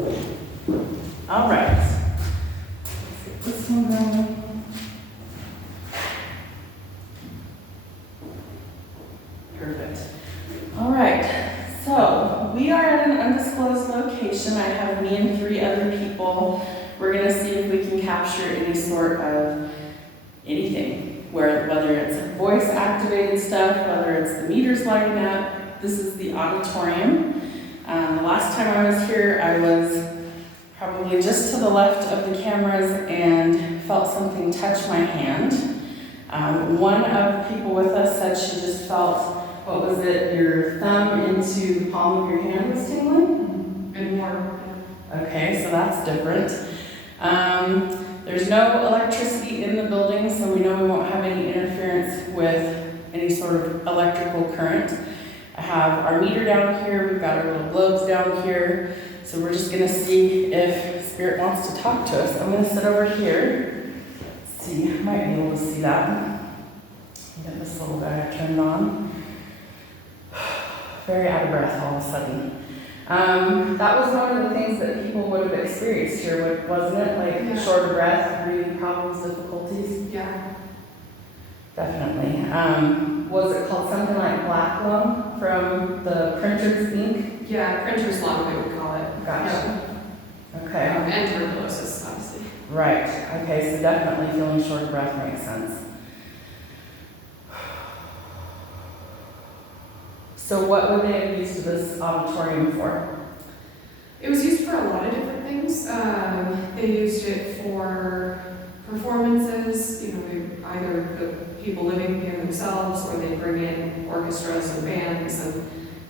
All right. Let's get this one going. Perfect. All right. So we are at an undisclosed location. I have me and 3 other people. We're going to see if we can capture any sort of anything, whether it's voice activated stuff, whether it's the meters lighting up. This is the auditorium. The last time I was here, I was probably just to the left of the cameras and felt something touch my hand. One of the people with us said she just felt, what was it, your thumb into the palm of your hand was tingling? And more. Okay, so that's different. There's no electricity in the building, so we know we won't have any interference with any sort of electrical current. I have our meter down here, we've got our little globes down here, so we're just gonna see if Spirit wants to talk to us. I'm gonna sit over here. Let's see, I might be able to see that. Get this little guy turned on. Very out of breath all of a sudden. That was one of the things that people would have experienced here, wasn't it? Like short of breath, breathing problems, difficulties? Yeah. Definitely. Was it called something like black lung from the printer's ink? Yeah, printer's lung, they would call it. Gotcha. Okay. And tuberculosis, obviously. Right. Okay, so definitely feeling short of breath makes sense. So what would they have used this auditorium for? It was used for a lot of different things. They used it for performances, either the people living here themselves, or they bring in orchestras and bands and,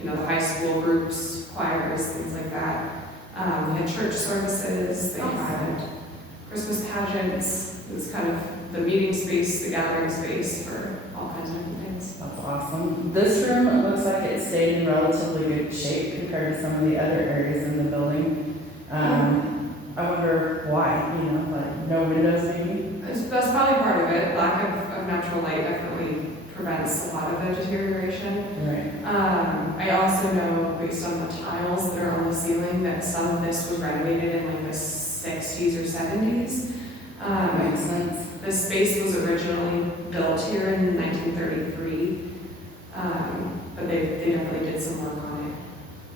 the high school groups, choirs, things like that. They had church services, they had Christmas pageants. It was kind of the meeting space, the gathering space for all kinds of different things. That's awesome. This room, it looks like it stayed in relatively good shape compared to some of the other areas in the building. I wonder why, like no windows maybe? That's probably part of it. Lack of natural light definitely prevents a lot of the deterioration. Right. I also know, based on the tiles that are on the ceiling, that some of this was renovated in like the 60s or 70s. Makes sense. The space was originally built here in 1933, but they definitely did some work on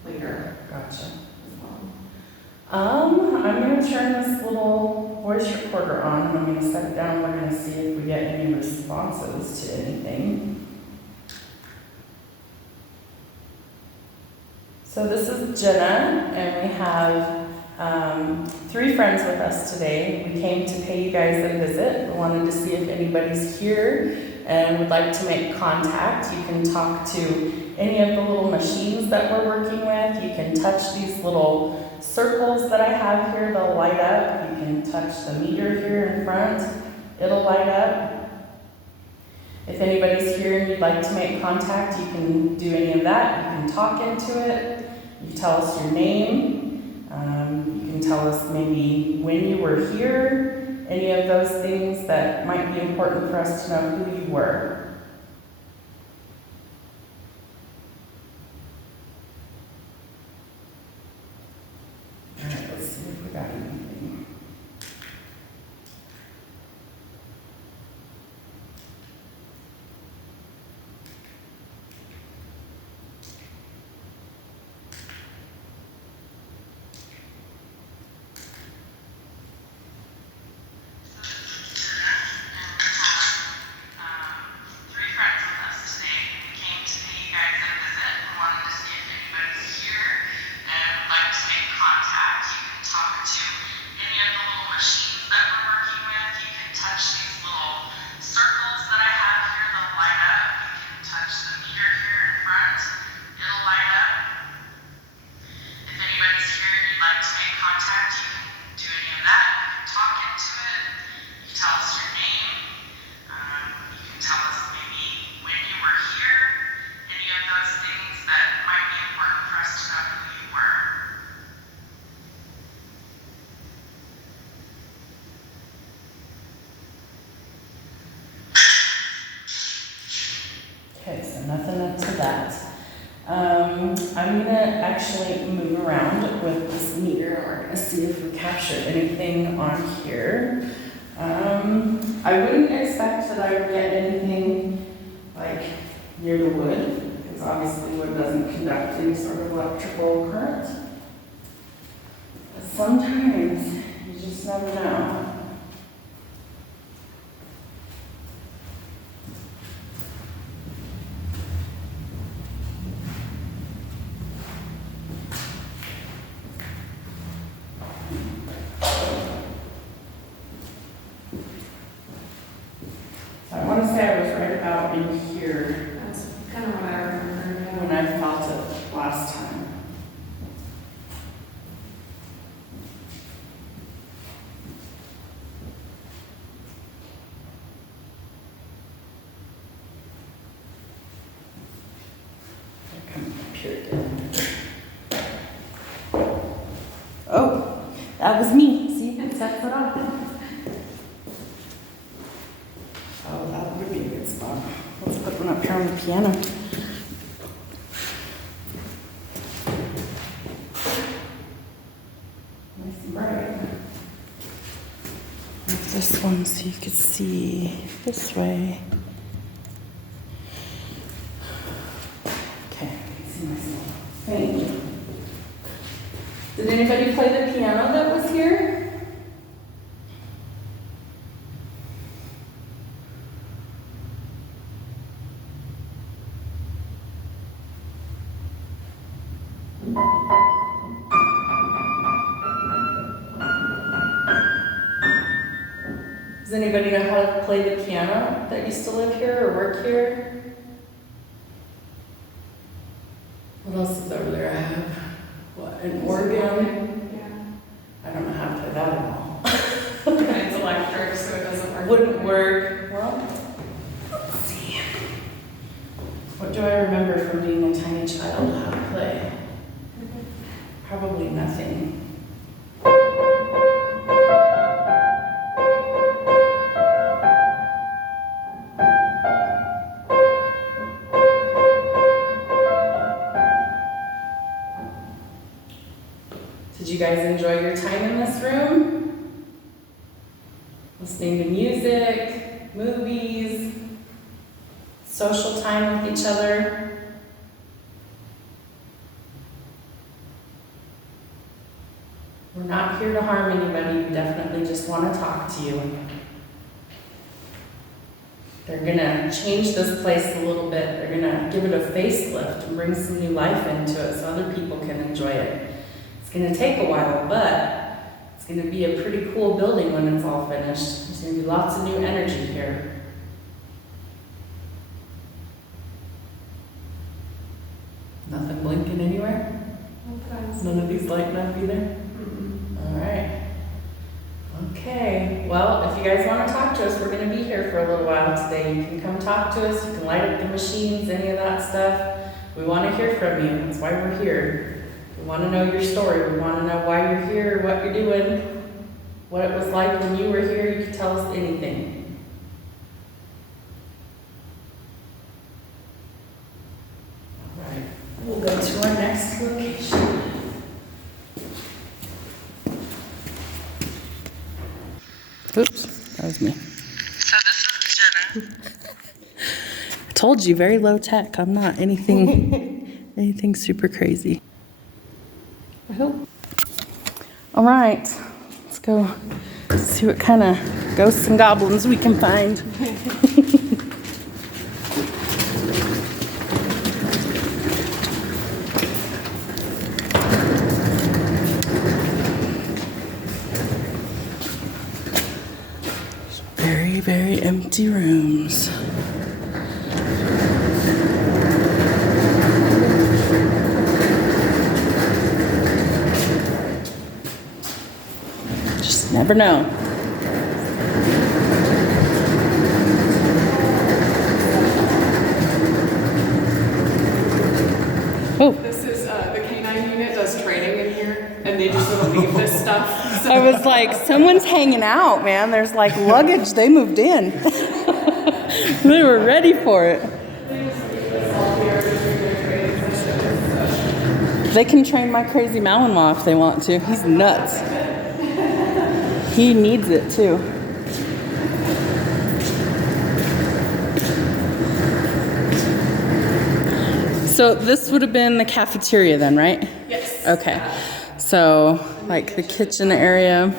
it later. Gotcha. As well. I'm going to turn this little voice recorder on and I'm going to set it down. We're going to see if we get any responses to anything. So this is Jenna, and we have 3 friends with us today. We came to pay you guys a visit. We wanted to see if anybody's here and would like to make contact. You can talk to any of the little machines that we're working with. You can touch these little circles that I have here, they'll light up. You can touch the meter here in front, it'll light up. If anybody's here and you'd like to make contact, you can do any of that. You can talk into it. You tell us your name. You can tell us maybe when you were here, any of those things that might be important for us to know who you were. All right, let's see if we got anything. Okay, so nothing up to that. I'm gonna actually move around with this meter and we're gonna see if we capture anything on here. I wouldn't expect that I would get anything like near the wood, because obviously wood doesn't conduct any sort of electrical current. But sometimes you just never know. I want to say I was right about in here That's kind of what I remember. Yeah. when I felt it last time. They're coming up here again. Oh, that was me. See, it sets it off. Oh, that would be a good spot. Let's put one up here on the piano. Nice and bright. Move this one so you can see this way. Okay, I can see myself. Faint. Did anybody play the piano that was here? Does anybody know how to play the piano that used to live here or work here? What else is over there? I have, what, an organ? Yeah. I don't know how to play that at all. It's electric, so it doesn't work. Wouldn't work. Well, let's see. What do I remember from being a tiny child how to play? Probably nothing. Did you guys enjoy your time in this room? Listening to music, movies, social time with each other? We're not here to harm anybody, we definitely just want to talk to you. They're gonna change this place a little bit. They're gonna give it a facelift and bring some new life into it so other people can enjoy it. It's gonna take a while, but it's gonna be a pretty cool building when it's all finished. There's gonna be lots of new energy here. Nothing blinking anywhere? None of these light up either? All right. Okay, well, if you guys want to talk to us, we're going to be here for a little while today. You can come talk to us, you can light up the machines, any of that stuff. We want to hear from you. That's why we're here. We want to know your story. We want to know why you're here, what you're doing, what it was like when you were here. You can tell us anything. All right, we'll go to our next location. Oops, that was me. So this is Jenna. I told you, very low tech. I'm not anything super crazy. I hope. All right, let's go see what kind of ghosts and goblins we can find. Very, very empty rooms. Just never know. Oh, This is the K9 unit does training in here, and they just don't leave this stuff. So I was like, someone's hanging out, man. There's like luggage. They moved in. They were ready for it. they just leave this all here, just for their training sessions. They can train my crazy Malinois if they want to. He's nuts. He needs it too. So this would have been the cafeteria then, right? Yes. Okay. So like the kitchen area.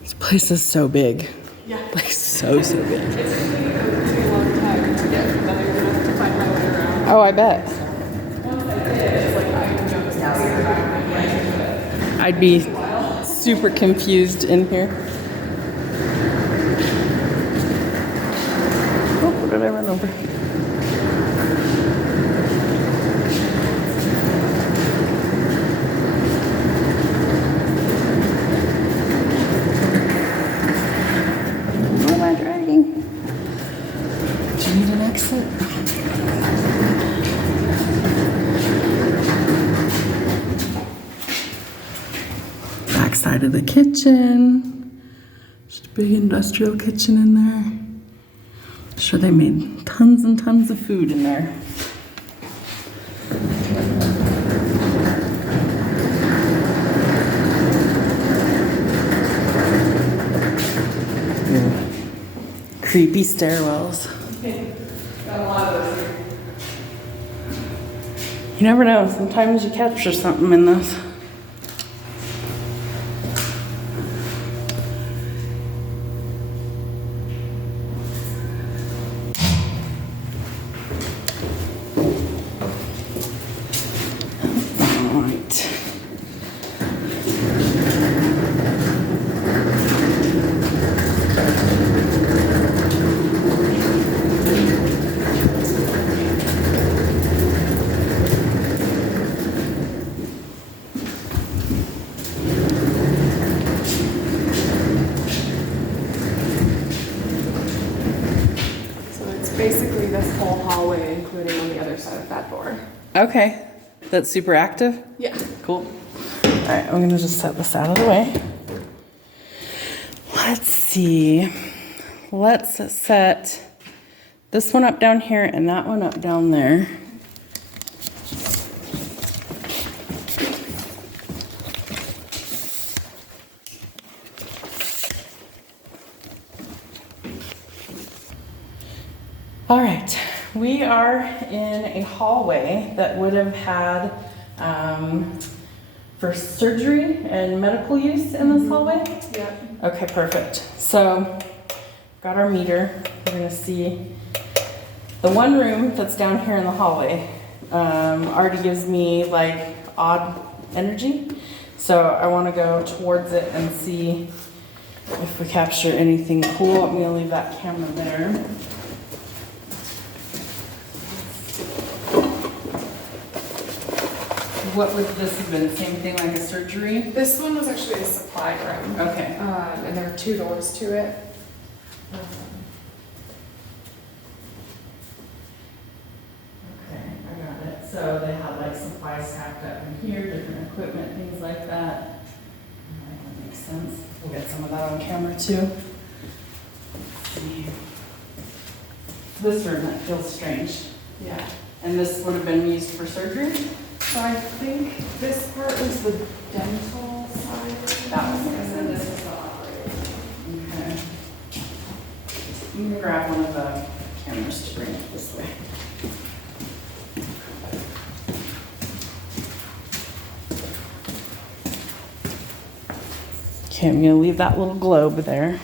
This place is so big. Yeah. Like so big. It's going to take a long time to get from there. You're going to have to find my way around. Oh, I bet. Once I did, it's like I can jump back. I'd be super confused in here. Oh, what did I run over? What am I dragging? Do you need an exit? Backside of the kitchen. Just a big industrial kitchen in there. I'm sure they made tons and tons of food in there. Creepy stairwells. Got a lot of those here. You never know. Sometimes you capture something in this. All right. So it's basically this whole hallway, including on the other side of that door. Okay. That's super active? Yeah. Cool. All right, I'm gonna just set this out of the way. Let's see. Let's set this one up down here and that one up down there. All right, we are in a hallway that would have had for surgery and medical use in this hallway. Yeah. Okay, perfect. So, got our meter. We're gonna see the one room that's down here in the hallway already gives me like odd energy. So I wanna go towards it and see if we capture anything cool. I'm gonna leave that camera there. What would this have been? Same thing like a surgery? This one was actually a supply room. Okay. And there are 2 doors to it. Okay, I got it. So they have like supplies stacked up in here, different equipment, things like that. Alright, that makes sense. We'll get some of that on camera too. Let's see. This room, that feels strange. Yeah. And this would have been used for surgery? So I think this part was the dental side. That was And then this is the operating. Okay. I'm gonna grab one of the cameras to bring it this way. Okay, I'm gonna leave that little globe there.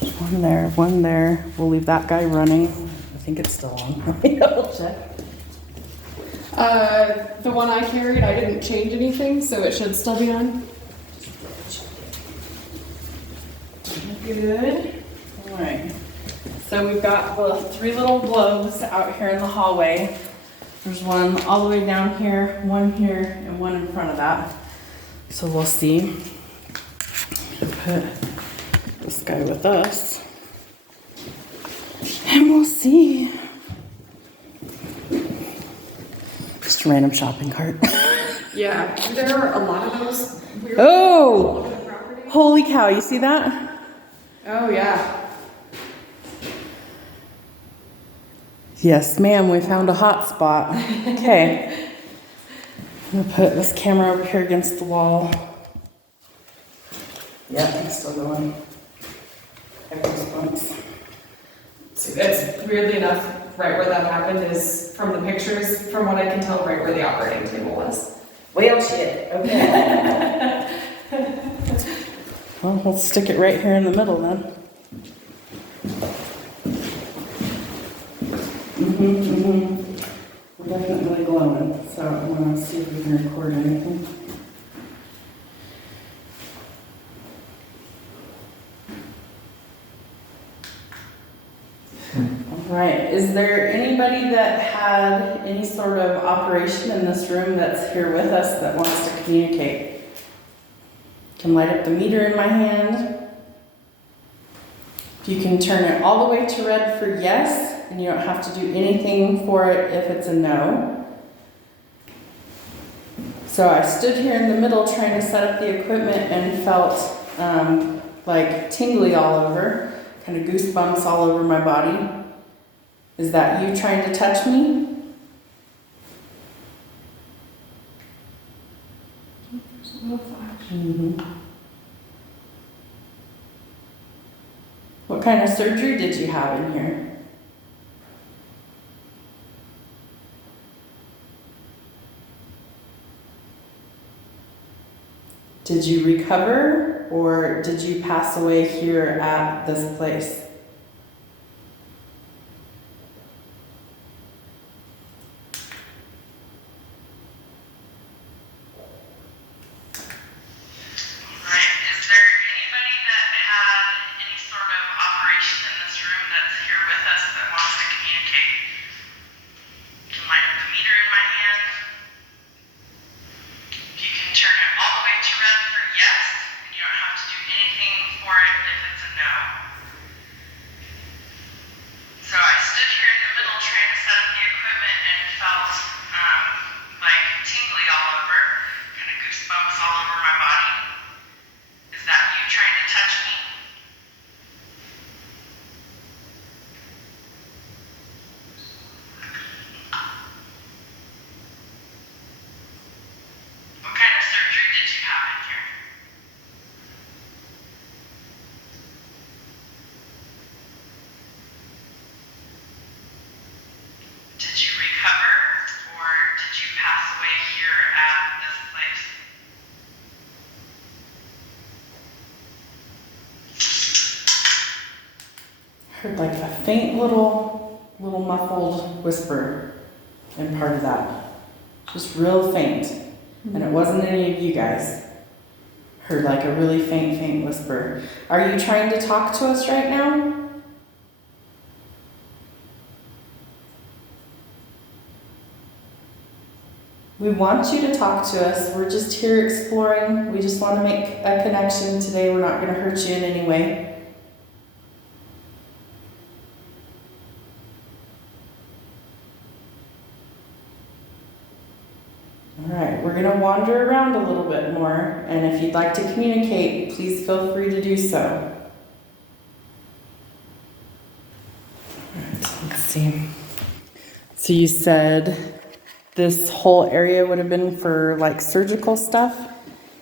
There's one there, one there. We'll leave that guy running. I think it's still on. Let me double check. The one I carried, I didn't change anything, so it should still be on. Good. All right. So we've got the 3 little globes out here in the hallway. There's one all the way down here, and one in front of that. So we'll see. Put this guy with us. And we'll see. Just a random shopping cart. Yeah, there are a lot of those weird Oh! all over the property. Holy cow, you see that? Oh yeah. Yes, ma'am, we found a hot spot. Okay. I'm gonna put this camera over here against the wall. Yep, I'm still going. I have goosebumps. So it's weirdly enough, right where that happened is from the pictures, from what I can tell, right where the operating table was. Well, shit. Okay. Well, we'll stick it right here in the middle then. We're definitely glowing, so I want to see if we can record anything. All right, is there anybody that had any sort of operation in this room that's here with us that wants to communicate? Can light up the meter in my hand. You can turn it all the way to red for yes, and you don't have to do anything for it if it's a no. So I stood here in the middle trying to set up the equipment and felt like tingly all over, kind of goosebumps all over my body. Is that you trying to touch me? There's a little flash. Mm-hmm. What kind of surgery did you have in here? Did you recover or did you pass away here at this place? Right. Is there anybody that had any sort of operation in this room that's here with us that wants to communicate? Can light up the meter in my hand. You can turn it all the way to red for yes, and you don't have to do anything for it if it's a no. So I stood here in the middle trying to set up the equipment and felt like tingly all over, kind of goosebumps all over my body. Is that you trying to touch me? What kind of surgery did you have in here? Did you recover or did you pass away here at this place? Heard like a faint little muffled whisper in part of that. Just real faint. And it wasn't any of you guys. Heard like a really faint whisper. Are you trying to talk to us right now? We want you to talk to us. We're just here exploring. We just want to make a connection today. We're not going to hurt you in any way. All right, we're going to wander around a little bit more, and if you'd like to communicate, please feel free to do so. All right, let's see. So you said this whole area would have been for like surgical stuff?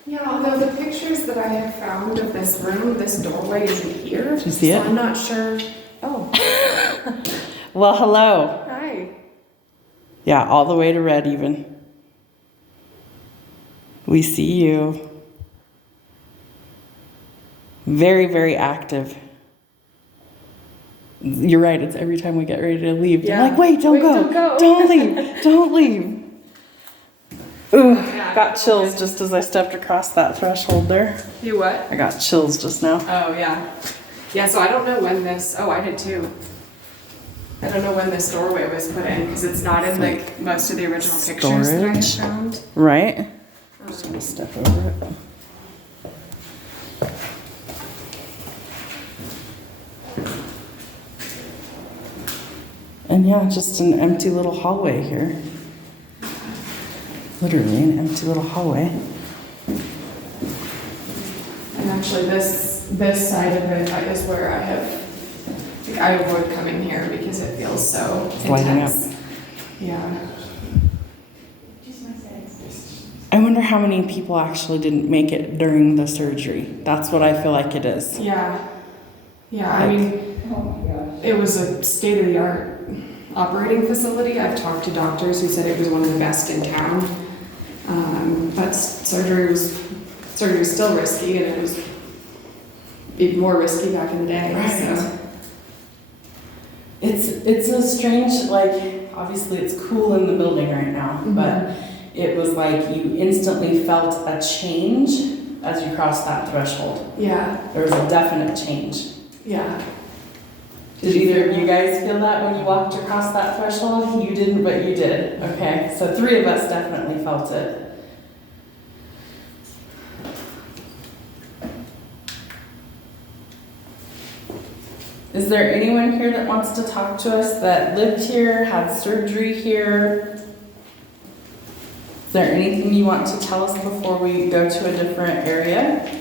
Yeah, although the pictures that I have found of this room, this doorway isn't here. Did you see it? So I'm not sure. Oh, Well, hello. hi. Yeah, all the way to red even. We see you. Very active. You're right, it's every time we get ready to leave. Yeah. They're like, wait, don't go. Don't leave. Don't leave. Ugh, Yeah. got chills just as I stepped across that threshold there. You what? I got chills just now. Oh, yeah. Yeah, so I don't know when this, oh, I did too. I don't know when this doorway was put in, because it's not in like most of the original pictures that I have Storage. found. Right? I'm just gonna step over it. And yeah, just an empty little hallway here. Literally an empty little hallway. And actually this side of it is where I have, I avoid coming here because it feels so lighting up. intense. Yeah. I wonder how many people actually didn't make it during the surgery. That's what I feel like it is. Yeah. Yeah, I mean, it was a state-of-the-art operating facility. I've talked to doctors who said it was one of the best in town. But surgery was still risky, and it was even more risky back in the day. Right. So. It's a strange, like, obviously it's cool in the building right now, but it was like you instantly felt a change as you crossed that threshold. Yeah. There was a definite change. Yeah. Did either of you guys feel that when you walked across that threshold? You didn't, but you did. Okay, so 3 of us definitely felt it. Is there anyone here that wants to talk to us that lived here, had surgery here? Is there anything you want to tell us before we go to a different area?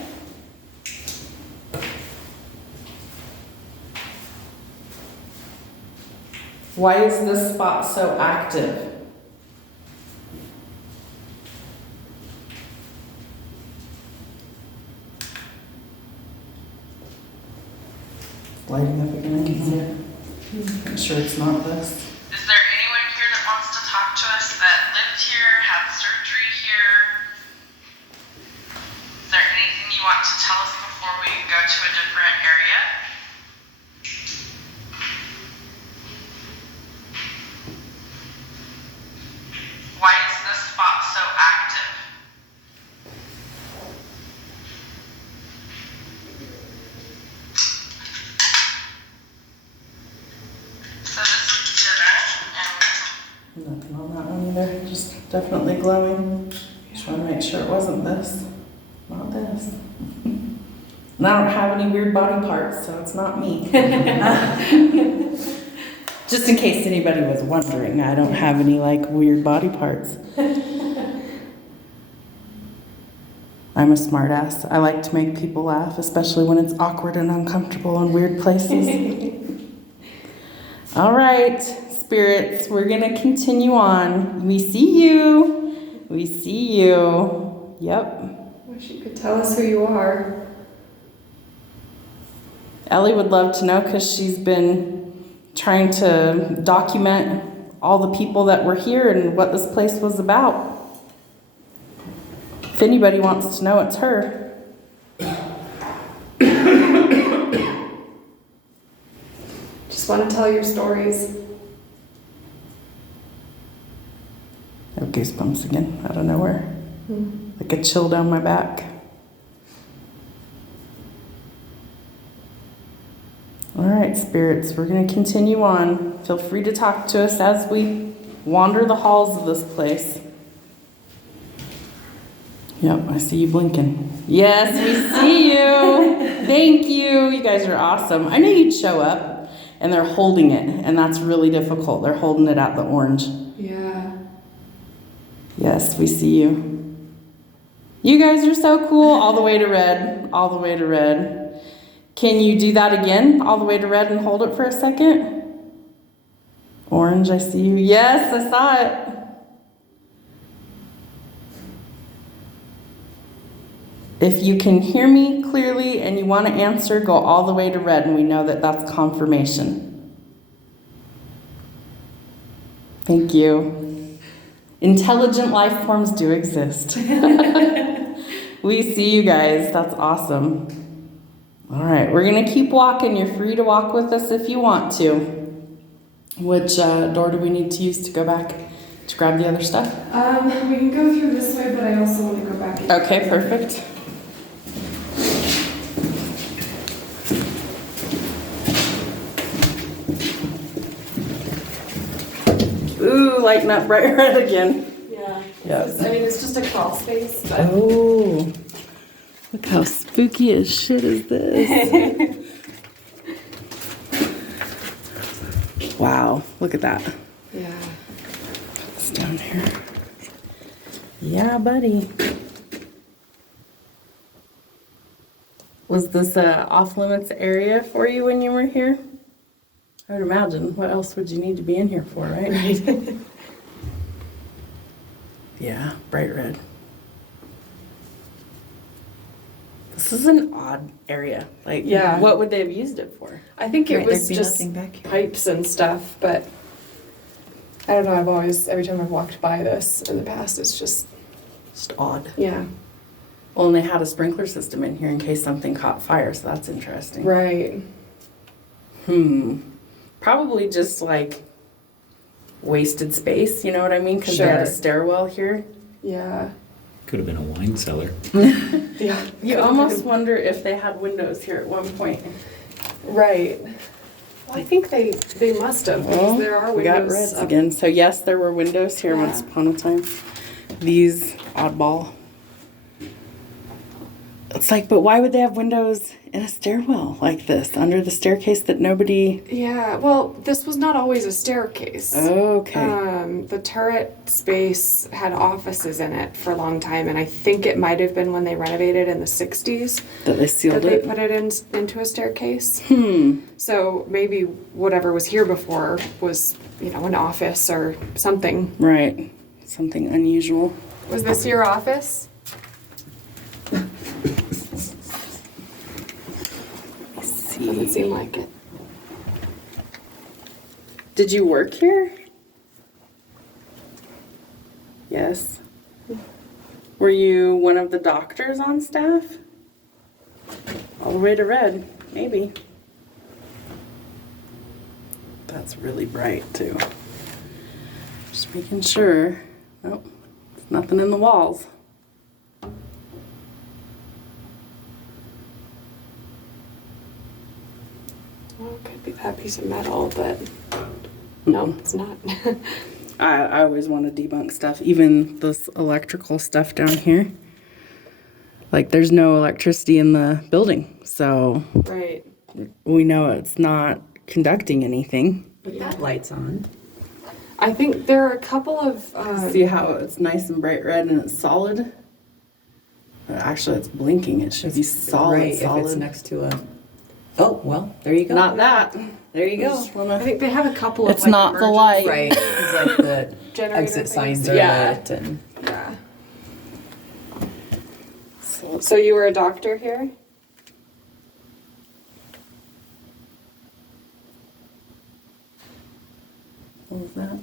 Why is this spot so active? Lighting up again, I can see it. I'm sure it's not this. Is there anyone here that wants to talk to us that lived here, had surgery here? Is there anything you want to tell us before we go to a different area? Why is this spot so active? So this is Jenna, and Nothing on that one either, just definitely glowing. Just want to make sure it wasn't this. Not this. And I don't have any weird body parts, so it's not me. Just in case anybody was wondering, I don't have any like weird body parts. I'm a smartass. I like to make people laugh, especially when it's awkward and uncomfortable in weird places. All right, spirits, we're gonna continue on. We see you. We see you. Yep. Wish you could tell us who you are. Ellie would love to know because she's been trying to document all the people that were here and what this place was about. If anybody wants to know, it's her. Just want to tell your stories. I have goosebumps again out of nowhere. Like a chill down my back. All right, spirits, we're going to continue on. Feel free to talk to us as we wander the halls of this place. Yep, I see you blinking. Yes, we see you. Thank you. You guys are awesome. I knew you'd show up, and they're holding it, and that's really difficult. They're holding it at the orange. Yeah. Yes, we see you. You guys are so cool. All the way to red. All the way to red. Can you do that again? All the way to red and hold it for a second? Orange, I see you. Yes, I saw it. If you can hear me clearly and you want to answer, go all the way to red, and we know that that's confirmation. Thank you. Intelligent life forms do exist. We see you guys. That's awesome. All right, we're going to keep walking. You're free to walk with us if you want to. Which door do we need to use to go back to grab the other stuff? We can go through this way, but I also want to go back. Okay, perfect. Ooh, lighting up bright red again. Yeah. Yep. It's just a crawl space, but Oh, look how spooky as shit is this. Wow, look at that. yeah. It's down here. Yeah, buddy. Was this a off-limits area for you when you were here? I would imagine. What else would you need to be in here for, right? Right. Yeah, bright red. This is an odd area. Like, Yeah. what would they have used it for? I think it Right, was there'd be just nothing back here. pipes and stuff, but I don't know. I've always, every time I've walked by this in the past, it's just, Odd. yeah. Well, and they had a sprinkler system in here in case something caught fire, so that's interesting. Right. Probably just like wasted space, you know what I mean? Because they had a Sure. stairwell here. Yeah. Could have been a wine cellar. Yeah. You almost wonder if they had windows here at one point. Right. Well, I think they must have, because there are we got windows reds up- again. So yes, there were windows here Yeah. once upon a time. These oddball. It's like, but why would they have windows in a stairwell like this under the staircase that nobody? Yeah, well, this was not always a staircase. Okay. The turret space had offices in it for a long time, and I think it might have been when they renovated in the 60s That they sealed that they it. put it into a staircase. Hmm. So maybe whatever was here before was, an office or something. Right. Something unusual. Was this your office? Doesn't seem like it. Did you work here? Yes. Were you one of the doctors on staff? All the way to red, maybe. That's really bright too. Just making sure. Nope, there's nothing in the walls. Well, it could be that piece of metal, but no, it's not. I always want to debunk stuff, even this electrical stuff down here. Like, there's no electricity in the building, so Right. we know it's not conducting anything. But that light's on. I think there are a couple of. See how it's nice and bright red and it's solid? Actually, it's blinking. It should be solid, Right, solid. if it's next to a... Oh, well, there you go. Not that. There you go. Just wanna- I think they have a couple of. It's not the light. Right, it's like the Generator exit things. signs are Yeah. lit and... Yeah. So, So you were a doctor here? what was that?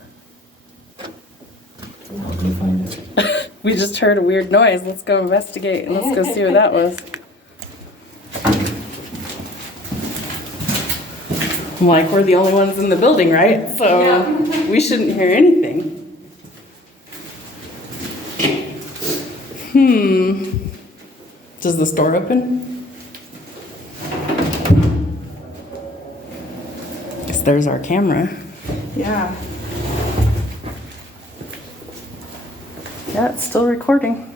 Let me find it. We just heard a weird noise. Let's go investigate and let's go see what that was. Like, we're the only ones in the building, right? So Yeah. we shouldn't hear anything. Does this door open? Guess there's our camera. Yeah. Yeah, it's still recording.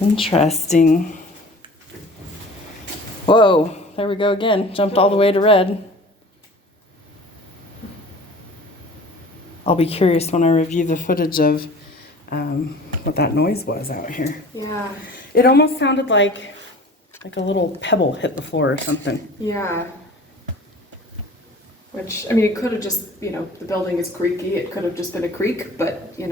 Interesting. Whoa, there we go again. Jumped all the way to red. I'll be curious when I review the footage of what that noise was out here. Yeah. It almost sounded like a little pebble hit the floor or something. Yeah. Which, I mean, it could have just, the building is creaky. It could have just been a creak, but, It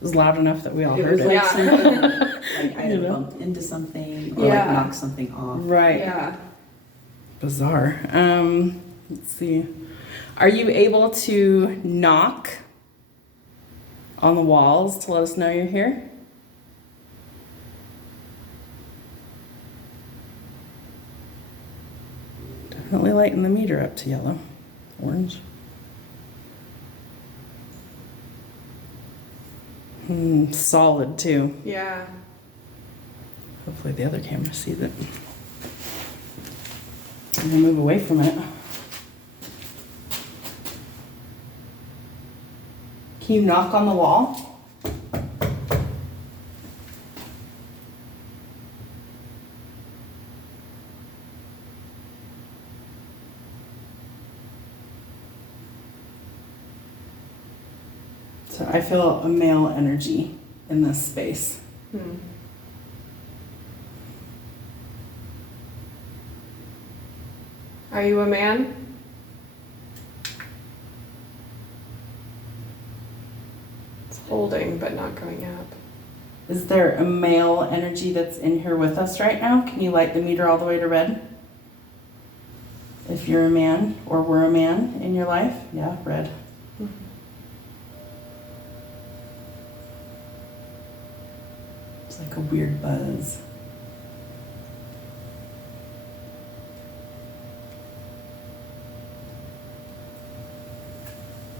was loud enough that we all It heard was it. like Yeah. something, like I You know? bumped into something or Yeah. like knocked something off. Right. Yeah. Bizarre. Let's see. Are you able to knock on the walls to let us know you're here? Definitely lighten the meter up to yellow. Orange. Solid too. Yeah. Hopefully the other camera sees it. I'm gonna move away from it. Can you knock on the wall? So I feel a male energy in this space. Are you a man? It's holding, but not going up. Is there a male energy that's in here with us right now? Can you light the meter all the way to red? If you're a man or were a man in your life, yeah, red. It's like a weird buzz.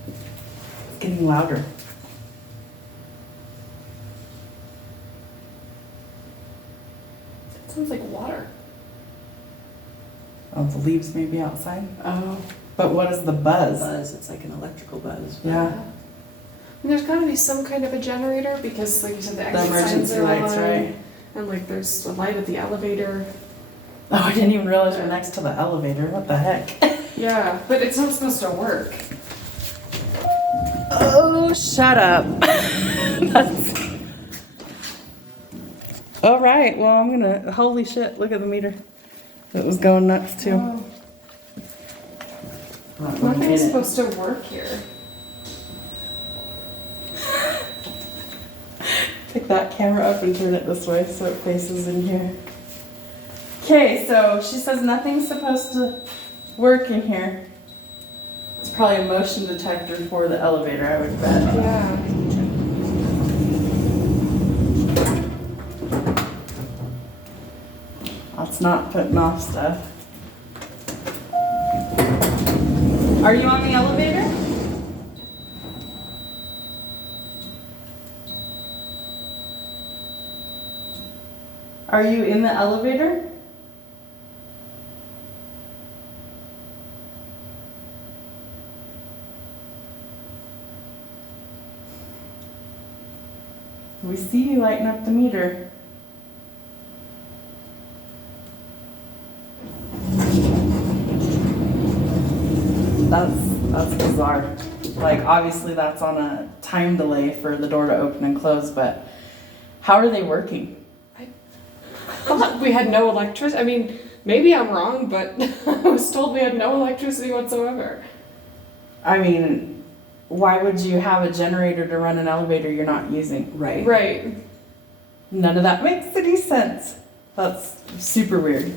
It's getting louder. It sounds like water. Oh, the leaves may be outside. Oh. But what is the buzz? Buzz, it's like an electrical buzz. Yeah. And there's got to be some kind of a generator because, like you said, the The exit signs emergency are lights, on, right? and like there's a light at the elevator. Oh, I didn't even realize we're next to the elevator. What the heck? Yeah, but it's not supposed to work. Oh, shut up. All right, well, I'm gonna, holy shit, look at the meter. It was going nuts too. Oh. Nothing's supposed to work here. Pick that camera up and turn it this way so it faces in here. Okay, so she says nothing's supposed to work in here. It's probably a motion detector for the elevator, I would bet. Yeah. That's not putting off stuff. Are you on the elevator? Are you in the elevator? We see you lighting up the meter. That's bizarre. Like, obviously that's on a time delay for the door to open and close, but how are they working? I thought we had no electricity. I mean, maybe I'm wrong, but I was told we had no electricity whatsoever. I mean, why would you have a generator to run an elevator you're not using? Right. Right. None of that makes any sense. That's super weird.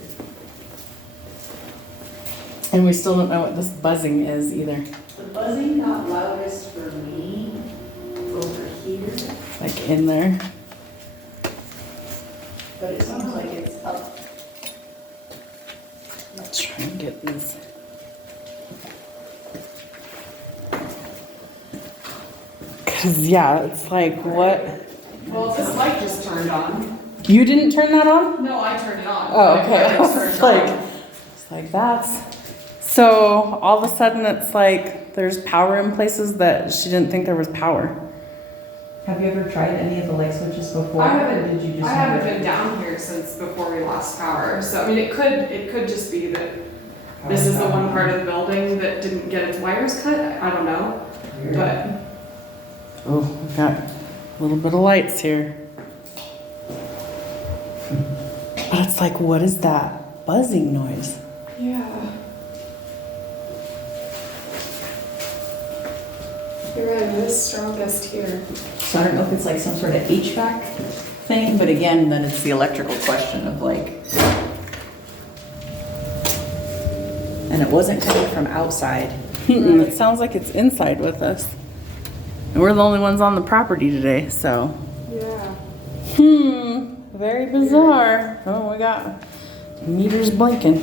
And we still don't know what this buzzing is either. The buzzing got loudest for me over here, Like in there. but it sounds like it's up. Let's try and get these. Cause yeah, it's like what? Well, this light just turned on. You didn't turn that on? No, I turned it on. Oh, okay. It turned It's like that's. So all of a sudden it's like there's power in places that she didn't think there was power. Have you ever tried any of the light switches before? I or haven't. Did you just I have haven't it been down here since before we lost power. So I mean, it could just be that this is the one part of the building that didn't get its wires cut. I don't know, but Oh, we've got a little bit of lights here. But it's like, what is that buzzing noise? yeah. You're right. It is strongest here. So I don't know if it's like some sort of HVAC thing, but again, then it's the electrical question of like. And it wasn't coming from outside. It sounds like it's inside with us. And we're the only ones on the property today, so. Yeah. Very bizarre. Oh, we got meters blinking.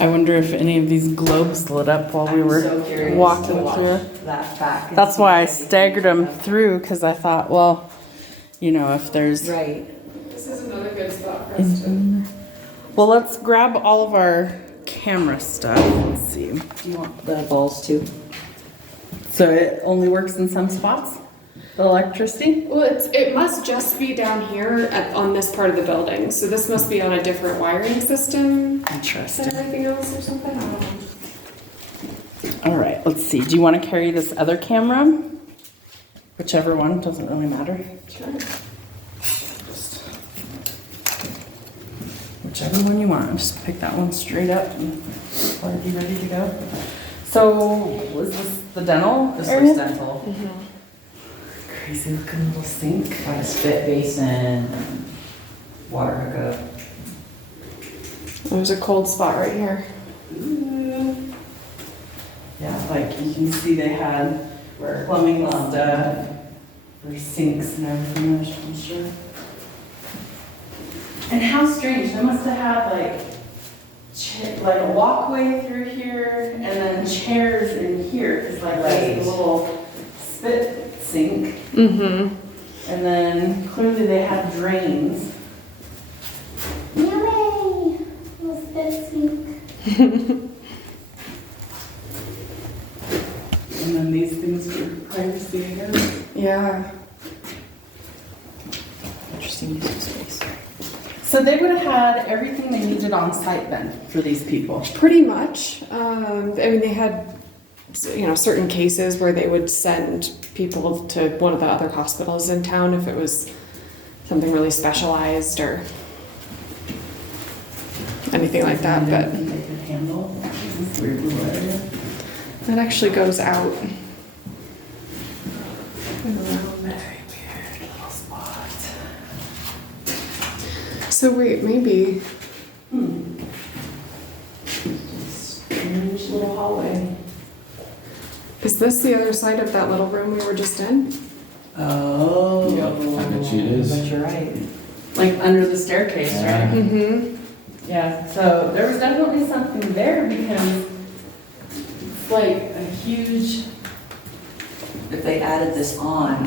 I wonder if any of these globes lit up while we I'm were so curious walking to watch through. that back. and That's see why I if anything staggered them comes up. through, because I thought, well, you know, if there's. Right. This is another good spot for us to. Well, let's grab all of our camera stuff. Let's see. Do you want the balls too? So it only works in some spots? The electricity? Well, it must just be down here on this part of the building. So this must be on a different wiring system than Interesting. everything else or something. I don't know. All right, let's see. Do you want to carry this other camera? Whichever one, doesn't really matter. Sure. Whichever one you want. Just pick that one straight up and let it be ready to go. So, was this the dental This area? looks dental. Crazy looking little sink. Got a spit basin, and water hookup. There's a cold spot right here. Ooh. Yeah, like you can see they had Where plumbing stuff, for sinks and everything, I'm sure. And how strange, they must have had like a walkway through here and then chairs in here, because like there's a little spit sink. Mm-hmm. And then clearly they had drains. Yummy! Little spit sink. And then these things for privacy again. Yeah. Interesting use of space. So they would have had everything they needed on site then for these people. Pretty much. I mean, they had, certain cases where they would send people to one of the other hospitals in town if it was something really specialized or anything like that, but Anything they could handle. This weird little area. that actually goes out. Very weird little spot. So wait, maybe. Strange little hallway. Is this the other side of that little room we were just in? Oh. Yep, I bet you it is. But you're right. Like under the staircase, Yeah. right? Mm-hmm. Yeah, so there was definitely something there because it's like a huge, If they added this on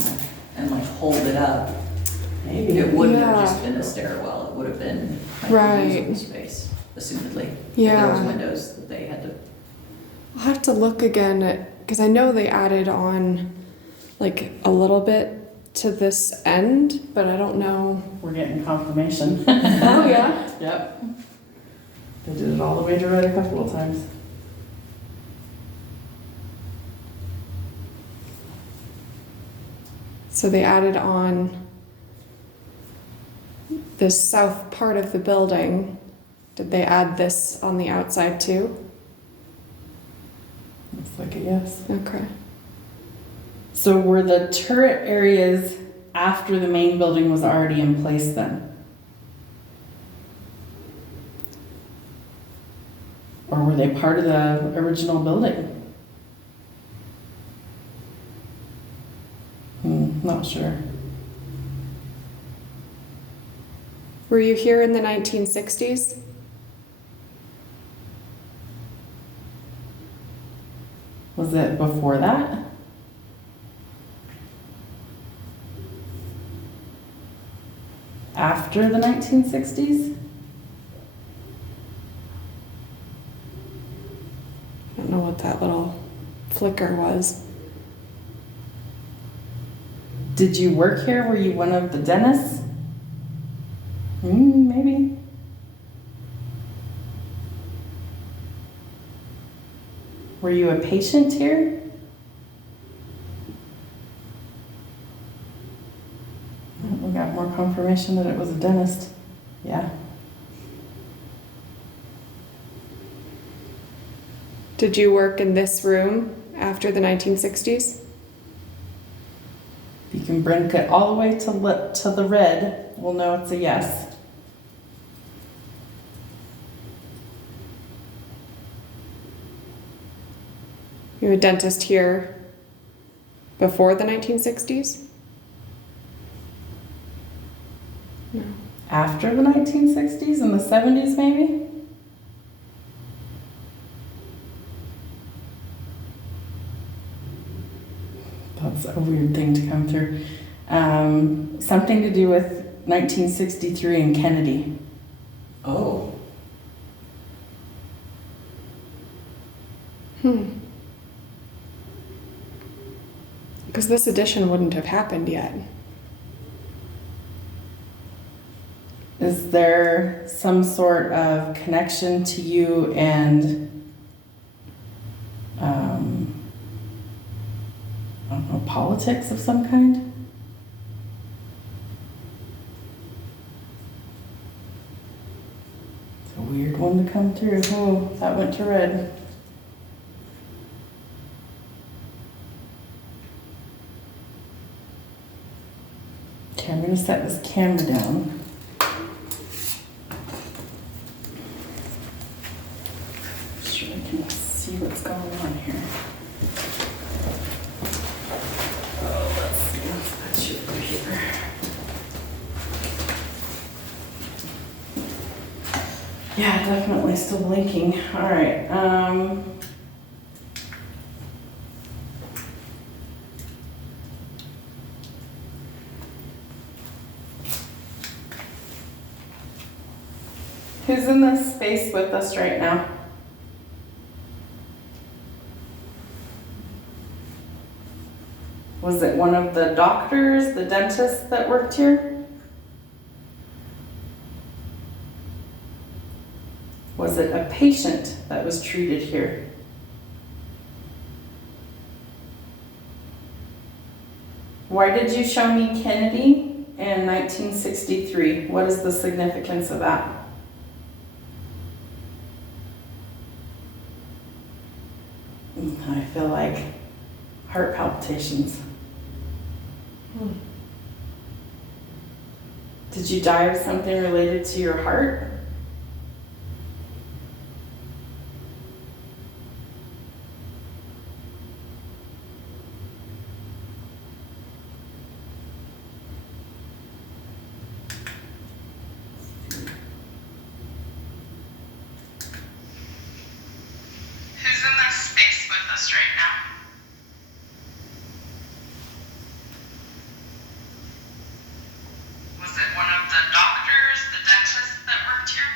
and like hold it up, maybe. it wouldn't have Yeah. just been a stairwell, it would have been like Right. usable space, assumedly. If Yeah. there was windows that they had to. I'll have to look again at, because I know they added on like a little bit to this end, but I don't know. We're getting confirmation. Oh, yeah? Yep. They did it all the way to right a couple of times. So they added on this south part of the building. Did they add this on the outside too? Looks like a yes. Okay. So were the turret areas after the main building was already in place then? Or were they part of the original building? Not sure. Were you here in the 1960s? Was it before that? After the 1960s? I don't know what that little flicker was. Did you work here? Were you one of the dentists? Maybe. Were you a patient here? We got more confirmation that it was a dentist. Yeah. Did you work in this room after the 1960s? You can bring it all the way to the red. We'll know it's a yes. You were a dentist here before the 1960s? No. After the 1960s, in the 70s maybe? That's a weird thing to come through. Something to do with 1963 and Kennedy. Oh. Because this edition wouldn't have happened yet. Is there some sort of connection to you and, I don't know, politics of some kind? A weird one to come through. Oh, that went to red. Okay, I'm gonna set this camera down. So I can see what's going on here. Oh, let's see. Let's put you over here. Yeah, definitely still blinking. All right. Who's in this space with us right now? Was it one of the doctors, the dentists that worked here? Was it a patient that was treated here? Why did you show me Kennedy in 1963? What is the significance of that? I feel like heart palpitations. Did you die of something related to your heart? Who's in this space with us right now? Was it one of the doctors, the dentists that worked here?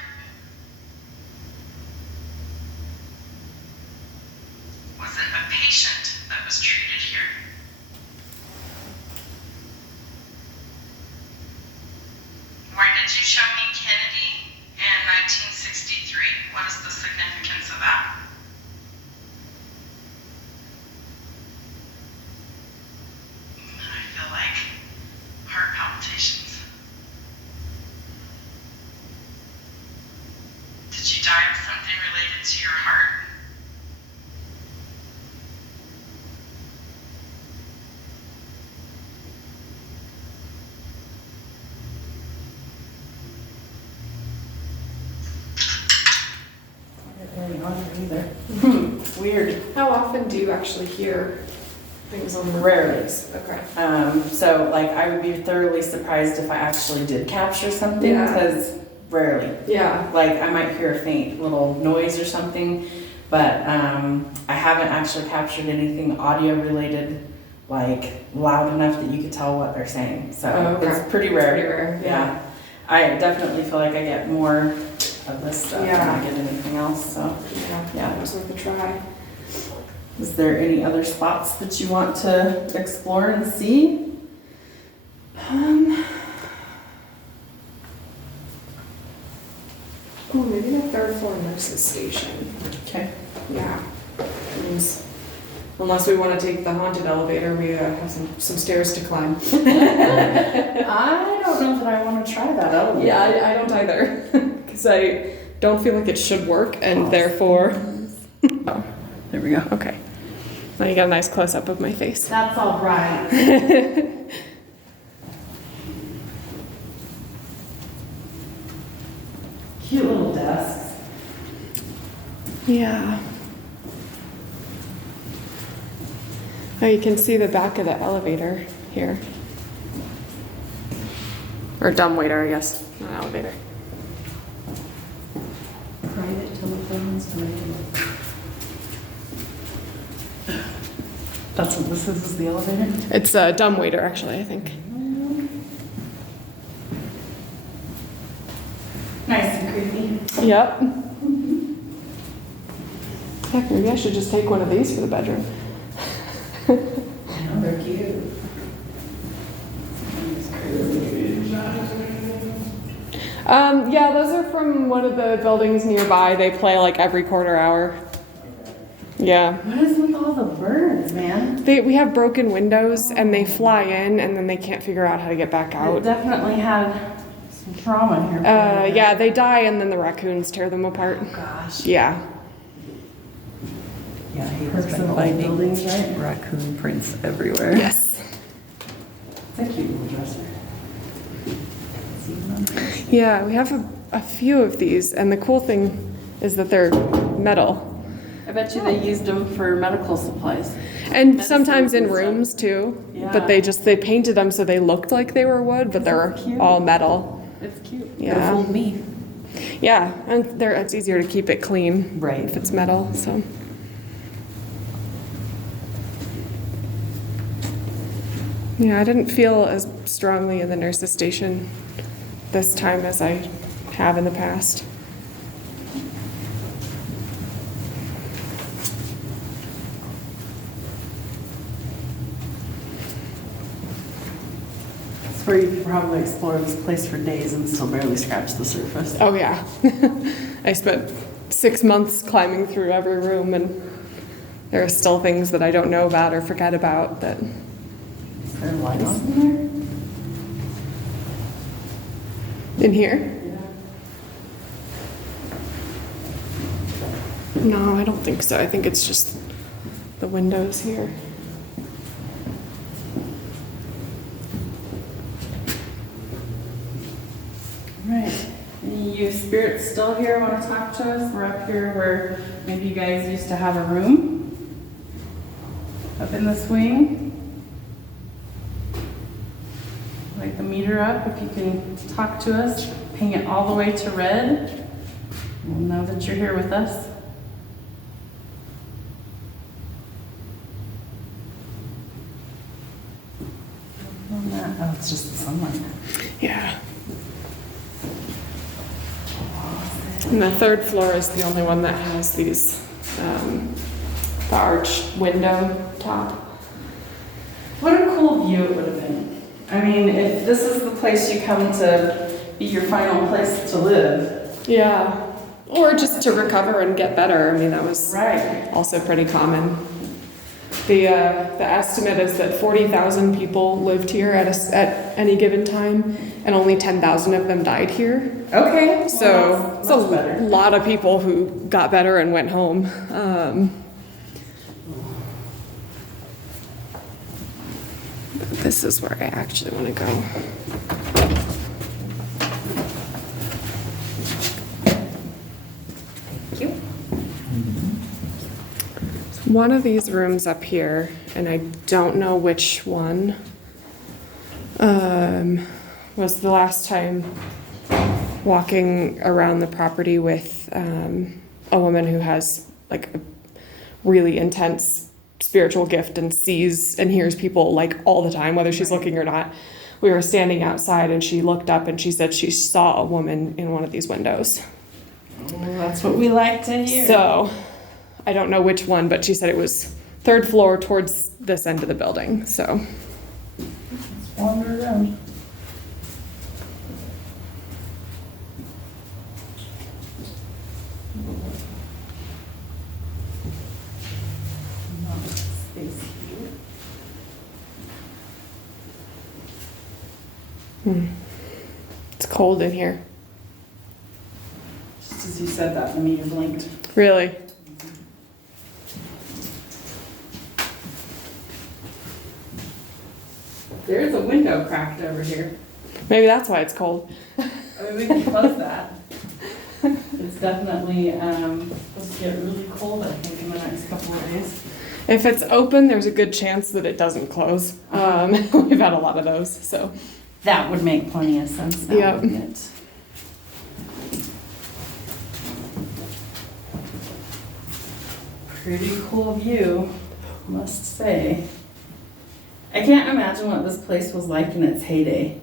Was it a patient that was treated here? Why did you show me Kennedy in 1963? What is the significance of that? I feel like heart palpitations. Did you die of something related to your heart? I didn't really on here either. Weird. How often do you actually hear things on the Rarely. radios? Okay. So like I would be thoroughly surprised if I actually did capture something Yeah. because rarely. Yeah. Like I might hear a faint little noise or something, but I haven't actually captured anything audio related, like loud enough that you could tell what they're saying. So Oh, okay. it's pretty rare. Pretty rare, yeah. I definitely feel like I get more of this stuff than Yeah. I get anything else. So Yeah, it was worth a try. is there any other spots that you want to explore and see? Oh, maybe the third floor nurses station. Okay. Yeah. Unless we want to take the haunted elevator, we have some stairs to climb. I don't know that I want to try that elevator. Yeah, I don't either. Because I don't feel like it should work, and therefore. Oh, there we go. Okay. Now you got a nice close up of my face. That's all right. Cute little desks. Yeah. Oh, you can see the back of the elevator here. Or dumbwaiter, I guess, not elevator. Private telephones. That's what this is the elevator? It's a dumbwaiter, actually, I think. Nice and creepy. Yep. Heck, maybe I should just take one of these for the bedroom. I know, they're cute. Yeah, those are from one of the buildings nearby. They play like every quarter hour. Yeah. What is with all the birds, man? We have broken windows and they fly in and then they can't figure out how to get back I out. definitely had Some trauma here. Yeah, they die and then the raccoons tear them apart. Oh, gosh. Yeah. Yeah, he Perks was of old buildings, right? raccoon prints everywhere. Yes. It's a cute little dresser. Yeah, we have a few of these, and the cool thing is that they're metal. I bet you they used them for medical supplies. And Medicines sometimes in and stuff. rooms too. Yeah. But they painted them so they looked like they were wood, but they're That's cute. all metal. It's cute. Yeah. Fooled me. Yeah, and it's easier to keep it clean. Right. If it's metal, so. Yeah, I didn't feel as strongly in the nurse's station this time as I have in the past. It's where you could probably explore this place for days and still barely scratch the surface. Oh yeah. I spent 6 months climbing through every room, and there are still things that I don't know about or forget about that. Is there a light on in In here? there? Yeah. No, I don't think so. I think it's just the windows here. Right. Any you spirits still here want to talk to us? We're up here where maybe you guys used to have a room. Up in this wing. Like the meter up, if you can talk to us, paint it all the way to red. We'll know that you're here with us. Oh, it's just the sunlight. Yeah. And the third floor is the only one that has these, the arched window top. What a cool view it would have been. I mean, if this is the place you come to be your final place to live. Yeah. Or just to recover and get better. I mean, that was Right. also pretty common. The estimate is that 40,000 people lived here at any given time, and only 10,000 of them died here. Okay. So it's a much better. lot of people who got better and went home. But this is where I actually want to go. Thank you. One of these rooms up here, and I don't know which one, was the last time walking around the property with a woman who has like a really intense spiritual gift and sees and hears people like all the time, whether she's looking or not. We were standing outside and she looked up and she said she saw a woman in one of these windows. Oh, that's what we like to hear. So I don't know which one, but she said it was third floor towards this end of the building. So Let's wander around. Space here. it's cold in here. Just as you said that, the meter blinked. Really? There's a window cracked over here. Maybe that's why it's cold. I mean, we can close that. It's definitely supposed to get really cold, I think, in the next couple of days. If it's open, there's a good chance that it doesn't close. We've had a lot of those, so. That would make plenty of sense now, Yep. wouldn't it? Pretty cool view, must say. I can't imagine what this place was like in its heyday.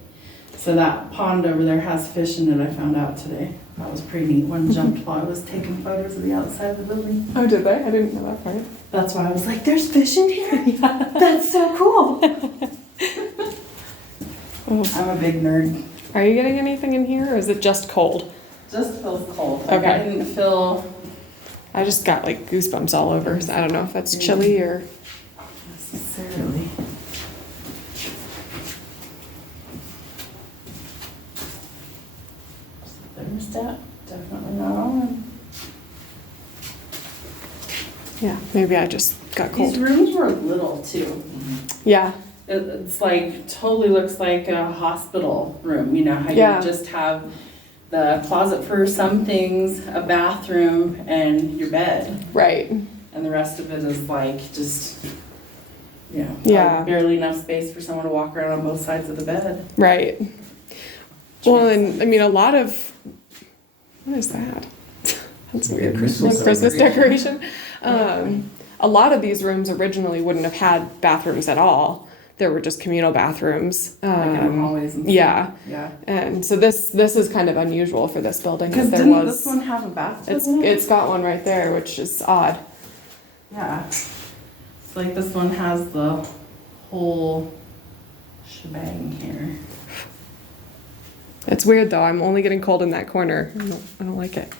So that pond over there has fish in it, I found out today. That was pretty neat. One jumped while I was taking photos of the outside of the building. Oh, did they? I didn't know that part. That's why I was like, there's fish in here? That's so cool. Oh. I'm a big nerd. Are you getting anything in here, or is it just cold? Just feels cold. Like, I Okay. didn't feel I just got like goosebumps all over. So I don't know if that's chilly or. necessarily. definitely not on. Yeah, maybe I just got These cold. rooms were little too. Yeah, It's like, totally looks like a hospital room, you know, how Yeah. you just have the closet for some things, a bathroom, and your bed. right. And the rest of it is like just, you know, Yeah. barely enough space for someone to walk around on both sides of the bed. Right. Well, and I mean, a lot of, what is that? That's Like a weird. Christmas Like Christmas decoration. A lot of these rooms originally wouldn't have had bathrooms at all. There were just communal bathrooms. Like in the hallways and stuff. Yeah. Yeah. And so this is kind of unusual for this building. Because There didn't was, this one have a bathtub? it's got one right there, which is odd. Yeah. It's like this one has the whole shebang here. It's weird though. I'm only getting cold in that corner. I don't like it.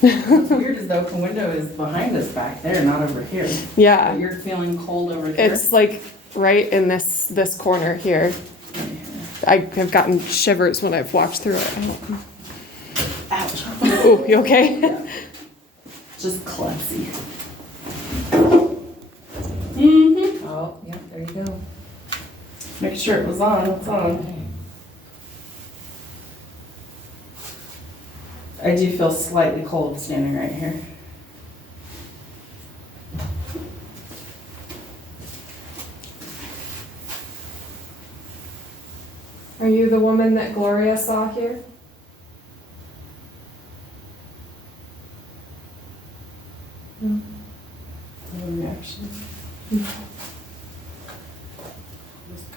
What's weird is though the window is behind us back there, not over here. But Yeah. you're feeling cold over here. It's like right in this corner here. Right here. I have gotten shivers when I've walked through it. Ouch. Ooh, you okay? Yeah. Just klutzy. Mm-hmm. Oh, yeah, there you go. Make sure it was on. It's on. I do feel slightly cold standing right here. Are you the woman that Gloria saw here? No reaction. Just go.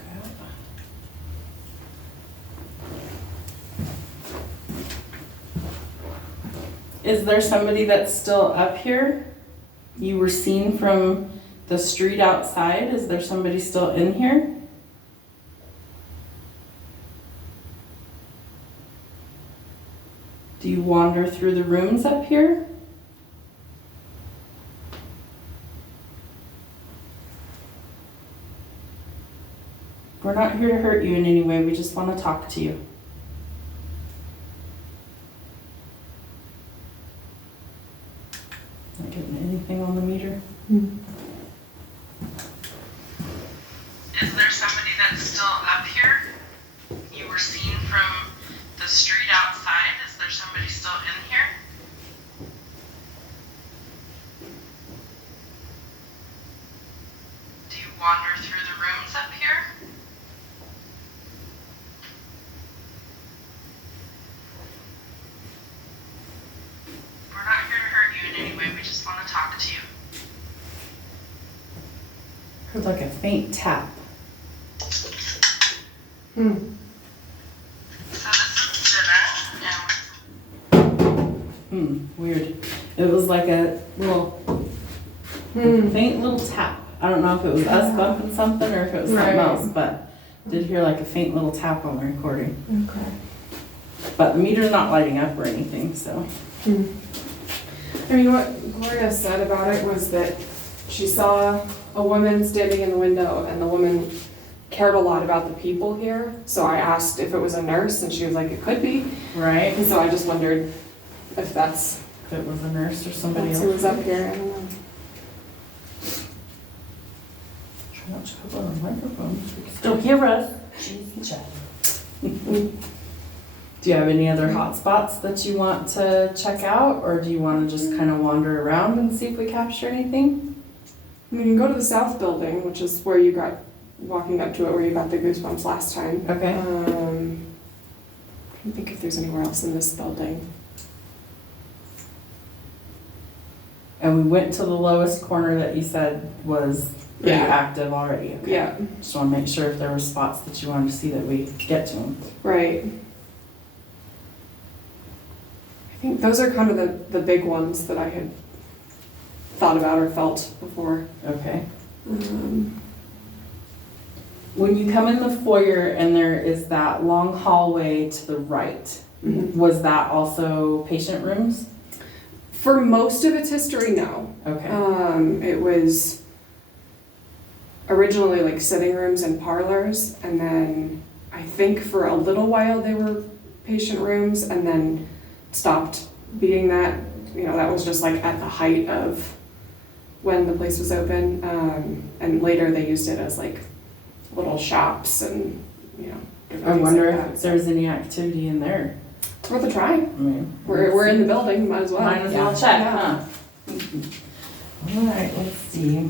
Is there somebody that's still up here? You were seen from the street outside. Is there somebody still in here? Do you wander through the rooms up here? We're not here to hurt you in any way. We just want to talk to you. Not getting anything on the meter? Is there somebody that's still up here? You were seen from the street outside. Is there somebody still in here? Do you wander through the rooms up here? We're not here to hurt you in any way. We just want to talk to you. Heard like a faint tap. Hmm. So this is dinner. Weird. It was like a little faint little tap. I don't know if it was us bumping something or if it was something Right. else, but did hear like a faint little tap on the recording. Okay. But the meter's not lighting up or anything, so. I mean, what Gloria said about it was that she saw a woman standing in the window and the woman cared a lot about the people here. So I asked if it was a nurse and she was like, it could be. Right? And so I just wondered if that's, If it was a nurse or somebody that's else. who was up here. I don't know. Try not to cover our microphones. You can still hear us. Do you have any other hot spots that you want to check out, or do you want to just kind of wander around and see if we capture anything? We can go to the south building, which is where you got, walking up to it, where you got the goosebumps last time. Okay. I can't think if there's anywhere else in this building. And we went to the lowest corner that you said was pretty Yeah. active already. Okay. Yeah, Just want to make sure if there were spots that you wanted to see that we get to them. right. I think those are kind of the big ones that I had thought about or felt before. Okay. Um, When you come in the foyer and there is that long hallway to the right, Mhm. was that also patient rooms? For most of its history, no. Okay. It was originally like sitting rooms and parlors, and then I think for a little while they were patient rooms, and then stopped being that, that was just like at the height of when the place was open. And later they used it as like little shops and, different I things wonder like if that. there's any activity in there. It's worth a try. I mean, We're in the building, might as well. Might as well check, huh? Yeah. All right, let's see.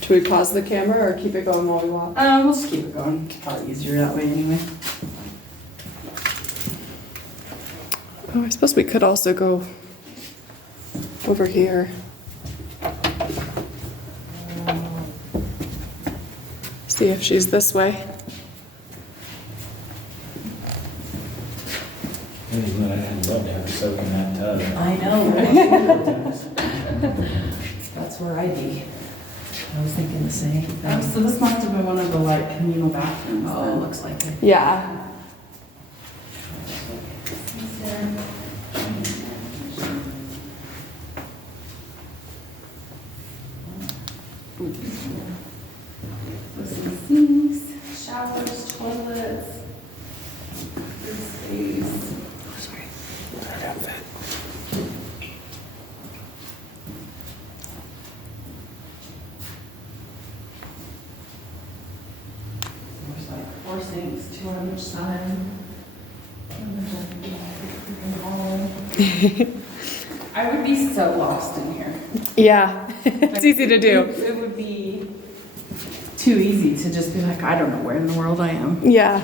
Should we pause the camera or keep it going while we walk? We'll just keep it going. It's probably easier that way anyway. Oh, I suppose we could also go over here. See if she's this way. I'd love to have her soak in that tub. I know, right? That's where I'd be. I was thinking the same thing. So this must have been one of the like communal bathrooms. Oh, then. looks like it. Yeah. There's some sinks, showers, toilets, good space. There's like 4 sinks, 2 on each side. I would be so lost in here. Yeah, it's easy to do. It would be too easy to just be like, I don't know where in the world I am. Yeah.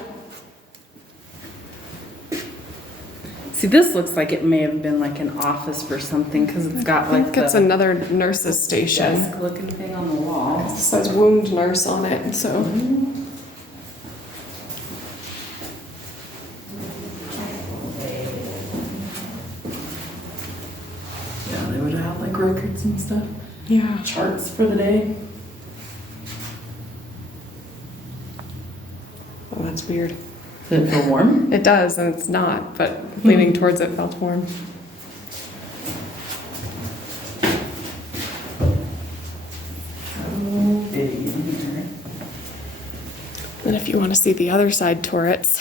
See, this looks like it may have been like an office for something because it's got I like think it's the another nurse's station. desk looking thing on the wall. It says wound nurse on it, so. Yeah, they would have like records and stuff, Yeah. charts for the day. Oh, that's weird. Does it feel warm? It does, and it's not, but leaning towards it felt warm. So big in here. And if you want to see the other side turrets.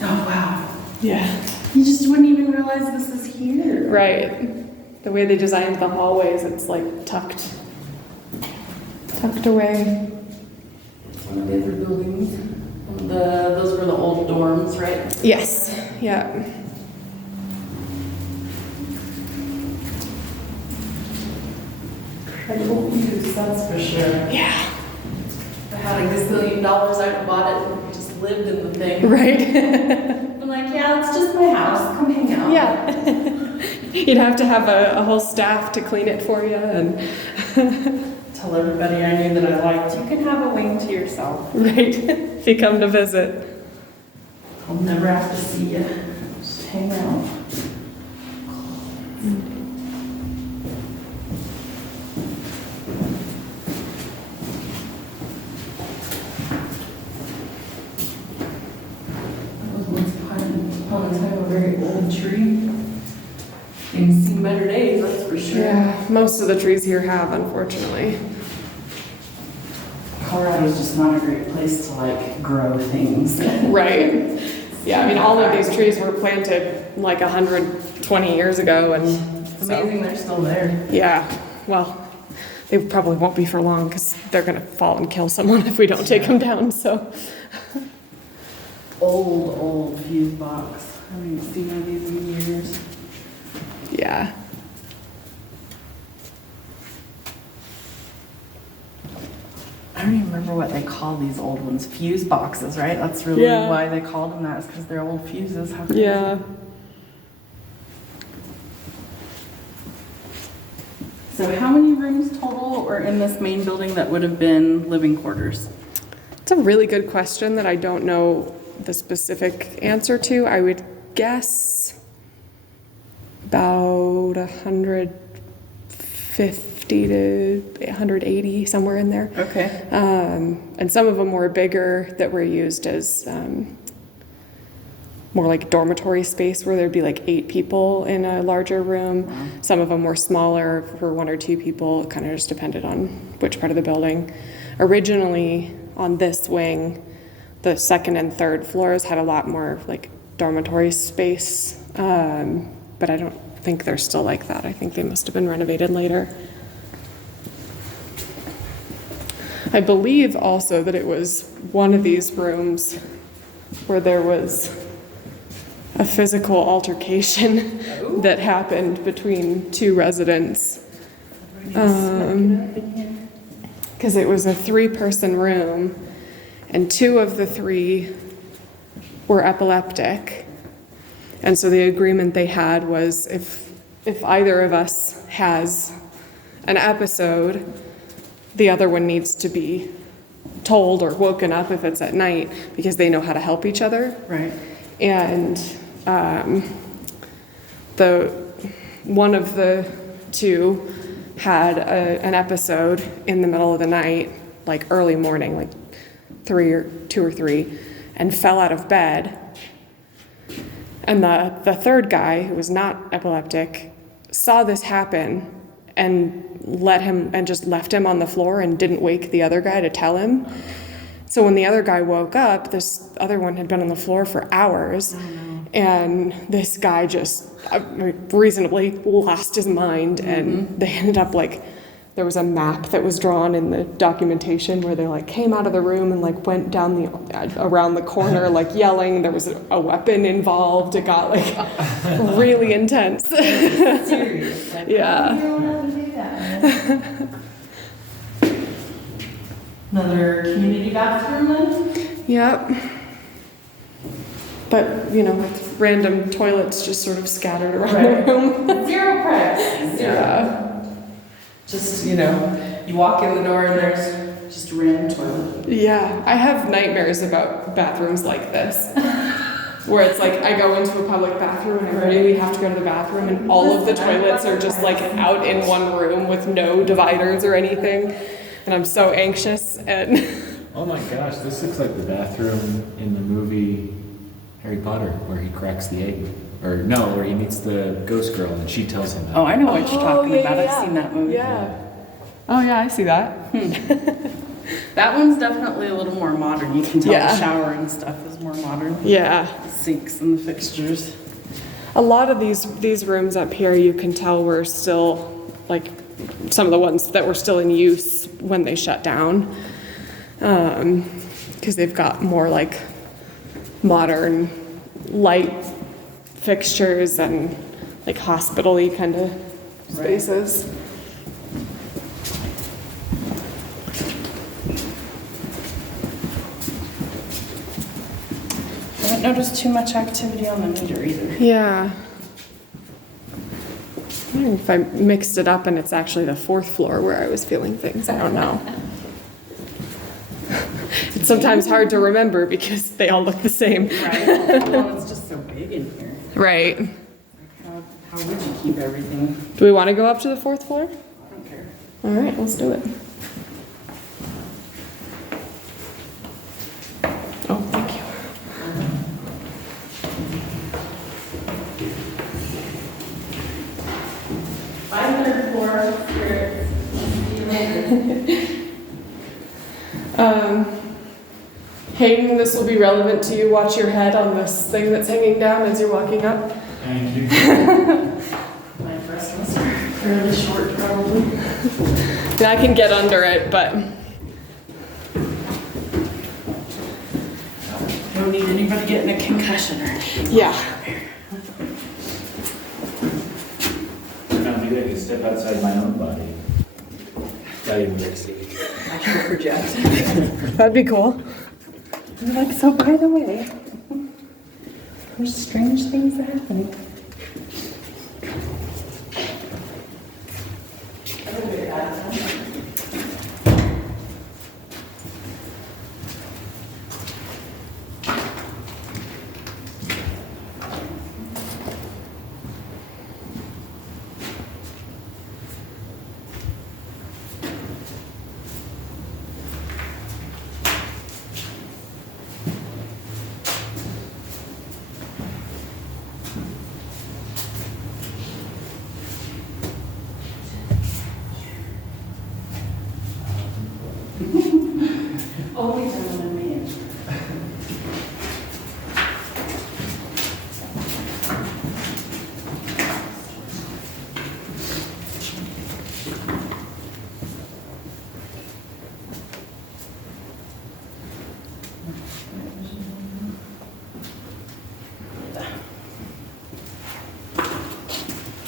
Oh wow. Yeah. You just wouldn't even realize this is here. Right. The way they designed the hallways, it's like tucked away. One of the other buildings. Those were the old dorms, right? Yes. Yeah. Incredible views, that's for sure. Yeah. If I had a gazillion dollars, I'd have bought it and just lived in the thing. Right. I'm like, yeah, it's just my house. Come hang out. Yeah. You'd have to have a whole staff to clean it for you and Tell everybody I knew that I liked. You can have a wing to yourself. right. If you come to visit. I'll never have to see you. Just hang out. That was once upon a time a very old tree. Things seen better days, that's for sure. Yeah. Most of the trees here have, unfortunately. Colorado's just not a great place to like grow things. Right. Yeah, I mean, all of these trees were planted like 120 years ago, and It's amazing they're still there. yeah, well, they probably won't be for long because they're gonna fall and kill someone if we don't take them down, so. Old fuse box. I haven't seen one of these in years. Yeah. I don't even remember what they call these old ones. Fuse boxes, right? That's really Yeah. why they called them that, is because they're old fuses. How crazy. Yeah. So how many rooms total were in this main building that would have been living quarters? It's a really good question that I don't know the specific answer to. I would guess about 150 to 180, somewhere in there. Okay. And some of them were bigger that were used as more like dormitory space where there'd be like 8 people in a larger room. Wow. Some of them were smaller for 1 or 2 people. It kind of just depended on which part of the building. Originally, on this wing, the second and third floors had a lot more like dormitory space, but I don't think they're still like that. I think they must have been renovated later. I believe also that it was one of these rooms where there was a physical altercation that happened between two residents. Because it was a 3-person room, and 2 of the 3 were epileptic. And so the agreement they had was if either of us has an episode, the other one needs to be told or woken up if it's at night, because they know how to help each other. Right. And the one of the 2 had an episode in the middle of the night, like early morning, like 2 or 3, and fell out of bed. And the third guy, who was not epileptic, saw this happen and just left him on the floor and didn't wake the other guy to tell him. So when the other guy woke up, this other one had been on the floor for hours. Oh, no. And this guy just reasonably lost his mind. And they ended up there was a map that was drawn in the documentation where they came out of the room and went down around the corner yelling. There was a weapon involved. It got really intense. Serious. Yeah. You don't have to do that. Another community bathroom then? Yep. But, with random toilets just sort of scattered around the room. Zero privacy. Zero. Yeah. Just, you walk in the door and there's just a random toilet. Yeah. I have nightmares about bathrooms like this. Where it's I go into a public bathroom and I really have to go to the bathroom and all of the toilets are just out in one room with no dividers or anything. And I'm so anxious and... Oh my gosh, this looks like the bathroom in the movie Harry Potter, where he cracks the egg. Or no, where he meets the ghost girl and she tells him that. Oh, I know what you're talking yeah, about. yeah. I've seen that movie. Yeah. Oh yeah, I see that. That one's definitely a little more modern. You can tell Yeah. the shower and stuff is more modern. Yeah. The sinks and the fixtures. A lot of these rooms up here, you can tell were still some of the ones that were still in use when they shut down, because they've got more modern light fixtures and hospital-y kind of spaces. I haven't noticed too much activity on the meter either. Yeah. I wonder if I mixed it up and it's actually the 4th floor where I was feeling things. I don't know. It's sometimes hard to remember because they all look the same. Right. Well, it's just so big in here. Right. How would you keep everything? Do we want to go up to the 4th floor? I don't care. All right, let's do it. Oh, thank you. By the 3rd floor, spirits. See you later. Hayden, this will be relevant to you. Watch your head on this thing that's hanging down as you're walking up. Thank you. My breasts are fairly short, probably. Yeah, I can get under it, but Don't need anybody getting a concussion or anything. yeah. Maybe I could step outside my own body. Not even risky. I can project. That'd be cool. You're so by the way, there's strange things that are happening.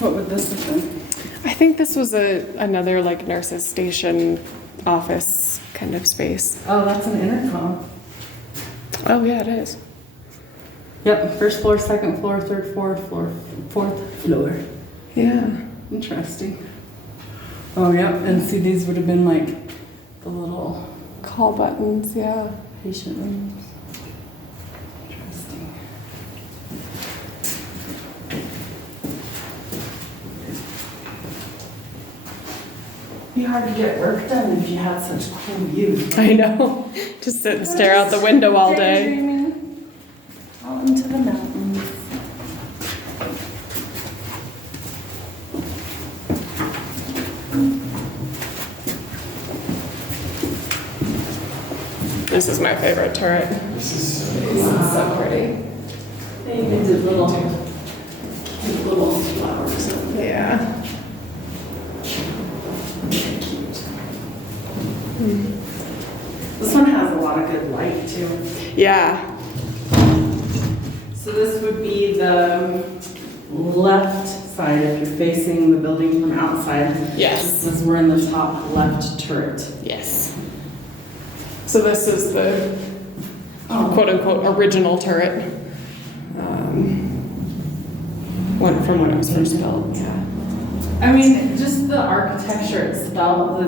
What would this have been? I think this was another like nurse's station office kind of space. Oh, that's an intercom. Oh yeah, it is. Yep, first floor, second floor, third floor, fourth floor. Yeah. Interesting. Oh, yep, and see, these would have been like the little Call buttons, yeah. patient rooms. Interesting. Be hard to get work done if you had such cool views. I know. Just sit and stare out the window all day. Daydreaming out into the mountains. This is my favorite turret. This is so pretty. They even did little, cute little flowers over there. Yeah. This one has a lot of good light too. Yeah. So this would be the left side if you're facing the building from outside. Yes. This is we're in the top left turret. Yes. So this is the Oh, quote unquote original turret. From when it was first built. yeah. I mean, just the architecture itself,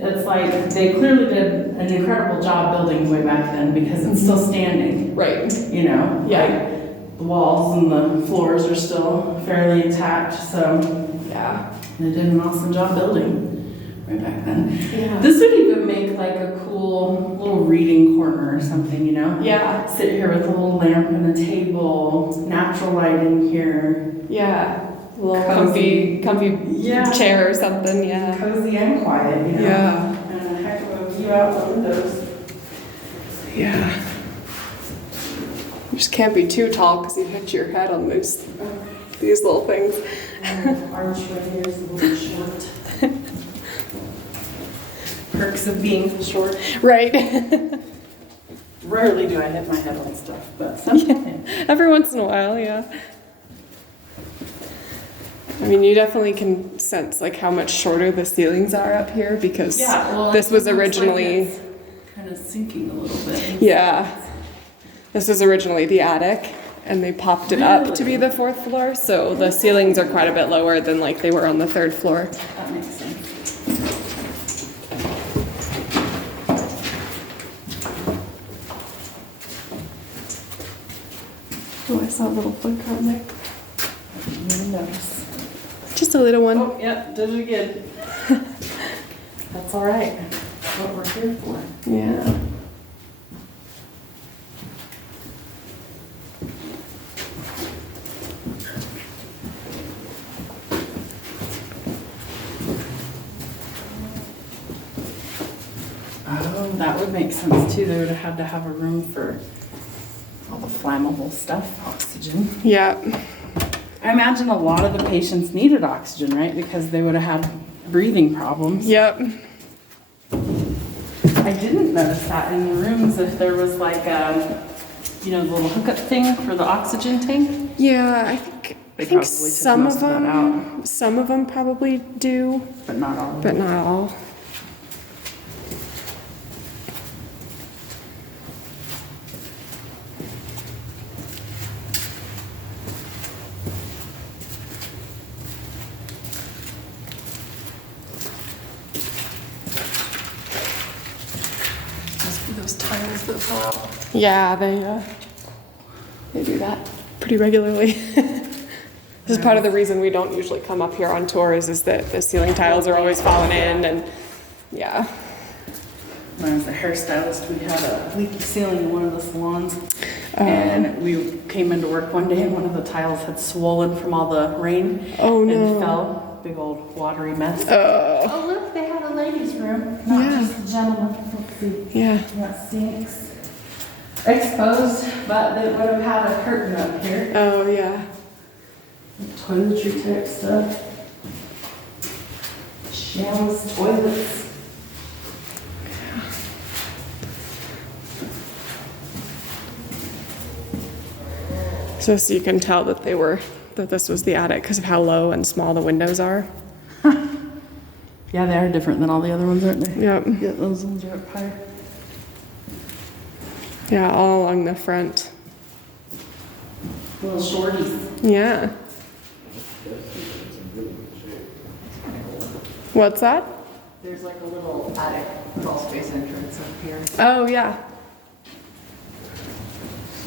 it's like they clearly did an incredible job building way back then because it's still standing. Right. You know, Yeah. like the walls and the floors are still fairly intact, so Yeah. they did an awesome job building way back then. Yeah. This would even make like a cool little reading corner or something, you know? Yeah. Sit here with a little lamp and a table, natural light in here. Yeah. A little Cozy. comfy Yeah. chair or something. Yeah. Cozy and quiet, you know? Yeah. And a heck of a view out the windows. Yeah. You just can't be too tall because you hit your head on these little things. Arch right here is a little short. Perks of being short. Right. Rarely do I hit my head on stuff, but sometimes. Every once in a while, yeah. I mean, you definitely can sense like how much shorter the ceilings are up here because Yeah, well, this was it looks like originally, it's kind of sinking a little bit. yeah, this was originally the attic and they popped it up to be Really? the fourth floor. So the ceilings are quite a bit lower than like they were on the third floor. That makes sense. Oh, I saw a little flicker on there. Really notice. Just a little one. Oh, yep, did it again. That's all right. That's what we're here for. Yeah. Oh, that would make sense too. They would have had to have a room for all the flammable stuff, oxygen. Yeah. I imagine a lot of the patients needed oxygen, right? Because they would have had breathing problems. Yep. I didn't notice that in the rooms if there was like the little hookup thing for the oxygen tank. Yeah, I think They probably took some most of of that them, some of them probably do, But not all. but not all. Must be those tiles that fall out. Yeah, they do that pretty regularly. This is part of the reason we don't usually come up here on tours is that the ceiling tiles are always falling in and yeah. When I was a hairstylist, we had a leaky ceiling in one of the salons. And we came into work one day and one of the tiles had swollen from all the rain. Oh, no. And fell. Big old watery mess. Oh, Oh, look, they had a ladies' room, not Yeah. just the gentlemen. Let's see. yeah. That sinks. Exposed, but they would have had a curtain up here. Oh, yeah. Toiletry type stuff. Showers, toilets. So you can tell that they were that this was the attic because of how low and small the windows are. Yeah, they are different than all the other ones, aren't they? Yep. Yeah, those ones are up higher. Yeah, all along the front. Little shorties. Yeah. What's that? There's like a little attic crawl space entrance up here. Oh, yeah.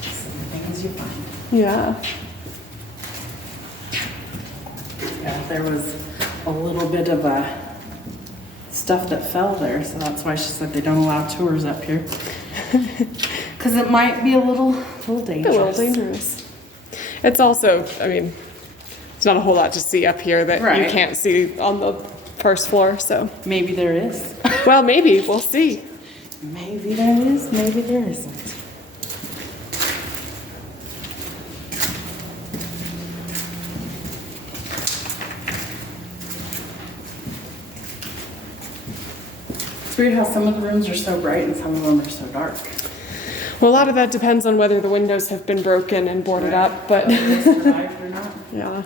Things you find. Yeah. Yeah, there was a little bit of stuff that fell there, so that's why she said they don't allow tours up here. Because it might be a little dangerous. A little dangerous. It's also, I mean, it's not a whole lot to see up here that you Right. can't see on the first floor, so. Maybe there is. Well, maybe, we'll see. Maybe there is, maybe there isn't. It's weird how some of the rooms are so bright and some of them are so dark. Well, a lot of that depends on whether the windows have been broken and boarded up, but Whether they survived or not. yeah.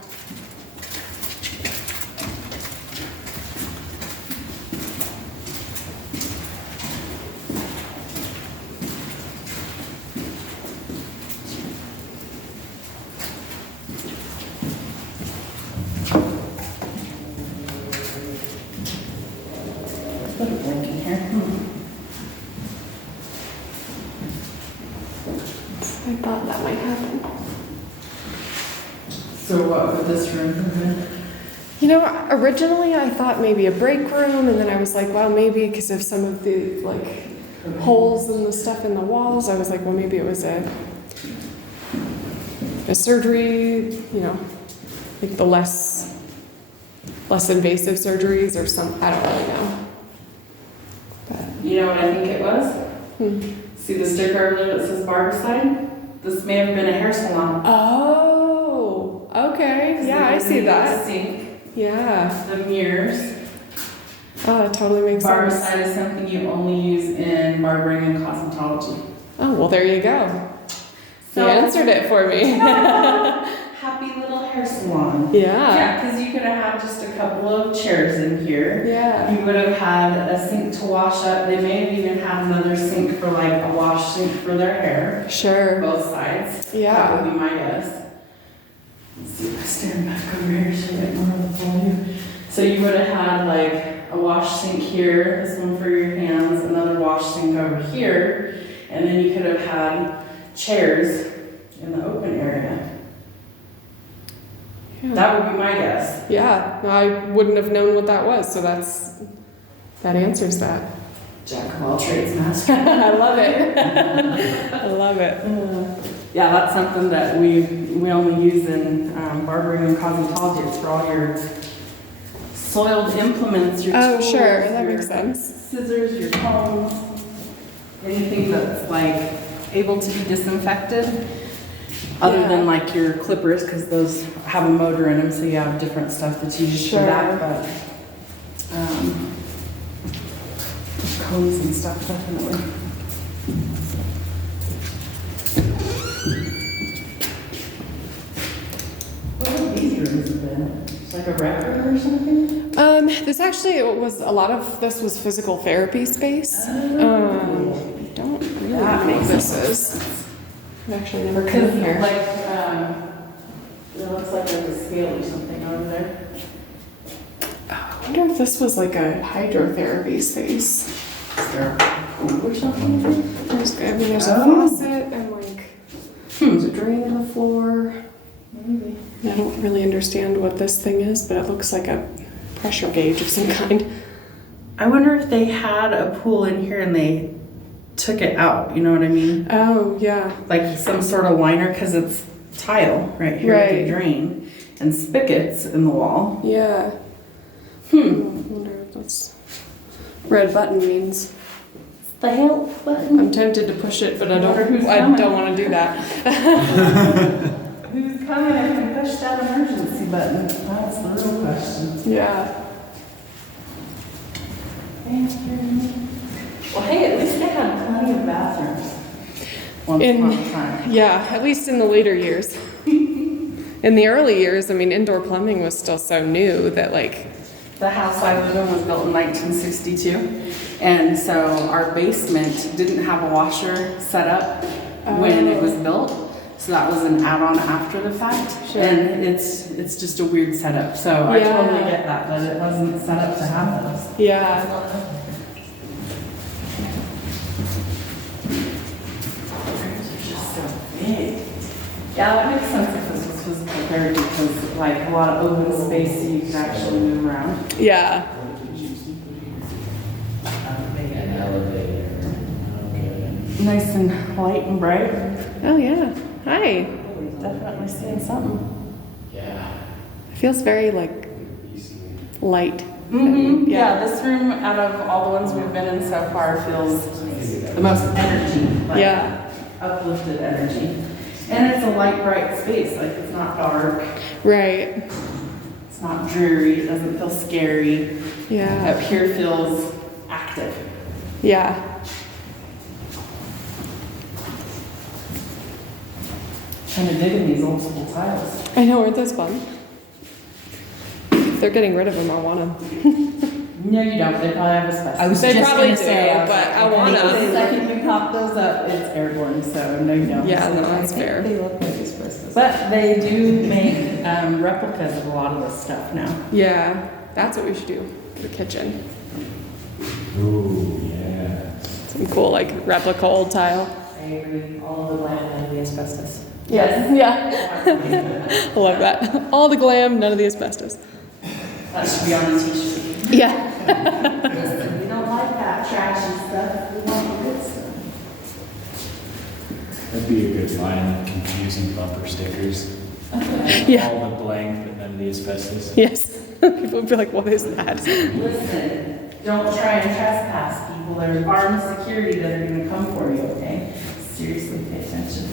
Put a blink in here. I thought that might happen. So what would this room have been? You know, originally I thought maybe a break room, and then I was like, well, maybe because of some of the like holes in the stuff in the walls, I was like, well, maybe it was a surgery, you know, like the less invasive surgeries or some, I don't really know. But, You know what I think it was? See the sticker over there that says Barbicide? This may have been a hair salon. oh, okay. Yeah, I see The that. sink, Yeah. the mirrors. Oh, that totally makes sense. Barbicide is something you only use in barbering and cosmetology. Oh, well, there you go. You answered it for me. Happy little hair salon. Yeah. Yeah, because you could have had just a couple of chairs in here. Yeah. You would have had a sink to wash up. They may have even had another sink for like a wash sink for their hair. Sure. Both sides. Yeah. That would be my guess. Let's see if I stand back over here so I get more of the volume. So you would have had like a wash sink here, this one for your hands, another wash sink over here, and then you could have had chairs in the open area. Yeah. That would be my guess. Yeah, no, I wouldn't have known what that was, so that answers that. Jack of all trades, master. I love it. I love it. Yeah, that's something that we only use in barbering and cosmetology. It's for all your soiled implements, your Oh, tools, sure, that your makes sense. scissors, your combs, anything that's like able to be disinfected. Other Yeah. than like your clippers, because those have a motor in them, so you have different stuff that you use Sure. for that. But combs and stuff, definitely. What have these rooms been? It's like a rec room or something? This actually was a lot of this was physical therapy space. Don't really That know what makes this is. I've actually never Because come here. like, it looks like there's a scale or something over there. I wonder if this was like a hydrotherapy space. Is there a pool or something? There's a Oh. faucet and like there's a drain in the floor. Maybe. I don't really understand what this thing is, but it looks like a pressure gauge of some kind. I wonder if they had a pool in here and they took it out, you know what I mean? Oh, yeah. Like some sort of liner, because it's tile right here with Right. the drain and spigots in the wall. Yeah. I wonder what this red button means. The help button. I'm tempted to push it, but I Wonder who's don't coming. want to do that. Who's coming and can push that emergency button? That's the real question. Yeah. Well, hey, at least they had plenty of bathrooms. Once In- upon a time. Yeah, at least in the later years. In the early years, I mean, indoor plumbing was still so new that like, The house I live in was built in 1962, and so our basement didn't have a washer set up when it was built, so that was an add-on after the fact. Sure. And it's just a weird setup, so I Yeah. totally get that, but it wasn't set up to have those. yeah, It's just so big. Yeah, that makes sense if this was physical therapy, because like a lot of open space, so you can actually move around. yeah. An elevator. Okay. Nice and light and bright. Oh yeah. Hi. Definitely seeing something. Yeah. It feels very like light. Mm-hmm. Yeah, this room out of all the ones we've been in so far feels the most energy. Like Yeah. uplifted energy. And it's a light, bright space. Like it's not dark. Right. It's not dreary. It doesn't feel scary. Yeah. Up here feels active. Yeah. Kind of digging these old school tiles. I know, aren't those fun? If they're getting rid of them, I want them. No, you don't. They probably have asbestos. They probably do, but I want The them. second you pop those up, it's airborne. So no, you don't. Yeah, no, that's fair. They look like asbestos. But they do make replicas of a lot of this stuff now. Yeah, that's what we should do for the kitchen. Ooh, yeah. Some cool like replica old tile. I agree. All of the glam and the asbestos. Yes. Yeah. I love that. All the glam, none of the asbestos. That should be on a t-shirt. Yeah. Listen, we don't like that trashy stuff. We want the good stuff. That'd be a good line, confusing bumper stickers. Yeah. All the blank, but none of the asbestos. Yes. People would be like, what is that? Listen, don't try and trespass people. There's armed security that are going to come for you, okay? Seriously, pay attention.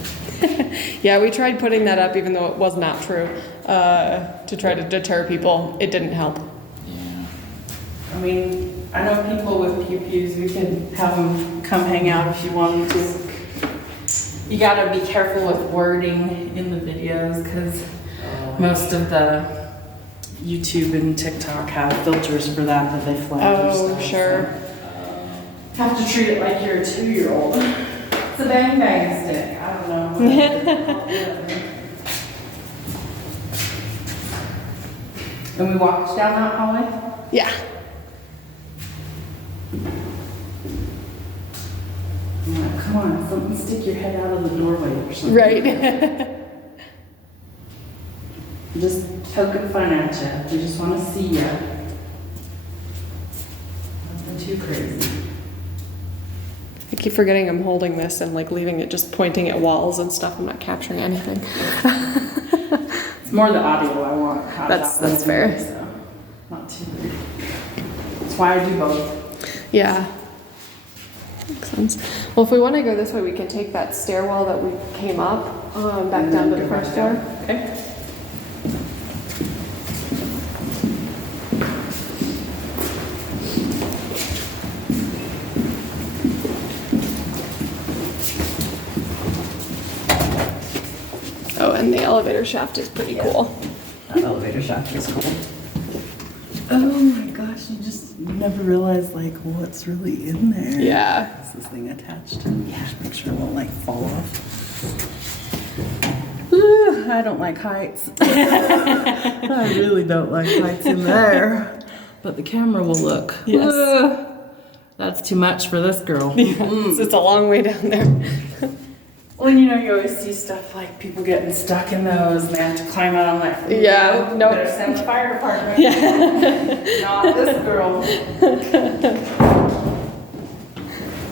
Yeah, we tried putting that up even though it was not true, to try to deter people. It didn't help. Yeah. I mean, I know people with pew-pews. We can have them come hang out if you want them to. You gotta be careful with wording in the videos because most of the YouTube and TikTok have filters for that they flag. or Oh, stuff, sure. so. Have to treat it like you're a 2-year-old. It's a bang bang stick. I don't know. And we walked down that hallway. Yeah. I'm like, come on, something stick your head out of the doorway or something. Right. Just poking fun at you. We just want to see you. Nothing too crazy. I keep forgetting I'm holding this and like leaving it just pointing at walls and stuff. I'm not capturing anything. It's more the audio I want. That's fair. So not too weird. That's why I do both. Yeah. Makes sense. Well, if we want to go this way, we can take that stairwell that we came up back down to the first floor. Okay. Oh, and the elevator shaft is pretty cool. That elevator shaft is cool. Oh my gosh, you just never realize like what's really in there. Yeah. Is this thing attached? Yeah. Just make sure it won't like fall off. Ooh, I don't like heights. I really don't like heights in there. But the camera will look. Yes. That's too much for this girl. It's a long way down there. Well, you know, you always see stuff like people getting stuck in those and they have to climb out on that. Yeah, nope. Better send the fire department. Yeah. Not this girl.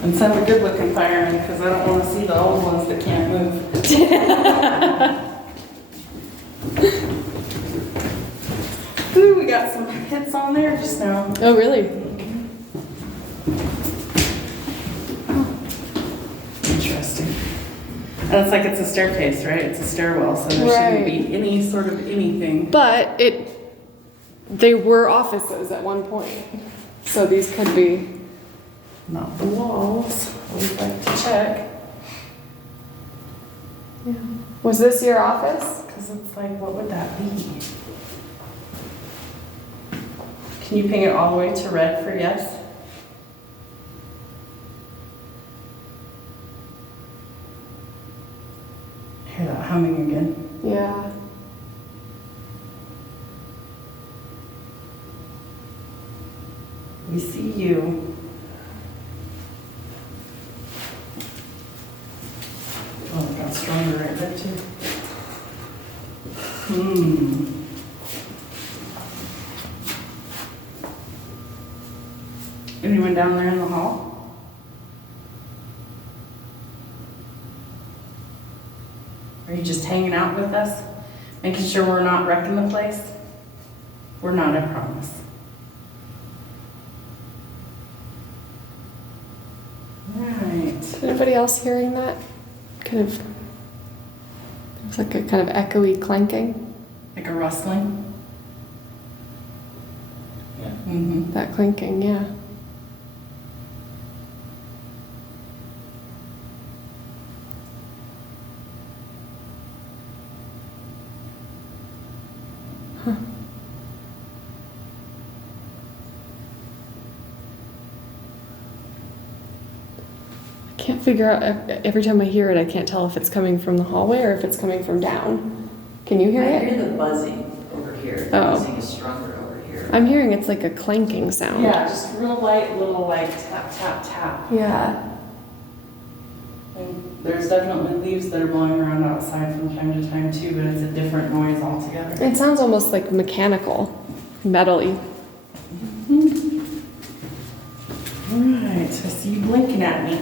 And send a good looking fireman because I don't want to see the old ones that can't move. Ooh, we got some hits on there just now. Oh, really? Interesting. And it's like it's a staircase, right? It's a stairwell, so there Right. shouldn't be any sort of anything. But they were offices at one point. So these could be. Not the walls. Always like to check. Was this your office? Because it's like, what would that be? Can you ping it all the way to red for yes? Hear that humming again. Yeah. We see you. Oh, it got stronger right there too. Anyone down there in the hall? Are you just hanging out with us? Making sure we're not wrecking the place? We're not, I promise. Right. Is anybody else hearing that? Kind of, it's like a kind of echoey clanking. Like a rustling? Yeah. Mm-hmm. That clinking, yeah. Huh. I can't figure out, every time I hear it, I can't tell if it's coming from the hallway or if it's coming from down. Can you hear I it? hear the buzzing over here. The Oh. buzzing is stronger over here. I'm hearing it's like a clanking sound. Yeah, just real light little like tap, tap, tap. Yeah. And there's definitely leaves that are blowing around outside from time to time too, but it's a different noise altogether. It sounds almost like mechanical, metal-y. Alright, I see you blinking at me.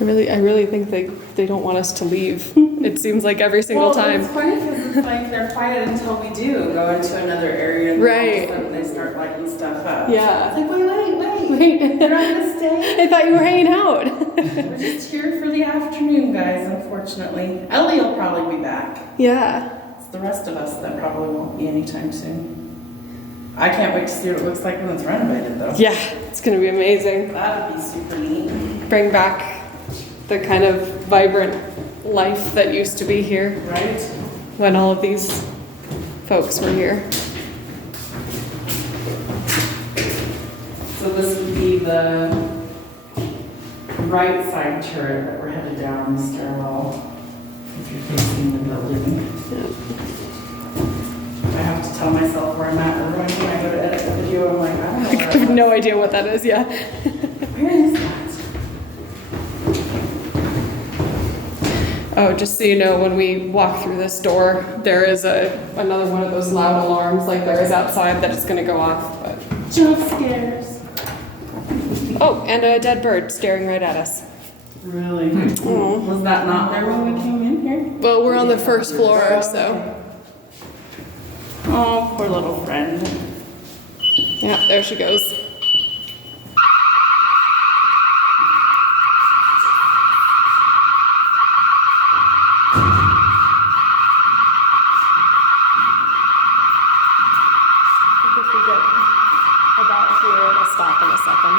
I really think they don't want us to leave. It seems like every single time. It's funny because it's like they're quiet until we do go into another area and Right. all of a sudden they start lighting stuff up. Yeah. It's like, wait. Wait. You're not gonna stay? I thought you were hanging out. We're just here for the afternoon, guys, unfortunately. Ellie will probably be back. Yeah. It's the rest of us that probably won't be anytime soon. I can't wait to see what it looks like when it's renovated though. Yeah, it's gonna be amazing. That would be super neat. Bring back the kind of vibrant life that used to be here Right? when all of these folks were here. So this would be the right side turret that we're headed down the stairwell. If you're facing the building. I have to tell myself where I'm at. Every time I go to edit the video, I'm like, I don't know I where have I'm no idea what that is, yeah. Where is that? Oh, just so you know, when we walk through this door, there is another one of those loud alarms like there is outside that is gonna go off, but. Jump scares. Oh, and a dead bird staring right at us. Really? Oh. Was that not there when we came in here? Well, we're on the first floor, so. Oh, poor little friend. Yeah, there she goes. I think if we get about here, it'll stop in a second.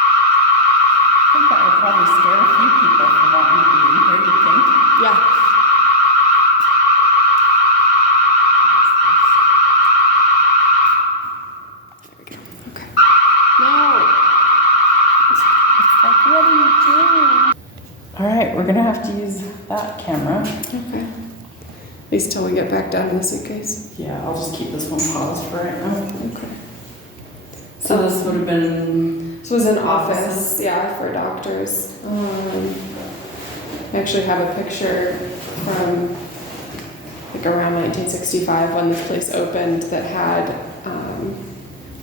I think that would probably scare a few people from wanting to be in here, you think? Yeah. There we go. Okay. No. It's like, what are you doing? All right, we're gonna have to use that camera. Okay. At least till we get back down to the suitcase. Yeah, I'll just keep this one paused for right now. Okay. So this would have been. This was an office, yeah, for doctors. I actually have a picture from like around 1965 when this place opened that had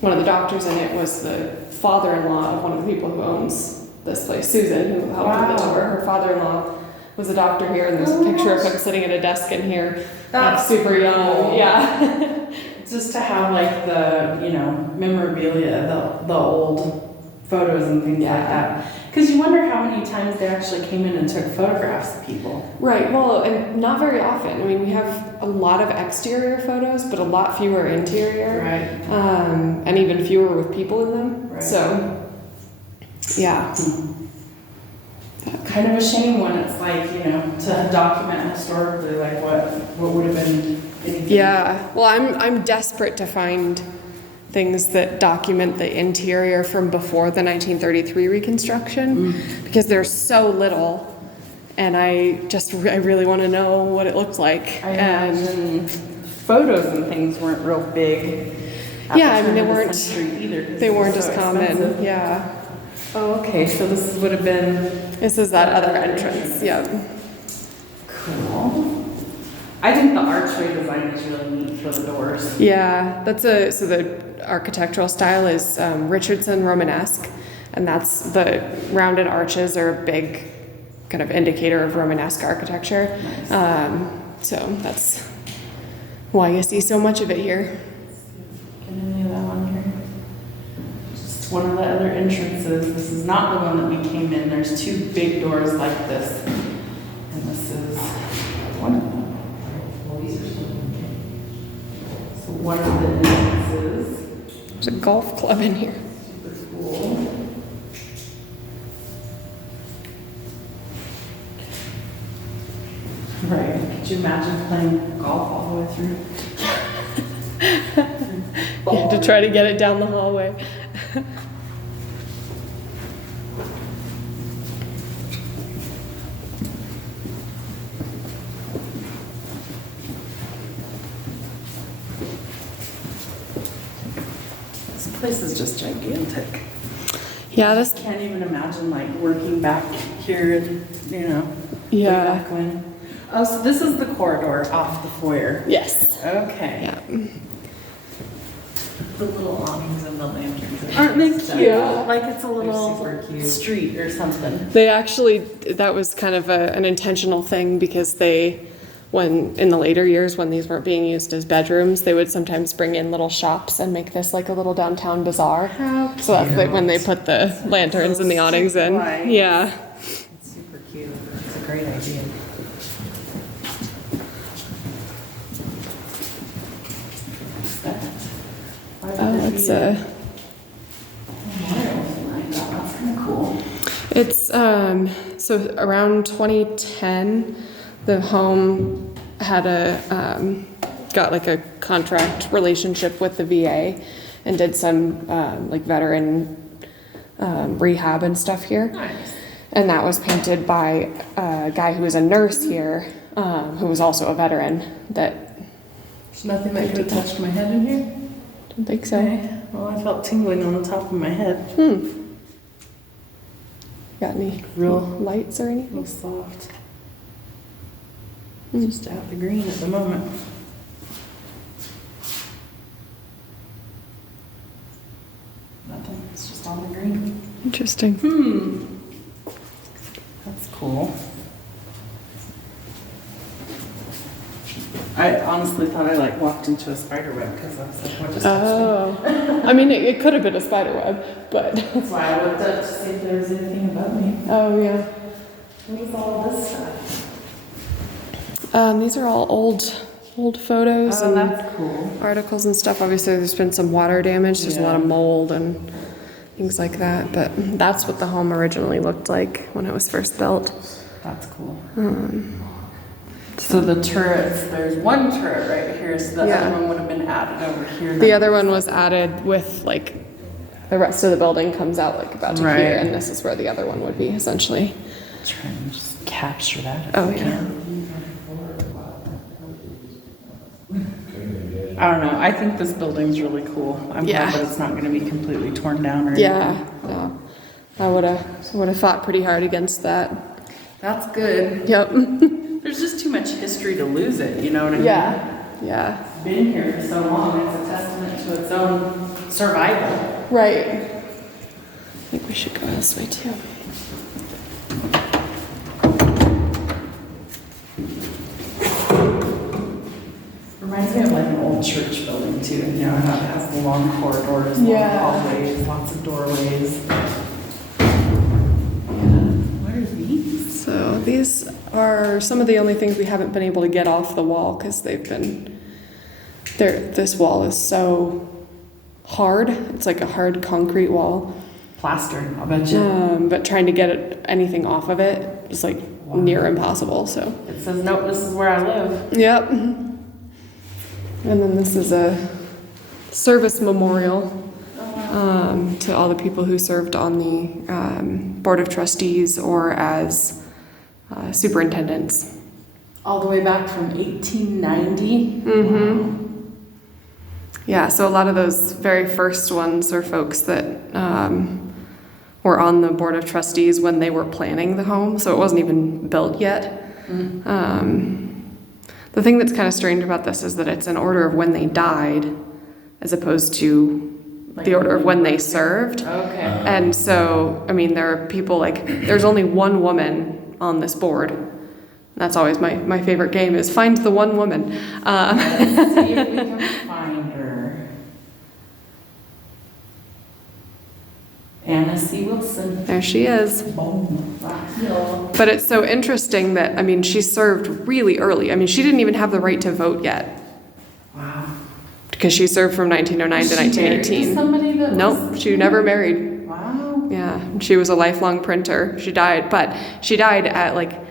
one of the doctors in it was the father-in-law of one of the people who owns this place, Susan, who helped with the tour. Her father-in-law was a doctor here, and there's a picture of him sitting at a desk in here. That's super young, cool. yeah. Just to have like the, memorabilia, the old photos and things like that. Because you wonder how many times they actually came in and took photographs of people. Right, well, and not very often. I mean, we have a lot of exterior photos, but a lot fewer interior. Right. And even fewer with people in them. Right. So, yeah. Kind of a shame when it's like, you know, to document historically, like what would have been anything. Yeah, well, I'm desperate to find things that document the interior from before the 1933 reconstruction because there's so little, and I really want to know what it looked like. I imagine photos and things weren't real big. At Yeah, I the mean, they turn of the weren't- century either, 'cause They it was weren't so as common. expensive. Yeah, Oh, okay, so this would have been this is that other entrance. Yep. cool. I think the archway design is really neat for the doors. Yeah, so the architectural style is Richardson Romanesque, and that's the rounded arches are a big kind of indicator of Romanesque architecture. Nice. So that's why you see so much of it here. Can I do that one here? Just one of the other entrances. This is not the one that we came in. There's two big doors like this. And this is one of them. So one of the entrances. There's a golf club in here. Super cool. Right. Could you imagine playing golf all the way through? You have to try to get it down the hallway. This place is just gigantic. Yeah, this. Can't even imagine like working back here, you know. Yeah. Way back when. Oh, so this is the corridor off the foyer. Yes. Okay. Yeah. The little awnings and the lanterns. Aren't they cute? Yeah. Like it's a little super cute. street or something. They actually, that was kind of an intentional thing because when in the later years when these weren't being used as bedrooms, they would sometimes bring in little shops and make this like a little downtown bazaar. How So that's like when they put the lanterns and the awnings in. Streetlights. Yeah. It's super cute. It's a great idea. Oh, it's a. That's kind of cool. It's so around 2010, the home had got like a contract relationship with the VA and did some like veteran rehab and stuff here. Nice. And that was painted by a guy who was a nurse here, who was also a veteran. That There's nothing that could have touched my head in here. don't think so. Okay. Well, I felt tingling on the top of my head. Got any Real- lights or anything? Real soft. Just out the green at the moment. Nothing. It's just on the green. Interesting. That's cool. I honestly thought I like walked into a spider web because I was like, what just touched me? Oh, I mean, it could have been a spider web, but That's why I looked up to see if there was anything above me. oh yeah. What is all this stuff? These are all old photos Oh, and that's cool. articles and stuff. Obviously, there's been some water damage. There's a lot of Yeah. mold and things like that. But that's what the home originally looked like when it was first built. That's cool. So the turrets, there's one turret right here, so the Yeah. other one would have been added over here. The other one was added with like the rest of the building comes out like about to Right. here, and this is where the other one would be essentially. Try and just capture that. if Oh I yeah. can. I don't know. I think this building's really cool. I'm Yeah. glad that it's not going to be completely torn down or Yeah. anything. No. I would have fought pretty hard against that. That's good. Yep. There's just too much history to lose it, you know what I mean? Yeah. Yeah. It's been here for so long. It's a testament to its own survival. Right. I think we should go this way too. Reminds me of like an old church building too, you know, how it has the long corridors, long Yeah. hallways, lots of doorways. these are some of the only things we haven't been able to get off the wall because this wall is so hard. It's like a hard concrete wall. Plastered, I'll bet you. But trying to get anything off of it is like near impossible, so. It says, nope, this is where I live. Yep. And then this is a service memorial to all the people who served on the Board of Trustees or as superintendents. All the way back from 1890? Mm-hmm. Yeah, so a lot of those very first ones are folks that were on the Board of Trustees when they were planning the home, so it wasn't even built yet. The thing that's kind of strange about this is that it's in order of when they died as opposed to the order of when they served. Okay. And so, I mean, there are people there's only one woman on this board. That's always my favorite game is find the one woman. Let's see if we can find her. Anna C. Wilson. There she is. Boom. Wow. But it's so interesting that, I mean, she served really early. I mean, she didn't even have the right to vote yet. Wow. Because she served from 1909 to Was she married to 1918. somebody that Nope, was- she never married. Wow. Yeah, she was a lifelong printer. She died at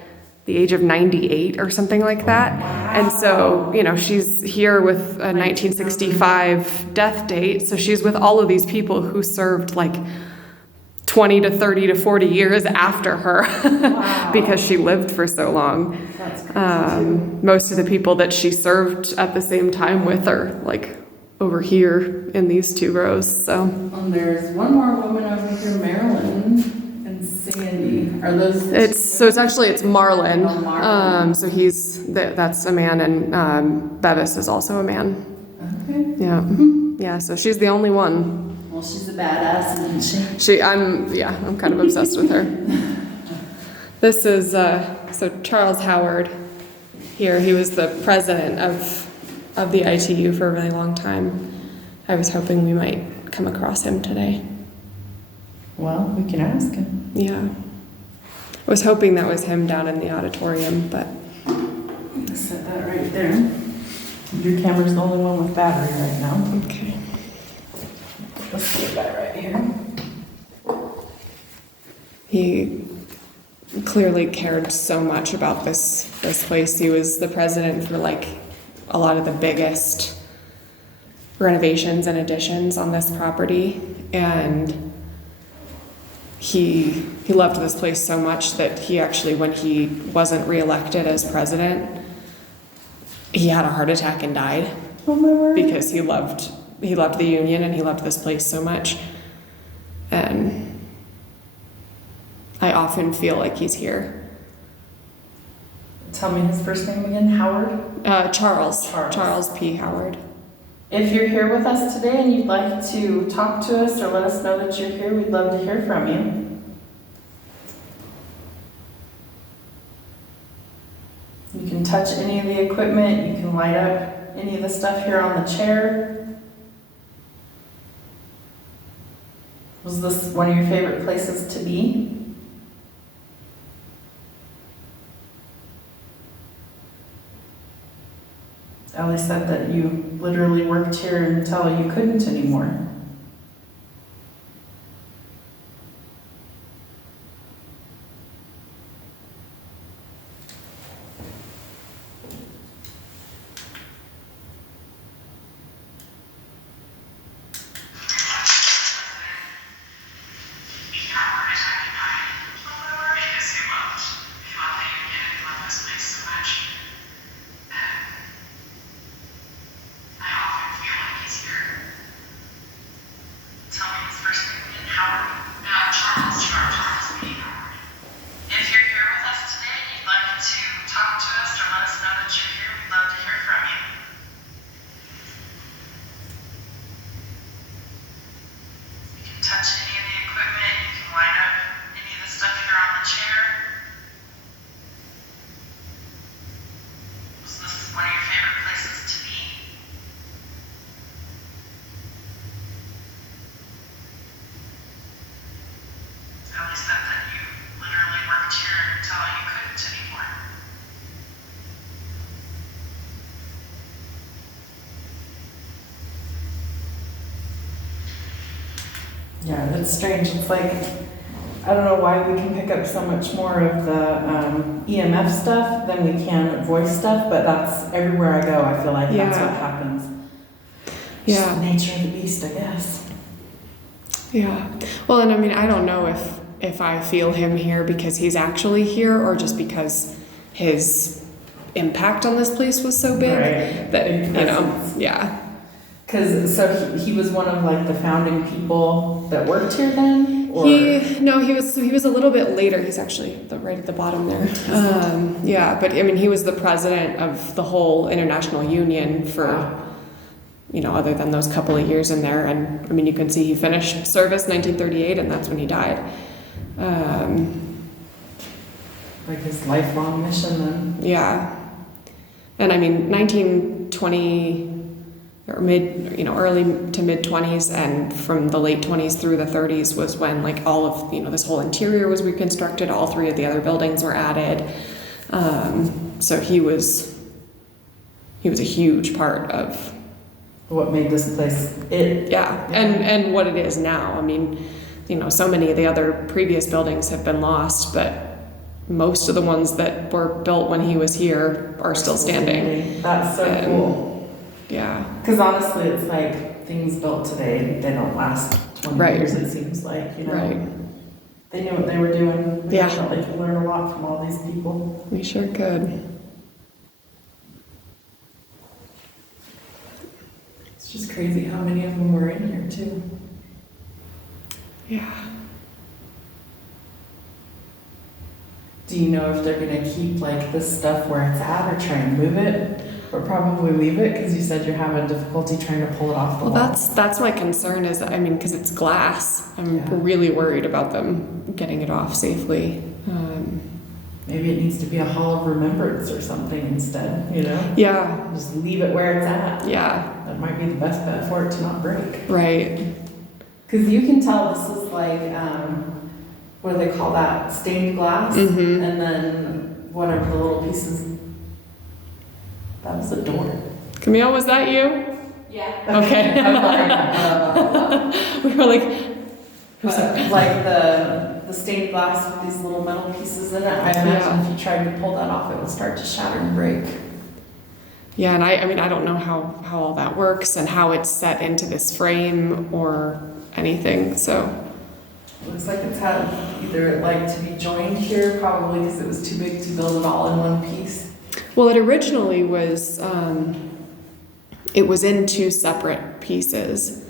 the age of 98 or something like that. Wow. And so, she's here with a 1965 death date. So she's with all of these people who served 20 to 30 to 40 years after her Wow. because she lived for so long. That's crazy. Most of the people that she served at the same time with are over here in these two rows. So And there's one more woman over here, Marilyn and Sandy. Are those? it's Marlin. Oh, Marlin. So that's a man, and Bevis is also a man. Okay. Yeah. Yeah, so she's the only one. Well, she's a badass, isn't she? I'm kind of obsessed with her. This is, so Charles Howard here, he was the president of the ITU for a really long time. I was hoping we might come across him today. Well, we can ask him. Yeah. I was hoping that was him down in the auditorium, but Set that right there. Your camera's the only one with battery right now. okay. Let's get that right here. He clearly cared so much about this place. He was the president for a lot of the biggest renovations and additions on this property, and he loved this place so much that he actually, when he wasn't reelected as president, he had a heart attack and died. Oh my word. Because he loved the union and he loved this place so much. And I often feel like he's here. Tell me his first name again. Howard? Charles. Charles. Charles P. Howard. If you're here with us today and you'd like to talk to us or let us know that you're here, we'd love to hear from you. You can touch any of the equipment, you can light up any of the stuff here on the chair. Was this one of your favorite places to be? Ellie said that you literally worked here until you couldn't anymore. Yeah, it's strange. It's like, I don't know why we can pick up so much more of the EMF stuff than we can voice stuff, but that's everywhere I go. I feel like that's Yeah. what happens. Yeah. Just the nature of the beast, I guess. Yeah. Well, and I mean, I don't know if I feel him here because he's actually here or just because his impact on this place was so big Right. that, Big you know, presence. yeah. Because, so he was one of like the founding people that worked here then? Or? He was a little bit later. He's actually right at the bottom there. Yeah, but I mean, he was the president of the whole international union for, you know, other than those couple of years in there. And I mean, you can see he finished service 1938, and that's when he died. Like his lifelong mission then? Yeah, and I mean, 1920 or early to mid 20s, and from the late 20s through the 30s was when like all of, you know, this whole interior was reconstructed. All three of the other buildings were added. So he was a huge part of What made this place it? yeah, and what it is now. I mean, you know, so many of the other previous buildings have been lost, but most of the ones that were built when he was here are still standing. That's so And- cool. Yeah. Because honestly, it's like things built today, they don't last 20 Right. years, it seems like, you know. Right. They knew what they were doing. We Yeah. definitely can learn a lot from all these people. We sure could. It's just crazy how many of them were in here too. Yeah. Do you know if they're gonna keep like this stuff where it's at or try and move it? Or probably leave it, because you said you're having difficulty trying to pull it off the Well, wall. that's my concern is, I mean, because it's glass. I'm Yeah. really worried about them getting it off safely. Maybe it needs to be a hall of remembrance or something instead, you know? Yeah. Just leave it where it's at. Yeah. That might be the best bet for it to not break. Right. Because you can tell this is like, what do they call that? Stained glass? Mhm. And then whatever the little pieces. That was a door. Camille, was that you? Yeah. Okay. We were like, Like the stained glass with these little metal pieces in it. I imagine Yeah. if you tried to pull that off, it would start to shatter and break. yeah, and I mean, I don't know how all that works and how it's set into this frame or anything, so. Looks like it's had either like to be joined here, probably because it was too big to build it all in one piece. Well, it originally was, it was in two separate pieces.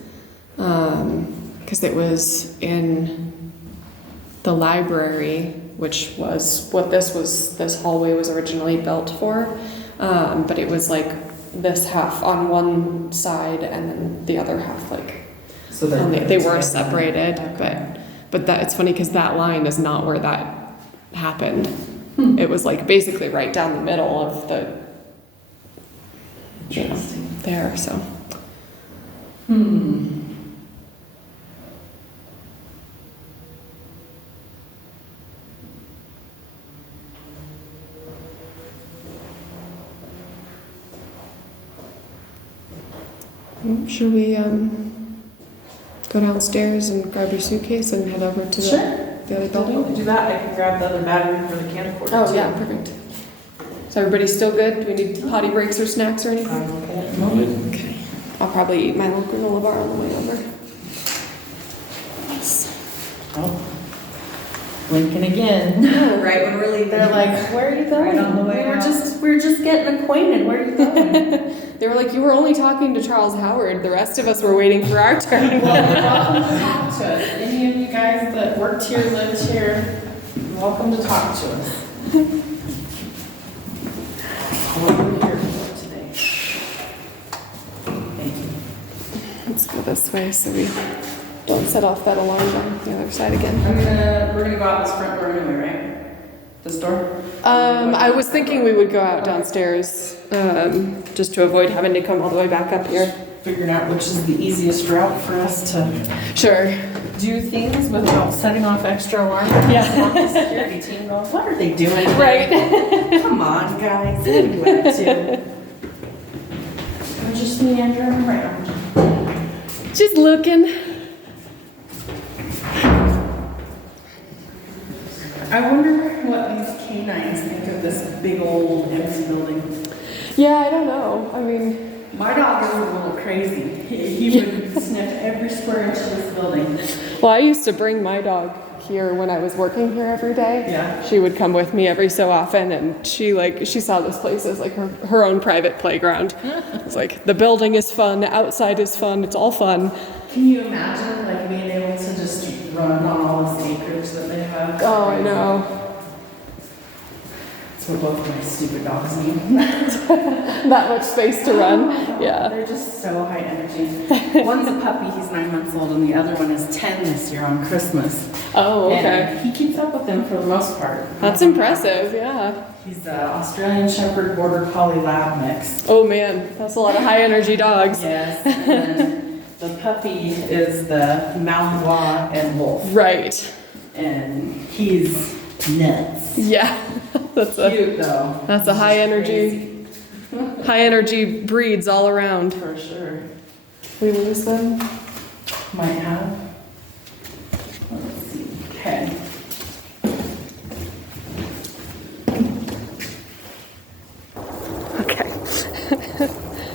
Because it was in the library, which was what this hallway was originally built for. But it was like this half on one side and then the other half like, So and they were together. separated, Okay. but that, it's funny because that line is not where that happened. It was like basically right down the middle of the, you know, Interesting. there, so. Should we go downstairs and grab your suitcase and head over to Sure. the other Don't building? do that. I can grab the other battery for the camcorder. Oh, too. yeah, perfect. So everybody still good? Do we need potty breaks or snacks or anything? I'm okay at the moment. Okay. I'll probably eat my little granola bar on the way over. Yes. Oh. Blinking again. Right when we're leaving. They're like, where are you going? Right on the way we were out. just getting acquainted. Where are you going? They were like, you were only talking to Charles Howard. The rest of us were waiting for our turn. Well, you're welcome to talk to us. Any of you guys that worked here, lived here, you're welcome to talk to us. What are we here for today? Thank you. Let's go this way so we don't set off that alarm on the other side again. We're gonna go out this front door anyway, right? This door? I was thinking we would go out downstairs, just to avoid having to come all the way back up here. Figuring out which is the easiest route for us to Sure. do things without setting off extra alarms. Yeah. The security team going, what are they doing? Right. Come on, guys, what are you up to? We're just meandering around. Just looking. I wonder what these canines think of this big old empty building. Yeah, I don't know. I mean, My dog is a little crazy. He would sniff every square inch of this building. well, I used to bring my dog here when I was working here every day. Yeah. She would come with me every so often, and she saw this place as like her own private playground. It's like the building is fun, outside is fun, it's all fun. Can you imagine like being able to just run on all this acreage that they have? Oh, I know. That's what both my stupid dogs need. That much space to run. Yeah. They're just so high energy. One's a puppy, he's 9 months old, and the other one is 10 this year on Christmas. Oh, okay. And he keeps up with them for the most part. That's impressive, yeah. He's an Australian Shepherd Border Collie Lab mix. Oh man, that's a lot of high energy dogs. Yes. And then the puppy is the Malinois and Wolf. Right. And he's nuts. Yeah. That's Cute though. That's a He's high just energy, crazy. high energy breeds all around. For sure. We lose them. Might have. Let's see. Okay. Okay.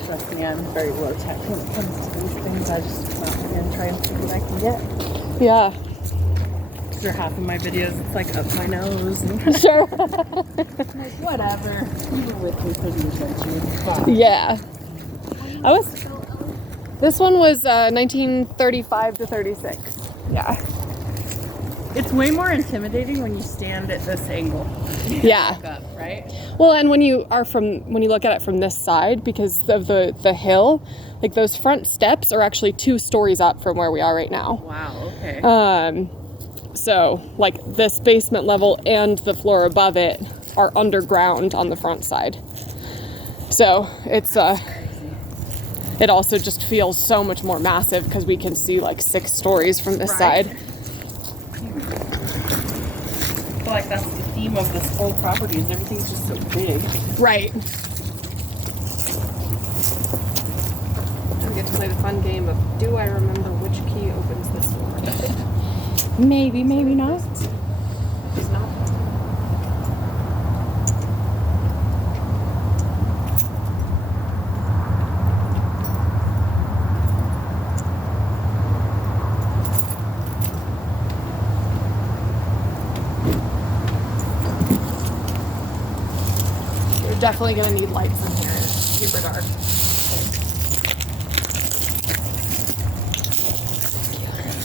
Trust me, I'm very low tech when it comes to these things. I just come out here and try and see what I can get. Yeah. For half of my videos, it's like up my nose. And Sure. like, whatever. You were with me for the adventure. It's fine. Yeah. This one was 1935 to 36. Yeah. It's way more intimidating when you stand at this angle. Yeah. Look up, right? Well, and when you look at it from this side, because of the hill, like those front steps are actually 2 stories up from where we are right now. Wow, okay. So like this basement level and the floor above it are underground on the front side. So it's it also just feels so much more massive because we can see like 6 stories from this Right. side. I feel like that's the theme of this whole property is everything's just so big. Right. We get to play the fun game of, do I remember which key opens this door? Maybe, maybe not. She's not. You're definitely gonna need lights in here. It's super dark.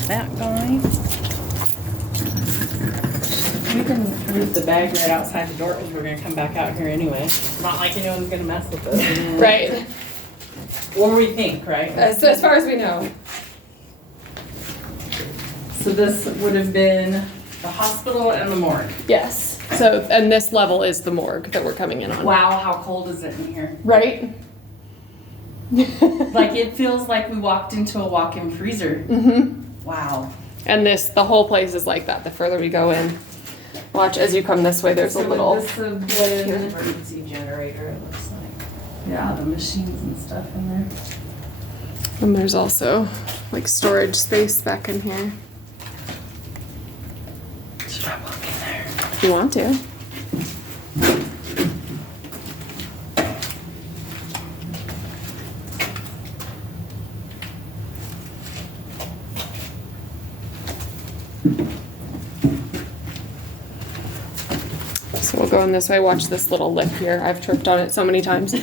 That guy. We can leave the bag right outside the door because we're going to come back out here anyway. It's not like anyone's going to mess with us. Right. Or we think, right? As far as we know. So this would have been the hospital and the morgue. Yes. So, and this level is the morgue that we're coming in on. Wow, how cold is it in here? Right? Like it feels like we walked into a walk-in freezer. Mm-hmm. Wow. And the whole place is like that the further we go in. Watch, as you come this way, there's a little... This have been, Emergency generator, it looks like. yeah, the machines and stuff in there. And there's also like storage space back in here. Should I walk in there? If you want to. So we'll go in this way. Watch this little lip here. I've tripped on it so many times. I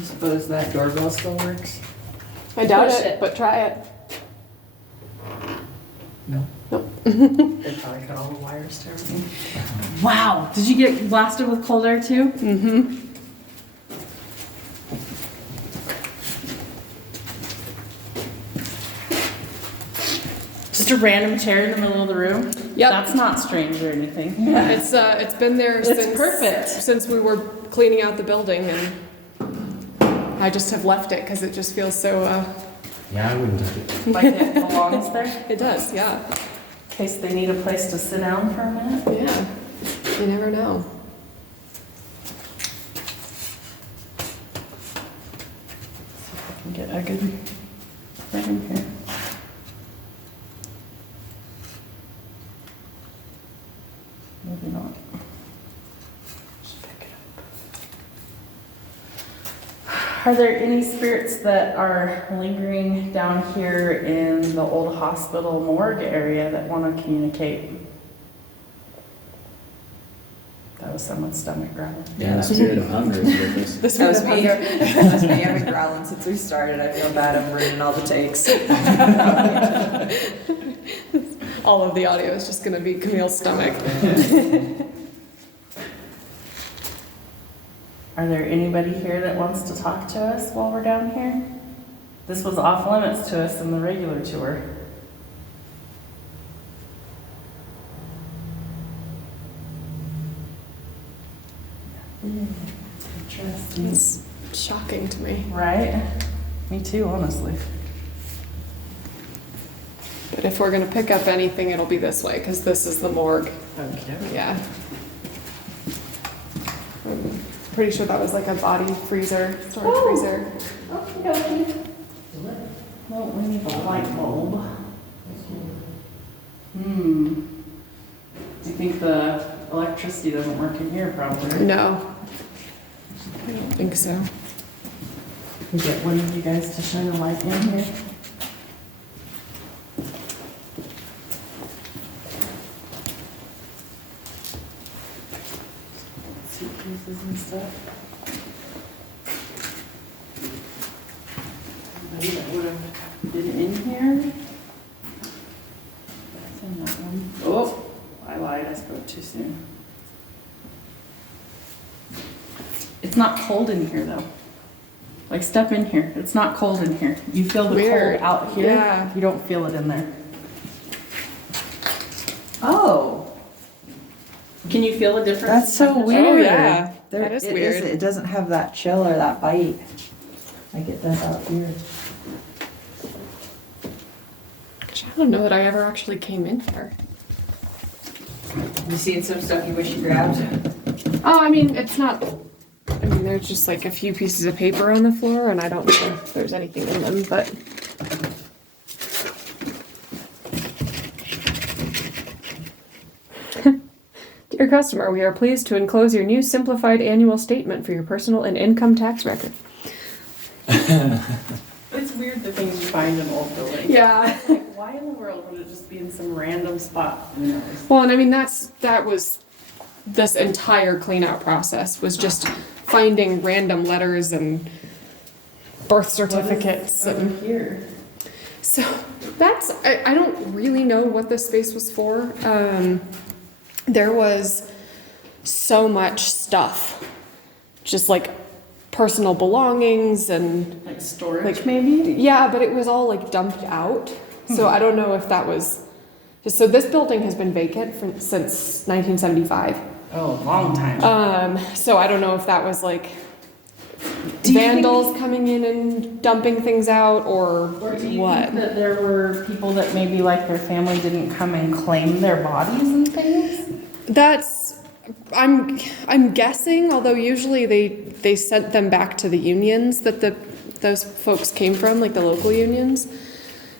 suppose that doorbell still works. I doubt Push it, it. but try it. No. Nope. They probably cut all the wires to everything. Wow. Did you get blasted with cold air too? Mm-hmm. Just a random chair in the middle of the room? Yep. That's not strange or anything. It's been there It's since perfect. since we were cleaning out the building, and I just have left it because it just feels so. Yeah, I wouldn't touch it. Like it belongs there? It does, yeah. In case they need a place to sit down for a minute? Yeah. You never know. See if I can get a good frame here. Maybe not. Are there any spirits that are lingering down here in the old hospital morgue area that want to communicate? That was someone's stomach growling. Yeah, the spirit of hunger is with us. That was me. That was me. I've been growling since we started. I feel bad. I'm ruining all the takes. All of the audio is just gonna be Camille's stomach. Are there anybody here that wants to talk to us while we're down here? This was off limits to us in the regular tour. Interesting. It's shocking to me. Right? Me too, honestly. But if we're gonna pick up anything, it'll be this way, because this is the morgue. Okay. Yeah. I'm pretty sure that was like a body freezer, storage Ooh. freezer. Okay. Well, we need a light bulb. Do you think the electricity doesn't work in here, probably? No. I don't think so. We get one of you guys to shine a light in here. Suitcases and stuff. Maybe that would have been in here. That's in that one. Oh, I lied. I spoke too soon. It's not cold in here though. Like step in here. It's not cold in here. You feel the Weird. cold out here. Yeah. You don't feel it in there. Oh, Can you feel the difference? that's so in weird. Oh, yeah. There, That is it weird. It doesn't have that chill or that bite. I get that out here. Gosh, I don't know that I ever actually came in here. You seen some stuff you wish you grabbed? Oh, I mean, it's not. I mean, there's just like a few pieces of paper on the floor, and I don't know if there's anything in them, but. Dear customer, we are pleased to enclose your new simplified annual statement for your personal and income tax record. It's weird the things you find in old buildings. Yeah. Like, why in the world would it just be in some random spot? You know? Well, and I mean, that was this entire clean out process was just finding random letters and birth certificates. What is And over here? so that's, I don't really know what this space was for. There was so much stuff, just like personal belongings and Like storage, Like- maybe? yeah, but it was all like dumped out. So I don't know if that was so this building has been vacant since 1975. Oh, a long time. So I don't know if that was like Do you vandals coming in and dumping things out or Or do you what. think that there were people that maybe like their family didn't come and claim their bodies and things? That's I'm guessing, although usually they sent them back to the unions that those folks came from, like the local unions.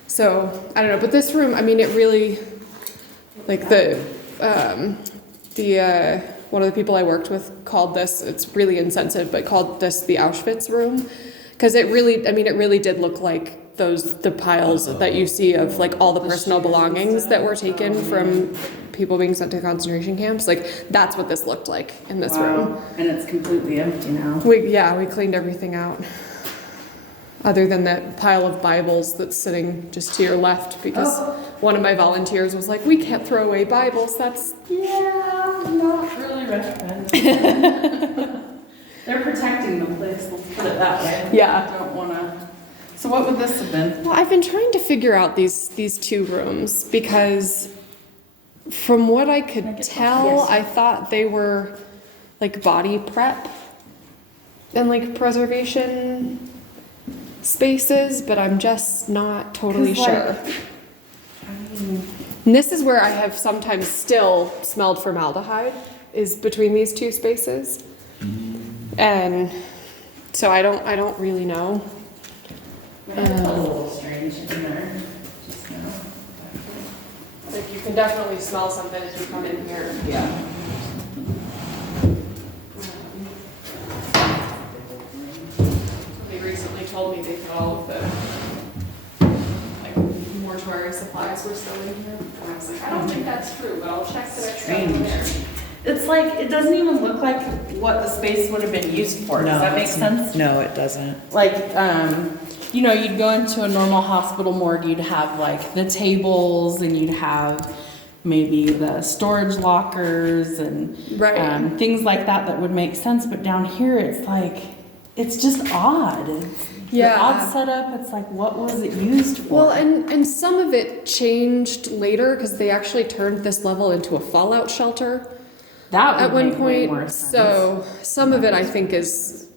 So I don't know, but this room, I mean, it really, like the one of the people I worked with called this, it's really insensitive, but called this the Auschwitz room, because it really did look like the piles that you see of like all the personal belongings that were taken from people being sent to concentration camps. Like that's what this looked like in this room. Wow. And it's completely empty now. We cleaned everything out. Other than that pile of Bibles that's sitting just to your left, because one of my volunteers was like, we can't throw away Bibles. That's Not really recommended. They're protecting the place, let's put it that way. Yeah. I don't wanna. So what would this have been? Well, I've been trying to figure out these two rooms because from what I could tell, Yes. I thought they were like body prep and like preservation spaces, but I'm just not totally 'Cause, sure. And this is where I have sometimes still smelled formaldehyde, is between these two spaces. And so I don't really know. It felt a little strange in there just now. Like you can definitely smell something as you come in here. Yeah. They all of the like mortuary supplies were still in here. And I was like, I don't think that's true, but I'll check that it's still in there. It's like, it doesn't even look like what the space would have been used for. Does that make sense? No, it doesn't. Like, you know, you'd go into a normal hospital morgue, you'd have like the tables and you'd have maybe the storage lockers and things like that would make sense. But down here, it's like, it's just odd. It's Yeah. an odd setup. It's like, what was it used for? Well, and some of it changed later because they actually turned this level into a fallout shelter that would at one make way more point. sense. So some of it I think is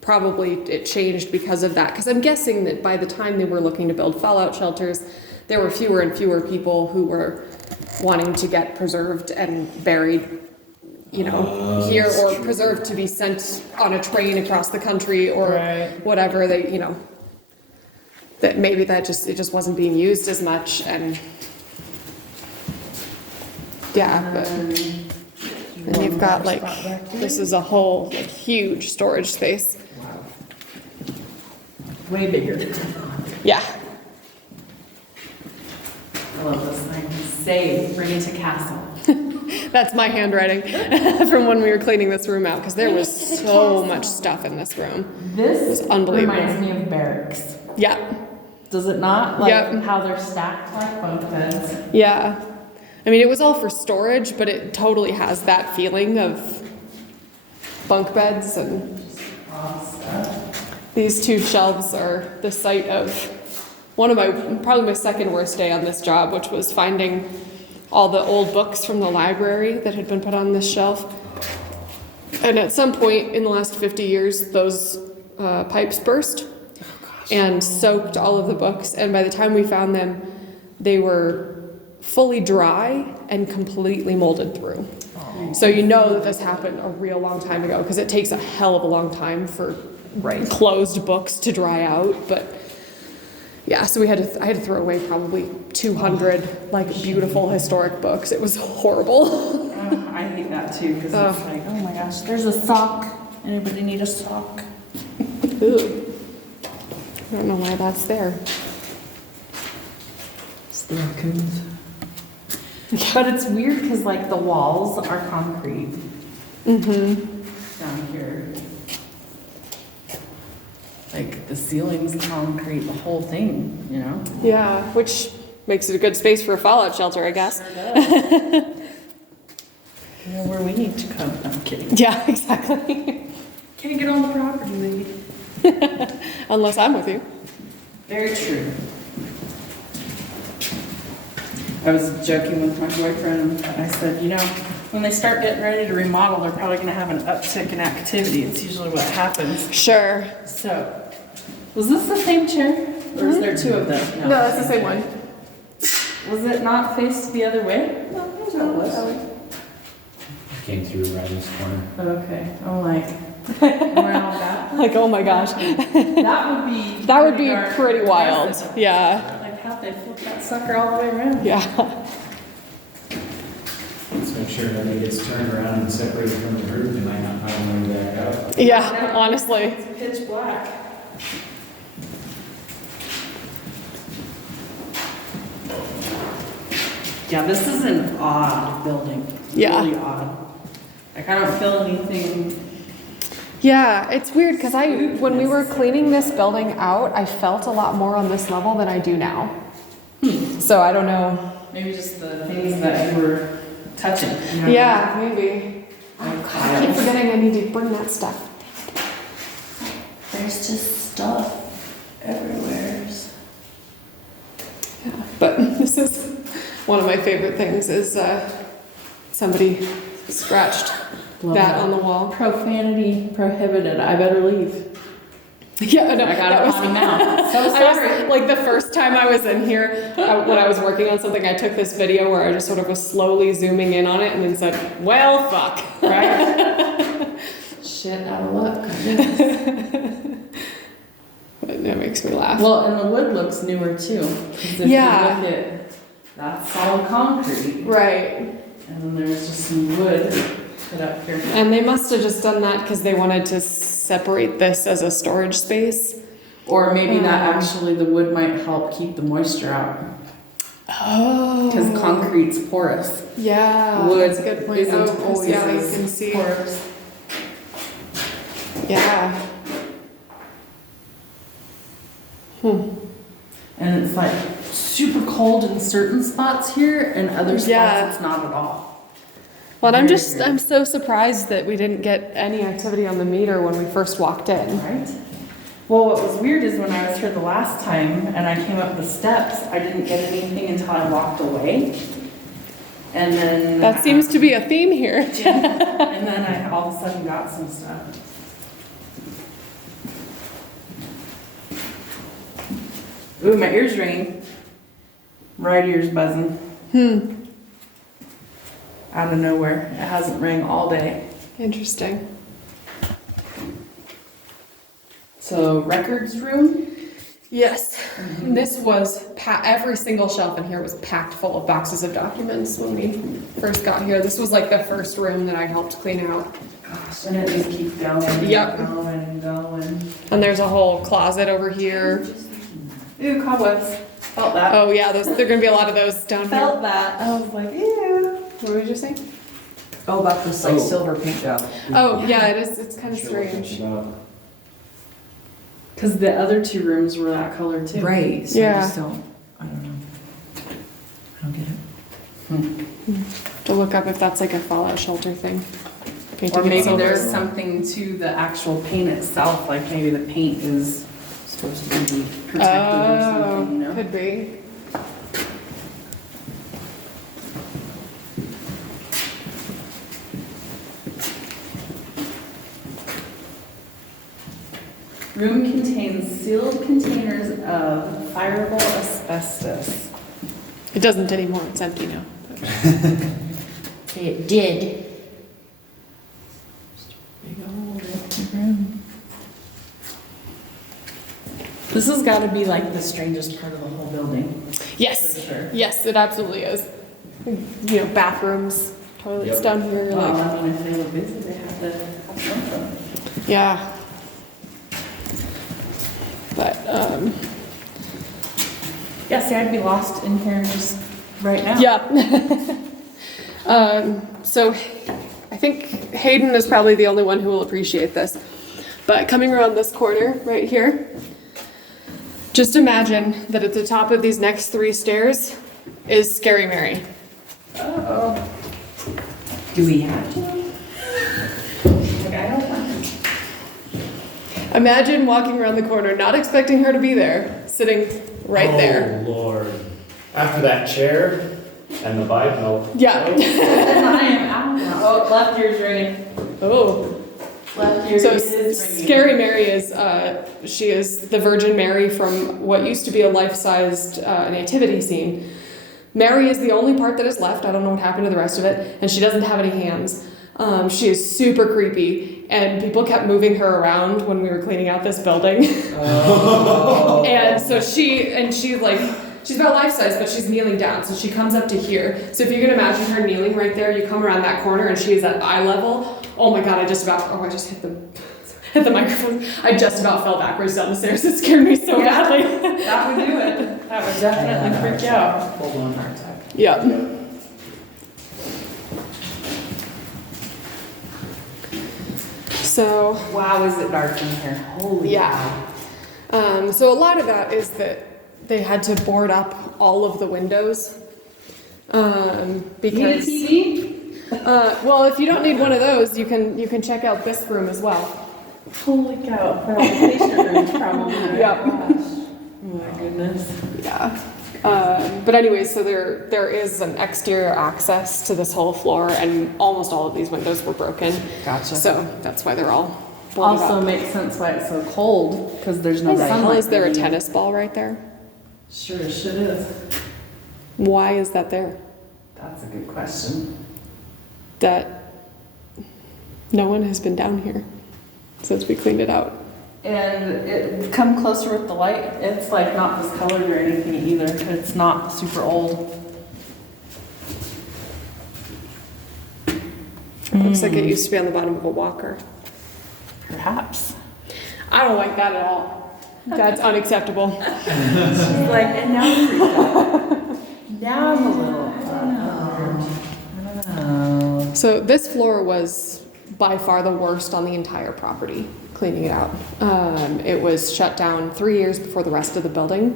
probably it changed because of that. Because I'm guessing that by the time they were looking to build fallout shelters, there were fewer and fewer people who were wanting to get preserved and buried, you know, here or preserved to be sent on a train across the country or whatever they, you know, that maybe it just wasn't being used as much and yeah, but and you've got like, this is a whole like, huge storage space. Way bigger. Yeah. I love this thing. Save, bring it to castle. That's my handwriting from when we were cleaning this room out because there was so much stuff in this room. This It's unbelievable. reminds me of barracks. Yeah. Does it not? Like Yep. how they're stacked like bunk beds. Yeah. I mean, it was all for storage, but it totally has that feeling of bunk beds and these two shelves are the site of one of probably my second worst day on this job, which was finding all the old books from the library that had been put on this shelf. And at some point in the last 50 years, those pipes burst and soaked all of the books. And by the time we found them, they were fully dry and completely molded through. So you know that this happened a real long time ago because it takes a hell of a long time for closed books to dry out. But yeah, so I had to throw away probably 200 like beautiful historic books. It was horrible. I hate that too because it's like, oh my gosh, there's a sock. Anybody need a sock? Ooh. I don't know why that's there. It's the raccoons. But it's weird because like the walls are concrete down here. Like the ceiling's concrete, the whole thing, you know? Yeah, which makes it a good space for a fallout shelter, I guess. Sure does. You know where we need to come. I'm kidding. Yeah, exactly. Can't get on the property, maybe. Unless I'm with you. Very true. I was joking with my boyfriend, and I said, you know, when they start getting ready to remodel, they're probably going to have an uptick in activity. It's usually what happens. Sure. So, was this the same chair? Or is there two of them? No, that's the same one. Was it not faced the other way? No, it was. Came through right in this corner. Okay. I'm like, around that. Like, oh my gosh. That would be pretty wild. Yeah. Like, how'd they flip that sucker all the way around? Yeah. Let's make sure that it gets turned around and separated from the roof. They might not find a way back out. Yeah, honestly. It's pitch black. Yeah, this is an odd building. Yeah. Really odd. Like, I don't feel anything. Yeah, it's weird because when we were cleaning this building out, I felt a lot more on this level than I do now. So I don't know. Maybe just the things that you were touching. You know? Yeah, maybe. I keep forgetting I need to bring that stuff. There's just stuff everywhere. Yeah, but this is one of my favorite things is somebody scratched that on the wall. Profanity prohibited. I better leave. Yeah, no, I got that it was on me now. So I sorry. was, like the first time I was in here, when I was working on something, I took this video where I just sort of was slowly zooming in on it and then said, well, fuck. Right? Shit out of luck. But it makes me laugh. Well, and the wood looks newer too. 'Cause if Yeah. you look at that's solid concrete. Right. And then there's just some wood put up here. And they must have just done that because they wanted to separate this as a storage space. Or maybe that actually the wood might help keep the moisture out. Oh. Because concrete's porous. Yeah, Wood that's a good point. isn't Oh, yeah, you always can see. porous. Yeah. And it's like super cold in certain spots here, and other spots Yeah. it's not at all. Well, Very weird. I'm so surprised that we didn't get any activity on the meter when we first walked in. Right? Well, what was weird is when I was here the last time and I came up the steps, I didn't get anything until I walked away. And then That seems to be a theme here. and then I all of a sudden got some stuff. Ooh, my ear's ringing. Right ear's buzzing. Out of nowhere. It hasn't rang all day. Interesting. So, records room? Yes. This was every single shelf in here was packed full of boxes of documents when we first got here. This was like the first room that I helped clean out. Gosh, and it just keeps going and Yep. going and going. And there's a whole closet over here. Ooh, cobwebs. Felt that. Oh yeah, there are gonna be a lot of those down here. Felt that. I was like, ew. What did you say? Oh, about this like Oh. silver paint job. Oh yeah, it is. It's kind of strange. Because the other two rooms were that color too. Right, so I Yeah. just don't, I don't know. I don't get it. To look up if that's like a fallout shelter thing. Painted Or in maybe silver. there's something to the actual paint itself, like maybe the paint is Supposed to be. protective or something, you know? Could be. Room contains sealed containers of fireable asbestos. It doesn't anymore. It's empty now. It did. Big old empty room. This has got to be like the strangest part of the whole building. Yes. For sure. Yes, it absolutely is. You know, bathrooms, toilets Yep. down here. Well, Like, I mean, if they were busy, they had to have something. yeah. But Yeah, see, I'd be lost in here just right now. yeah. So I think Hayden is probably the only one who will appreciate this. But coming around this corner right here, just imagine that at the top of these next 3 stairs is Scary Mary. Uh-oh. Do we have to? Like, I don't want to. Imagine walking around the corner, not expecting her to be there, sitting right there. Oh, Lord. After that chair and the vibe note. Yeah. And I am out now. Oh, left ear's ringing. Oh. Left ear So is ringing. Scary Mary is, she is the Virgin Mary from what used to be a life-sized nativity scene. Mary is the only part that is left. I don't know what happened to the rest of it. And she doesn't have any hands. She is super creepy. And people kept moving her around when we were cleaning out this building. Oh. And so she's about life size, but she's kneeling down. So she comes up to here. So if you can imagine her kneeling right there, you come around that corner and she is at eye level. Oh my God, I just hit the microphone. I just about fell backwards down the stairs. It scared me so badly. That would do it. That would definitely freak you out. Hold on, heart attack. Yeah. So, Wow, is it dark in here? Holy yeah. So a lot of that is that they had to board up all of the windows. Need a Because TV? well, if you don't need one of those, you can check out this room as well. Holy cow. For all the patient rooms, probably. Yep. Oh my goodness. Yeah. But anyways, so there is an exterior access to this whole floor, and almost all of these windows were broken. Gotcha. So that's why they're all boarded Also up. makes sense why it's so cold, because there's no Why the hell sunlight. is there a really. tennis ball right there? Sure is. Why is that there? That's a good question. That no one has been down here since we cleaned it out. And it come closer with the light. It's like not discolored or anything either. It's not super old. Looks like it used to be on the bottom of a walker. Perhaps. I don't like that at all. That's unacceptable. She's like, and now I'm freaked out. Now I'm a little. I don't know. So this floor was by far the worst on the entire property, cleaning it out. It was shut down 3 years before the rest of the building,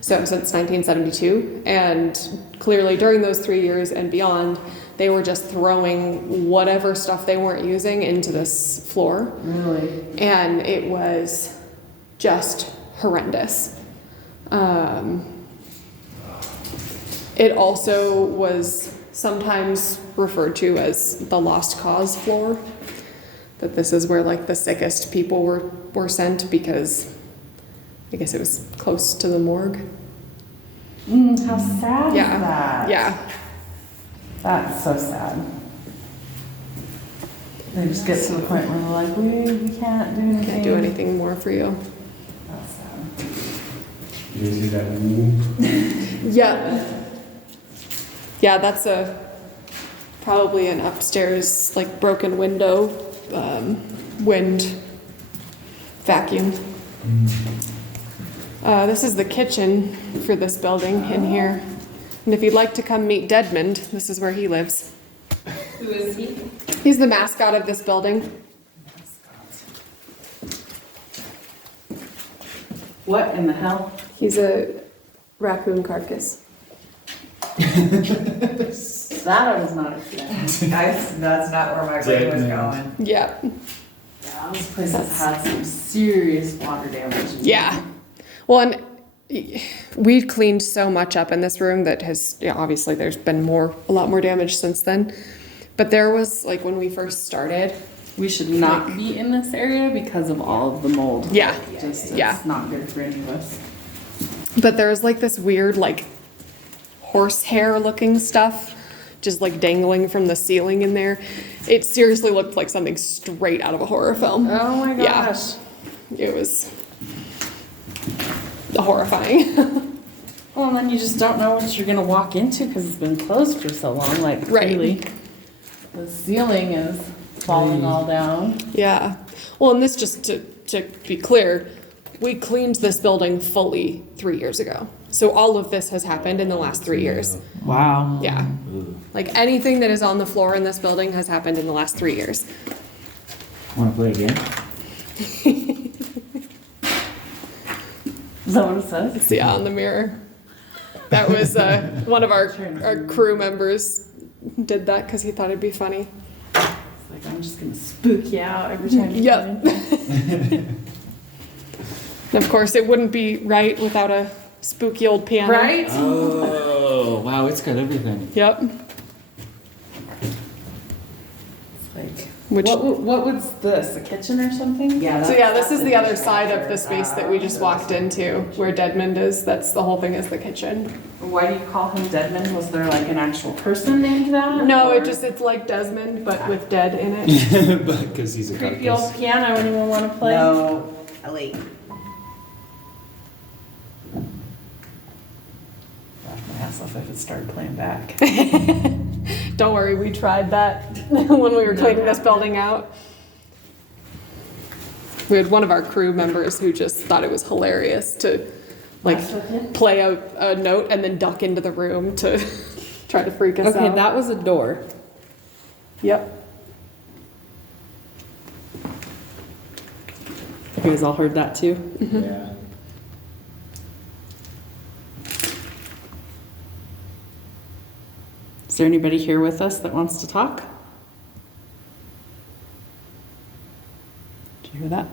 so since 1972. And clearly during those 3 years and beyond, they were just throwing whatever stuff they weren't using into this floor. Really? And it was just horrendous. It also was sometimes referred to as the lost cause floor. That this is where like the sickest people were sent because I guess it was close to the morgue. How sad Yeah. is that? Yeah. That's so sad. They just get to the point where they're like, we can't do anything. Can't do anything more for you. That's sad. You guys hear that woo? Yeah. Yeah, that's probably an upstairs like broken window wind vacuum. This is the kitchen for this building in here. And if you'd like to come meet Dedmond, this is where he lives. Who is he? He's the mascot of this building. What in the hell? He's a raccoon carcass. That I was not expecting. That's not where my brain was going. Yeah. Yeah, this place has had some serious water damage. Yeah. Well, and we've cleaned so much up in this room that has, yeah, obviously there's been a lot more damage since then. But there was, like, when we first started. We should not be in this area because of all of the mold. Yeah. Just, Yeah. it's not good for any of us. But there was, like, this weird, like, horsehair looking stuff just, like, dangling from the ceiling in there. It seriously looked like something straight out of a horror film. Oh my gosh. Yeah. It was horrifying. Well, and then you just don't know what you're gonna walk into because it's been closed for so long. Like, Right. really, the ceiling is falling all down. Yeah. Well, and this, just to be clear, we cleaned this building fully 3 years ago. So all of this has happened in the last 3 years. Wow. Yeah. Like anything that is on the floor in this building has happened in the last 3 years. Want to play again? Is that what it says? It's, yeah, on the mirror. That was one of our crew members did that because he thought it'd be funny. It's like, I'm just gonna spook you out every time you Yep. come in. And of course, it wouldn't be right without a spooky old piano. Right? Oh, wow, it's got everything. Yep. It's like, Which, what was this? A kitchen or something? Yeah. so yeah, this is the other side of the space that we just walked into, where Dedmond is. That's the whole thing is the kitchen. Why do you call him Dedmond? Was there like an actual person named that? No, Or it's like Desmond, but with dead in it. Because he's a creepy carcass. old piano. Anyone want to play? No, Ellie. Laugh my ass off if it started playing back. Don't worry, we tried that when we were cleaning this building out. We had one of our crew members who just thought it was hilarious to like Mess with it? play a note and then duck into the room to try to freak us Okay, out. that was a door. Yep. You guys all heard that too? Yeah. Is there anybody here with us that wants to talk? Did you hear that?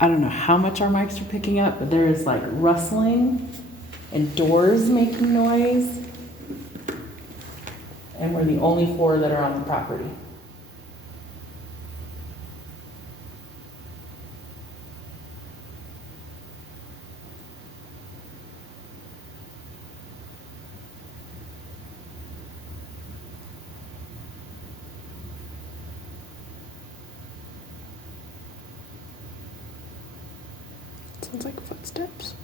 I don't know how much our mics are picking up, but there is like rustling and doors making noise. And we're the only four that are on the property. Sounds like footsteps.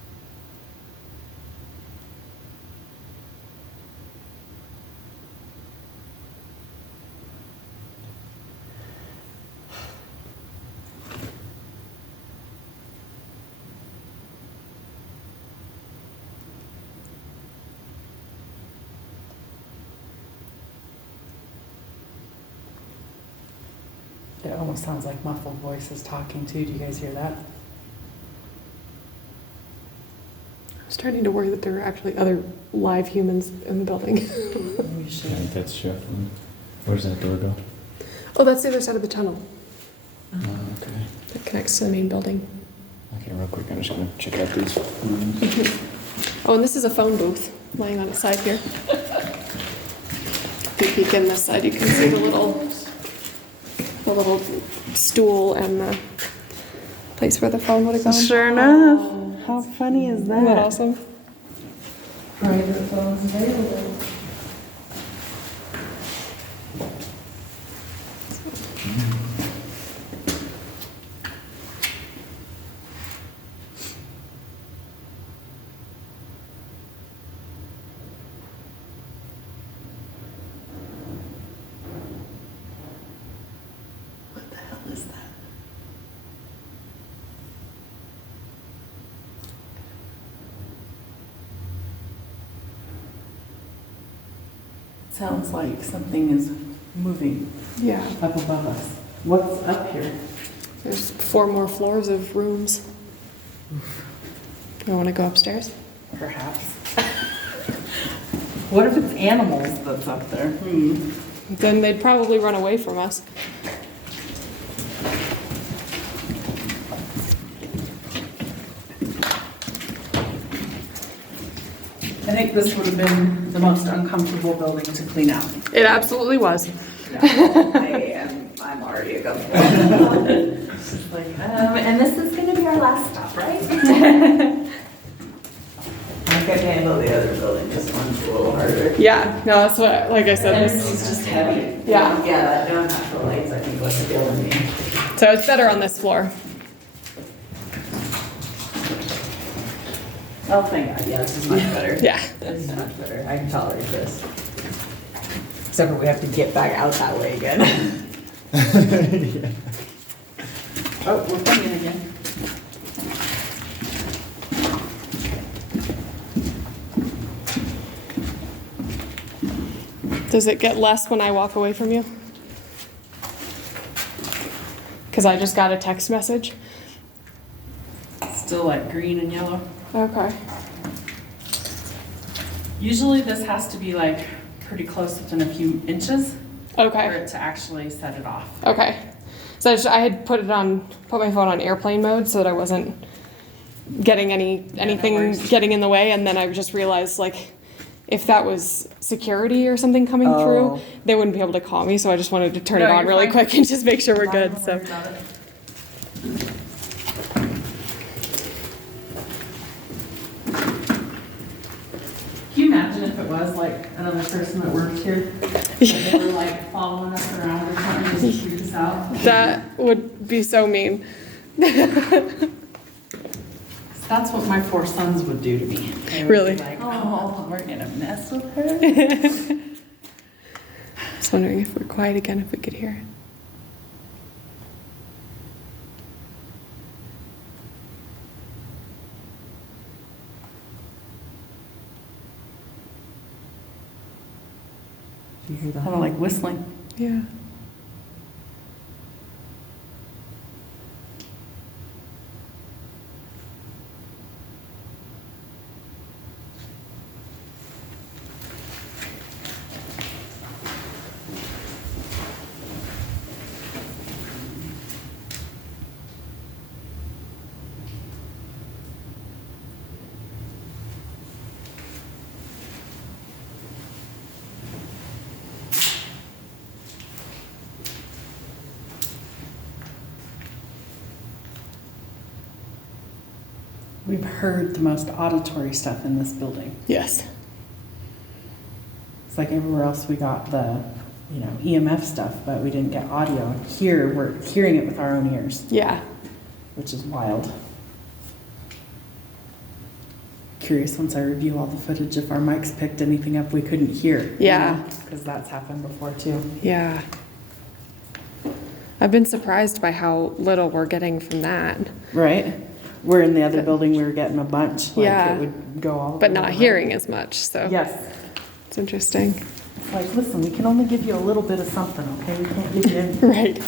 It almost sounds like muffled voices talking too. Do you guys hear that? I was starting to worry that there were actually other live humans in the building. We I should. think that's shuffling. Where's that door go? Oh, that's the other side of the tunnel Oh, okay. that connects to the main building. Okay, real quick, I'm just gonna check out these rooms. Oh, and this is a phone booth lying on its side here. If you peek in this side, you can see the little stool and the place where the phone would have gone. Sure enough. How funny is Isn't that awesome? Private phones available. What the hell is that? Sounds like something is moving Yeah. up above us. What's up here? There's 4 more floors of rooms. You want to go upstairs? Perhaps. What if it's animals that's up there? Then they'd probably run away from us. I think this would have been the most uncomfortable building to clean out. It absolutely was. I'm already a comfortable. It's just like, And this is gonna be our last stop, right? I could handle the other building, this one's a little harder. Yeah, no, that's what, like I said, And this this is just heavy. Yeah. Yeah, that no natural lights, I think, what's appealing me. So it's better on this floor. Oh, thank God, yeah, this is much better. Yeah. This is much better, I can tolerate this. Except for we have to get back out that way again. oh, we're coming again. Does it get less when I walk away from you? Because I just got a text message. Still like green and yellow. Okay. Usually this has to be like pretty close within a few inches for Okay. it to actually set it off. Okay. So I had put my phone on airplane mode so that I wasn't getting anything worries. getting in the way, and then I just realized like if that was security or something coming through, they wouldn't be able to call me, so I just wanted to turn No, it on you're really fine. quick and just make sure we're good. Don't So worry about it. Can you imagine if it was like another person that worked here? That they were like following us around or something just to freak us out? that would be so mean. That's what my 4 sons would do to me. They would Really? be like, oh, we're gonna mess with her. I was wondering if we're quiet again, if we could hear it. You hear that? Kind of like whistling. Yeah. We've heard the most auditory stuff in this building. Yes. It's like everywhere else we got the, EMF stuff, but we didn't get audio. Here, we're hearing it with our own ears, Yeah. which is wild. Curious once I review all the footage if our mics picked anything up we couldn't hear. Yeah. Because that's happened before too. Yeah. I've been surprised by how little we're getting from that, Right? We're in the other building, we were getting a bunch. Like Yeah. it would go all but the way not around. hearing as much, so Yes. it's interesting. It's like, listen, we can only give you a little bit of something, okay? We can't give you anything. Right.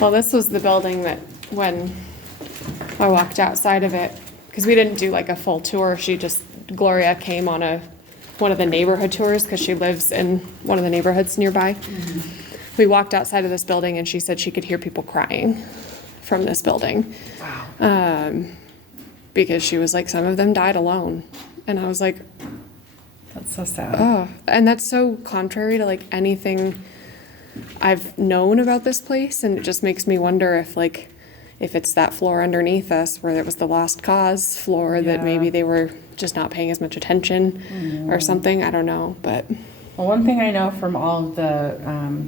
Well, this was the building that when I walked outside of it, because we didn't do like a full tour, Gloria came on one of the neighborhood tours because she lives in one of the neighborhoods nearby. We walked outside of this building and she said she could hear people crying from this building. Wow. Because she was like, some of them died alone. And I was like, That's so sad. oh, and that's so contrary to like anything I've known about this place. And it just makes me wonder if it's that floor underneath us where it was the lost cause floor that Yeah. maybe they were just not paying as much attention or something. I don't know, but Well, one thing I know from all of the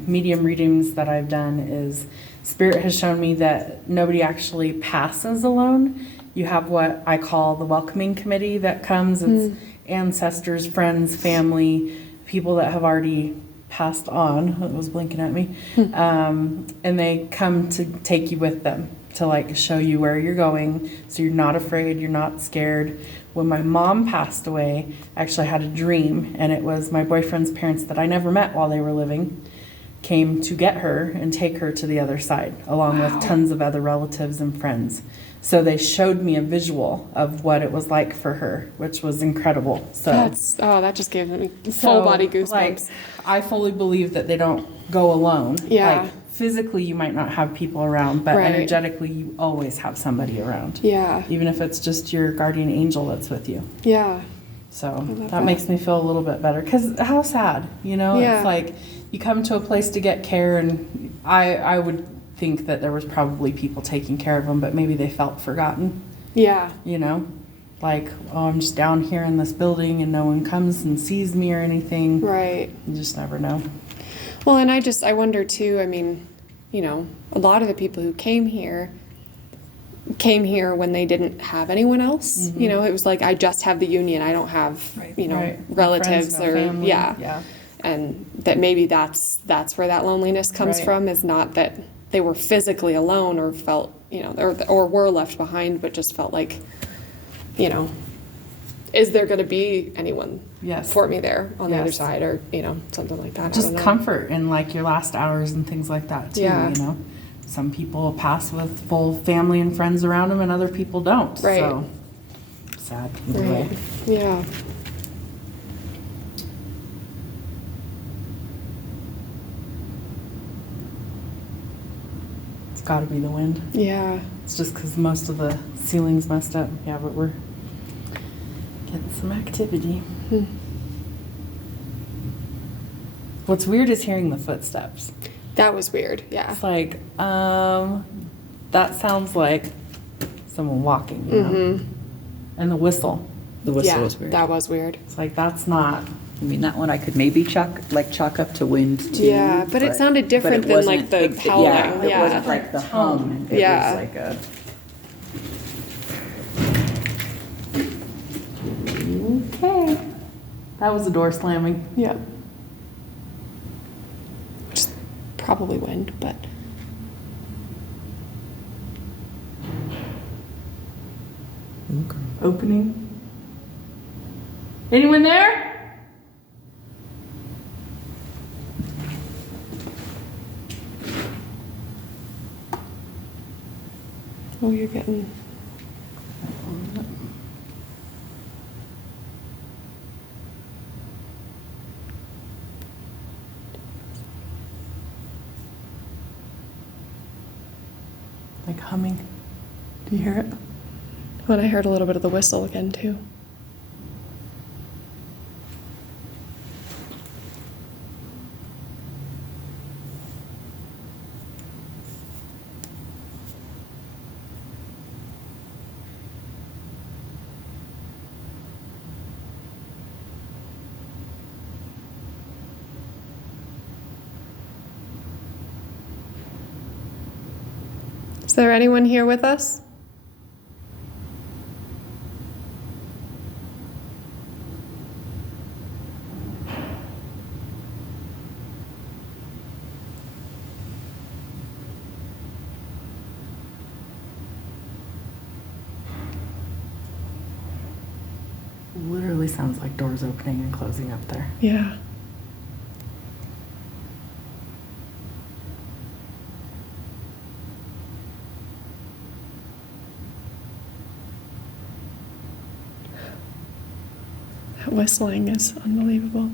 medium readings that I've done is Spirit has shown me that nobody actually passes alone. You have what I call the welcoming committee that comes. It's ancestors, friends, family, people that have already passed on. It was blinking at me. And they come to take you with them to like show you where you're going. So you're not afraid, you're not scared. When my mom passed away, I actually had a dream, and it was my boyfriend's parents that I never met while they were living came to get her and take her to the other side, along with tons of other relatives and friends. So they showed me a visual of what it was like for her, which was incredible. So that just gave me full body goosebumps. Like, I fully believe that they don't go alone. Yeah. Like, physically, you might not have people around, but Right. energetically, you always have somebody around. Yeah, Even if it's just your guardian angel that's with you. yeah, So love that makes me feel a little bit better. Because how sad, you know? Yeah. It's like you come to a place to get care, and I would think that there was probably people taking care of them, but maybe they felt forgotten, yeah, you know? Like, oh, I'm just down here in this building and no one comes and sees me or anything. right. You just never know. Well, and I wonder too, I mean, you know, a lot of the people who came here when they didn't have anyone else. You know, it was like, I just have the union. I don't have, you know, Right. relatives Friends, no or, family. yeah. Yeah. And that maybe that's where that loneliness comes Right. from, is not that they were physically alone or felt, you know, or were left behind, but just felt like, you know, is there going to be anyone Yes. for me there on the other Yes. side, or, you know, something like that. I Just don't know. comfort in like your last hours and things like that too, Yeah. you know? Some people pass with full family and friends around them and other people don't. Right. So sad. Either way. Right. Yeah. It's got to be the wind. Yeah. It's just because most of the ceiling's messed up. Yeah, but we're getting some activity. What's weird is hearing the footsteps. That was weird. Yeah. It's like, that sounds like someone walking, you know? And the whistle. The whistle Yeah, was weird. that was weird. It's like, that's not, I mean, that one I could maybe chalk up to wind too. Yeah, but it sounded different it than, like, wasn't the howling, Yeah, it yeah. wasn't like the hum. It Yeah. was like a. okay. That was the door slamming. Yeah. Just probably wind, but Opening. Anyone there? oh, you're getting. Like humming. Do you hear it? Well, I heard a little bit of the whistle again too. Is there anyone here with us? Literally sounds like doors opening and closing up there. Yeah. whistling is unbelievable.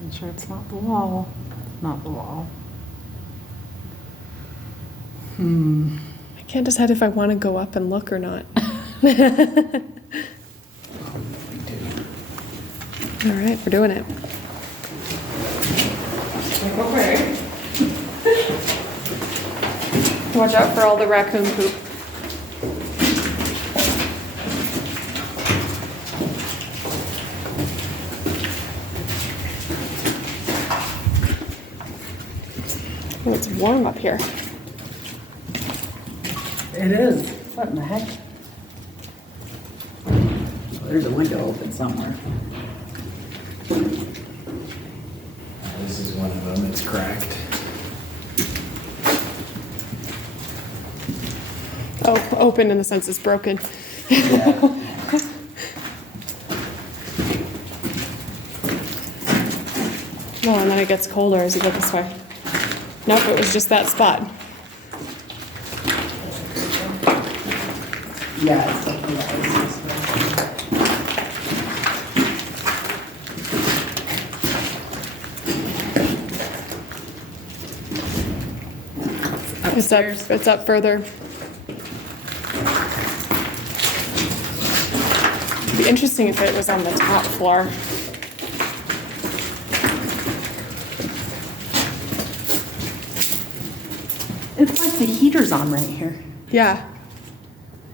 I'm sure it's not the wall. Not the wall. I can't decide if I want to go up and look or not. All right, we're doing it. Okay. Watch out for all the raccoon poop. Oh, it's warm up here. It is. What in the heck? There's a window open somewhere. This is one of them. It's cracked. Oh, open in the sense it's broken. Oh, and then it gets colder as you go this way. Nope, it was just that spot. Yeah, it's definitely that. It's up further. It'd be interesting if it was on the top floor. It's like the heater's on right here. Yeah.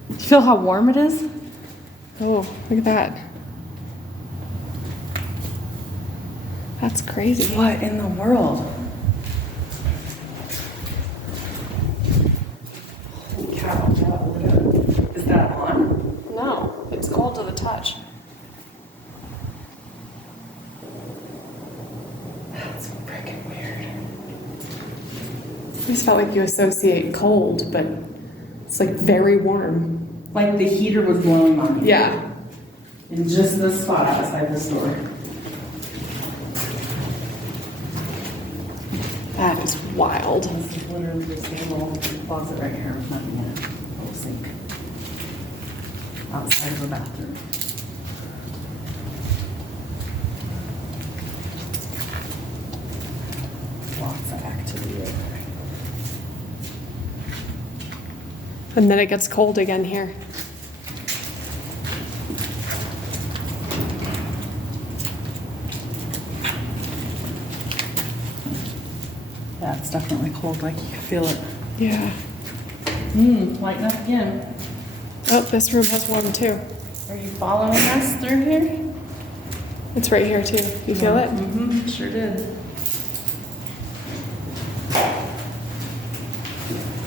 Do you feel how warm it is? Oh, look at that. That's crazy. What in the world? Holy cow, is that on? No, it's cold to the touch. That's freaking weird. I just felt like you associate cold, but it's like very warm. Like the heater was blowing on me. Yeah. In just this spot outside this door. That is wild. This is literally just a little closet right here with nothing in it. A little sink. Outside of a bathroom. Lots of activity right there. And then it gets cold again here. Yeah, it's definitely cold, like you can feel it. Yeah. Lighten up again. Oh, this room has warm too. Are you following us through here? It's right here too. You feel it? Mm-hmm, sure did.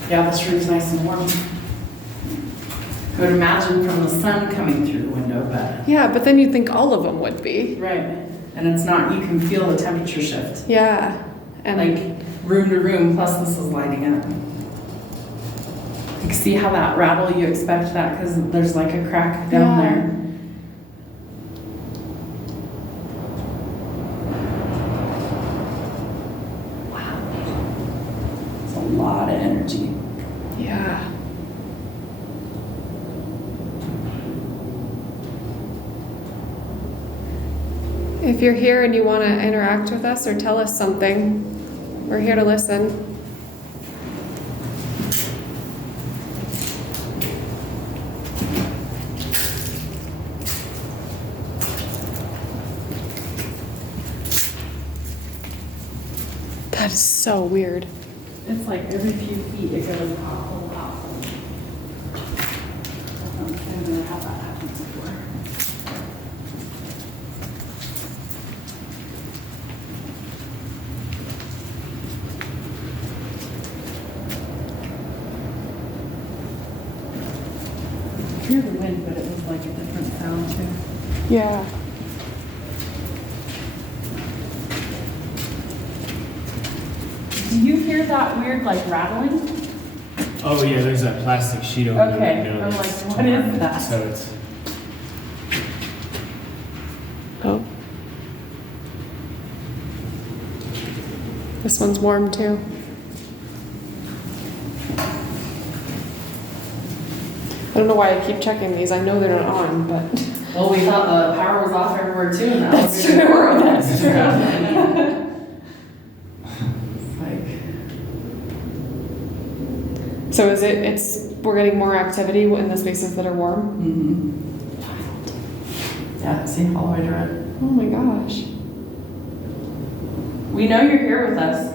Yeah, this room's nice and warm. I would imagine from the sun coming through the window, but. Yeah, but then you'd think all of them would be. Right. And it's not, you can feel the temperature shift. Yeah. And Like room to room, plus this is lighting up. You can see how that rattle, you expect that because there's like a crack down Yeah. there. Wow. It's a lot of energy. yeah. If you're here and you want to interact with us or tell us something, we're here to listen. That is so weird. It's like every few feet it goes pop, pop, pop. I've never had that happen before. I hear the wind, but it was like a different sound too. Yeah. Do you hear that weird like rattling? Oh yeah, there's that plastic sheet over the Okay, window. I'm that's like, what is torn, that? So it's Oh. This one's warm too. don't know why I keep checking these. I know they're not on, but. Well, we thought the power was off everywhere too in the That's elevator. true, that's true. It's like, So we're getting more activity in the spaces that are warm? yeah, see, all the way to red. Oh my gosh. We know you're here with us.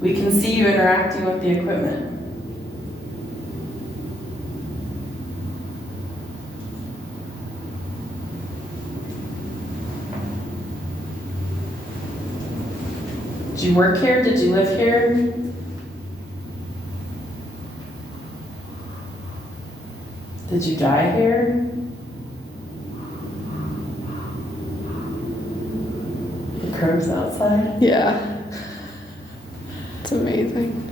We can see you interacting with the equipment. Did you work here? Did you live here? Did you die here? The crows outside. Yeah. It's amazing.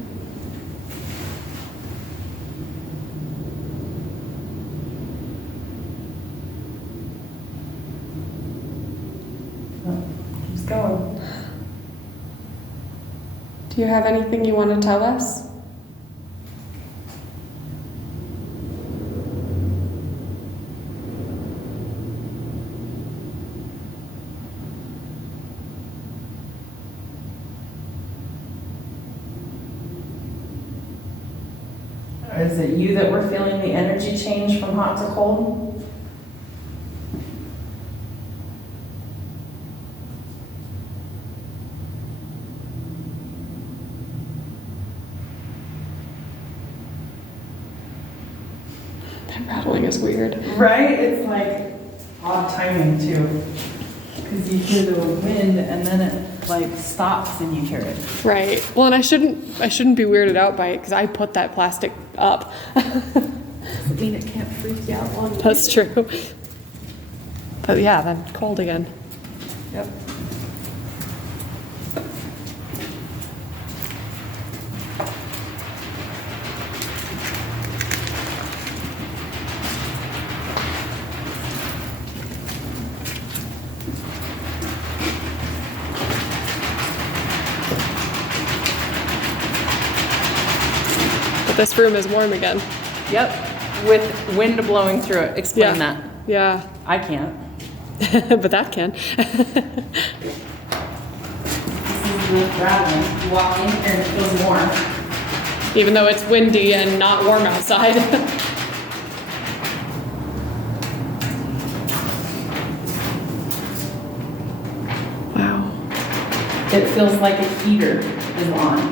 Oh, keeps going. Do you have anything you want to tell us? Is it you that we're feeling the energy change from hot to cold? That rattling is weird. Right? It's like odd timing too. Because you hear the wind and then it like stops and you hear it. Right. Well, and I shouldn't be weirded out by it because I put that plastic up. Doesn't mean it can't freak you out long. That's true. But yeah, then cold again. Yep. But this room is warm again. Yep. With wind blowing through it. Explain that. Yeah. I can't. But that can. This is the rattling. You walk in here and it feels warm. Even though it's windy and not warm outside. Wow. It feels like a heater is on.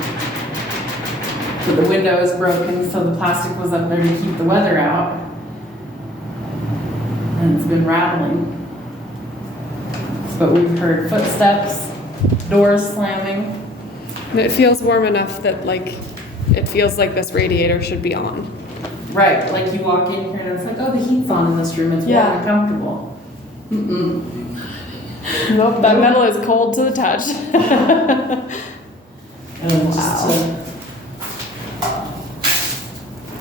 But the window is broken, so the plastic was up there to keep the weather out. And it's been rattling. But we've heard footsteps, doors slamming. And it feels warm enough that it feels like this radiator should be on. Right, like you walk in here and it's like, oh, the heat's on in this room, it's warm and comfortable. Mm-mm. Nope, that metal is cold to the touch. And wow.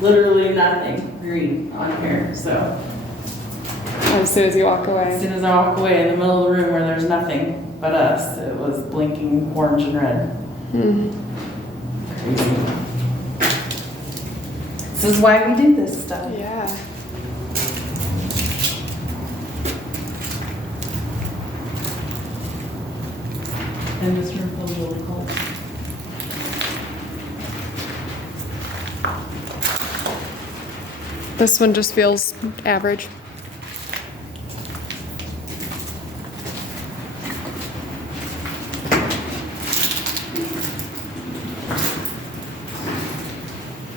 Literally nothing green on here, so. As soon as you walk As away. soon as I walk away in the middle of the room where there's nothing but us, it was blinking orange and red. Crazy. This is why we do this stuff. Yeah. And this room feels really cold. This one just feels average.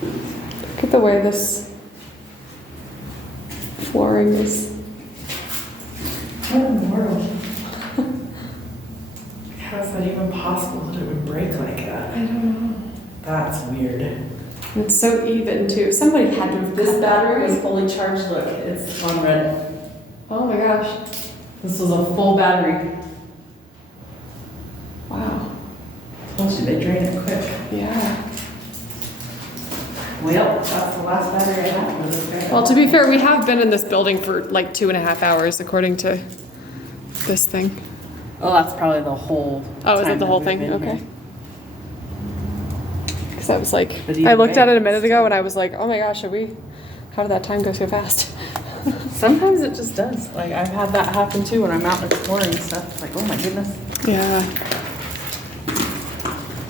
Look at the way this flooring is. What in the world? How is that even possible that it would break like that? I don't know. That's weird. It's so even too. Somebody had to have This cut that battery right. is fully charged. Look, it's on red. Oh my gosh. This was a full battery. Wow. Told you they drain it quick. Yeah. Well, that's the last battery I had for this guy. Well, to be fair, we have been in this building for like 2.5 hours, according to this thing. Oh, that's probably the whole. Oh, is time it the whole that we've thing? been Okay. here. Because I was like, But I either looked way, at it a it's minute ago and I was like, oh my gosh, have How did that time go so fast? Sometimes it just does. Like, I've had that happen too when I'm out exploring stuff. It's like, oh my goodness. Yeah.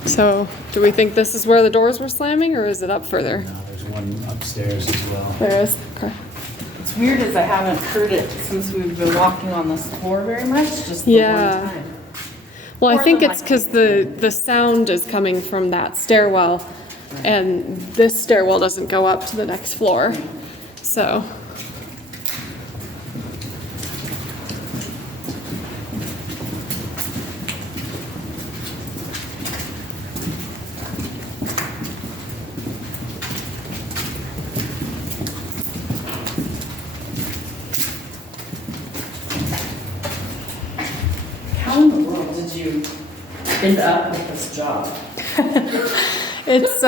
So, do we think this is where the doors were slamming, or is it up further? No, there's one upstairs as well. There is. Okay. What's weird is I haven't heard it since we've been walking on this floor very much, just the Yeah. one time. Well, I Or think the it's because the sound is coming from that stairwell, and this stairwell doesn't go up to the next floor. So, How in the world did you end up with this job? it's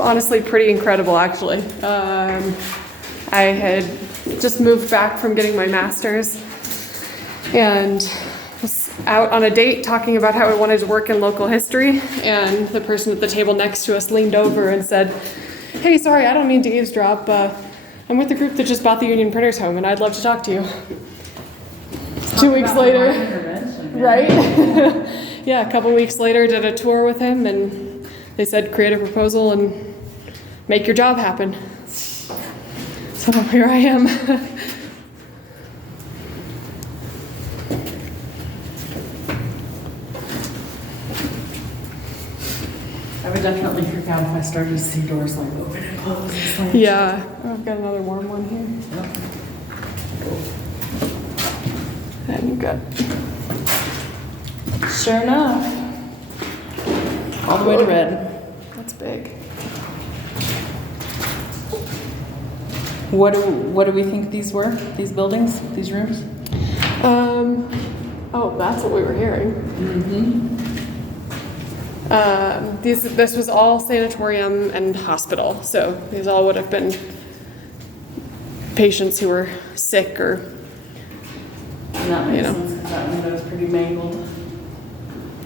honestly pretty incredible, actually. I had just moved back from getting my master's and was out on a date talking about how I wanted to work in local history, and the person at the table next to us leaned over and said, "Hey, sorry, I don't mean to eavesdrop. I'm with the group that just bought the Union Printers home, and I'd love to talk to you." 2 weeks later, right? Yeah, a couple weeks later, did a tour with him, and they said, create a proposal and make your job happen. So here I am. I would definitely freak out if I started to see doors like open and close. It's like, Yeah, I've got another warm one here. And you've got, sure enough, all the way to red. that's big. What do we think these were? These buildings? These rooms? Oh, that's what we were hearing. This was all sanatorium and hospital, so these all would have been patients who were sick or, And that makes You know. sense, 'cause that window's pretty mangled.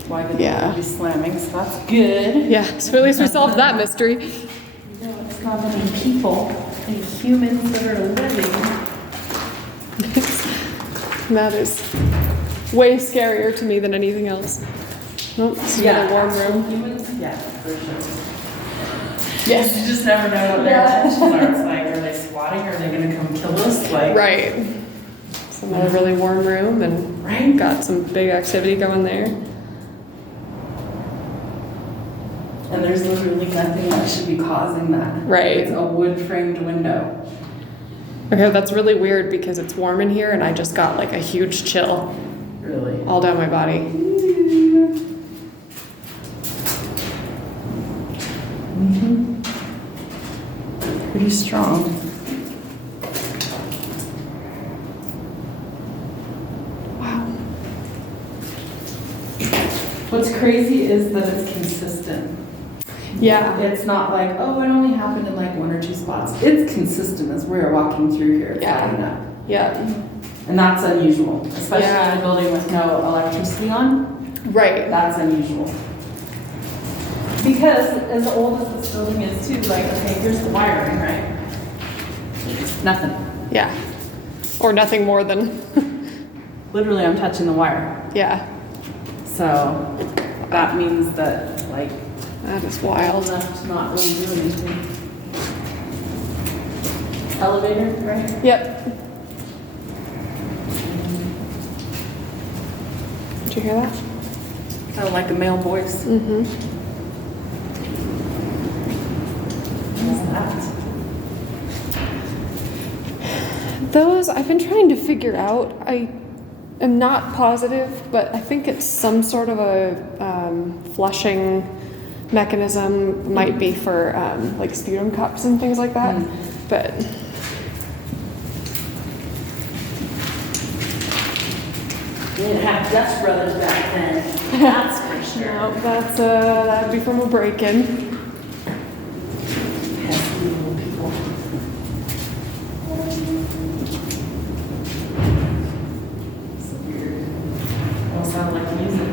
Why did Yeah. it be slamming? So that's good. yeah, so at least we solved that mystery. You know, it's not any people, any humans that are living. That is way scarier to me than anything else. Oh, this is another warm room. Humans? Yeah, for sure. Yes, you just never know what their intentions are. It's like, are they squatting? Are they gonna come kill us? Like, Right. It's another really warm room, and right? got some big activity going there. And there's literally nothing that should be causing that. Right. It's a wood framed window. Okay, that's really weird because it's warm in here, and I just got like a huge chill Really. all down my body. Pretty strong. Wow. What's crazy is that it's consistent. Yeah. It's not like, oh, it only happened in like one or two spots. It's consistent as we're walking through here. It's Yeah. lighting up. Yeah. And that's unusual, especially Yeah. in a building with no electricity on. Right. That's unusual. Because as old as this building is too, like, okay, here's the wiring, right? Nothing. Yeah. Or nothing more than, Literally, I'm touching the wire. yeah. So that means that, like, That is wild wild. enough to not really do anything. Elevator, right? Yep. Did you hear that? Kind of like a male voice. Mm-hmm. What's that? Those I've been trying to figure out. I am not positive, but I think it's some sort of a flushing mechanism. Might be for like sputum cups and things like that. But We didn't have Dutch brothers back then. That's for sure. no, that's that'd be from a break-in. Pesky little people. So weird. Almost sounded like music.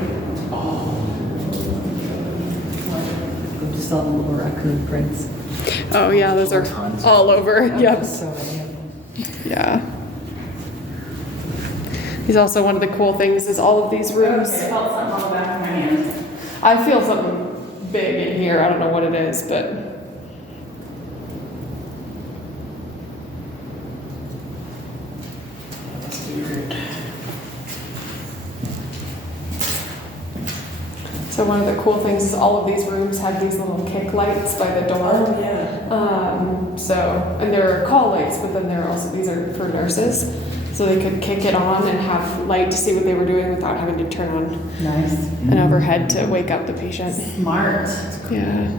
Just all the little raccoon prints. Oh yeah, those are all over. Yep. So many of them. Yeah. He's also one of the cool things is all of these rooms. Okay, I felt something on the back of my hand. I feel something big in here. I don't know what it is, but That's weird. so one of the cool things is all of these rooms have these little kick lights by the door. Oh, yeah. And there are call lights, but then there are also, these are for nurses. So they could kick it on and have light to see what they were doing without having to turn on Nice. an overhead to wake up the patient. Smart. Yeah.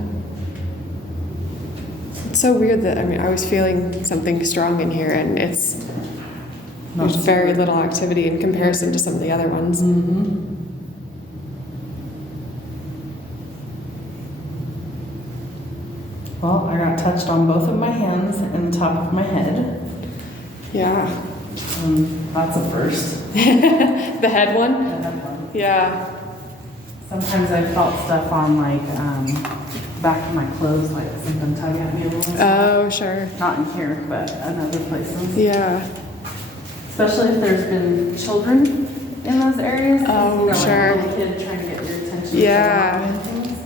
It's so weird that, I mean, I was feeling something strong in here and there's very little activity in comparison to some of the other ones. Mm-hmm. Well, I got touched on both of my hands and the top of my head. Yeah. That's a first. The head one? And then one. Yeah. Sometimes I felt stuff on like back of my clothes, like something tugging at me a little. Oh, sure. Not in here, but in other places. Yeah. Especially if there's been children in those areas. Oh, Like sure. a little kid trying to get your attention. Yeah. and things.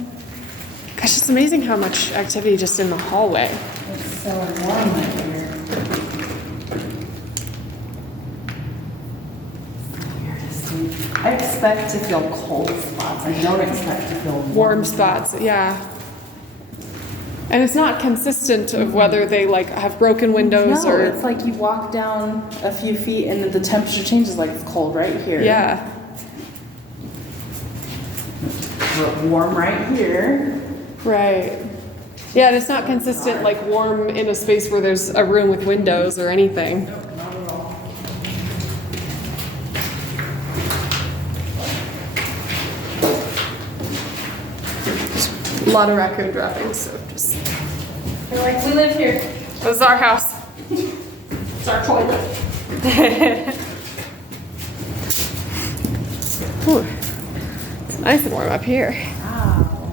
Gosh, it's amazing how much activity just in the hallway. It's so warm right here. I expect to feel cold spots. I don't expect to feel Warm spots, yeah. And it's not consistent of whether they like have broken windows No, or it's like you walk down a few feet and the temperature changes, like it's cold right here. yeah. Warm right here. Right. Yeah, and it's not consistent like warm in a space where there's a room with windows or anything. Not at all. A lot of raccoon droppings, so just They're like, we live here. this is our house. It's our toilet. Ooh, it's nice and warm up here. Wow.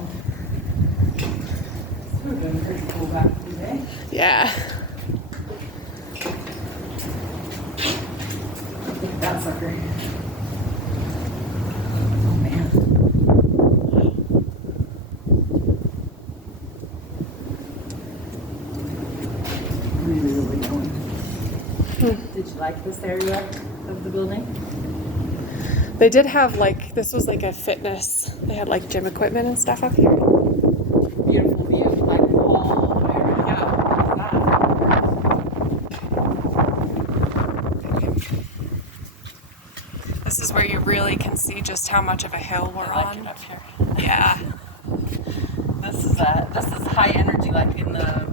We're doing pretty cool back today. Yeah. Look at that sucker. Oh man. Really, really going. Did you like this area of the building? They did have like, this was like a fitness, they had like gym equipment and stuff up here. Beautiful view, like all the way around. This is where you really can see just how much of a hill we're I like on. it up here. Yeah. This is high energy, like in the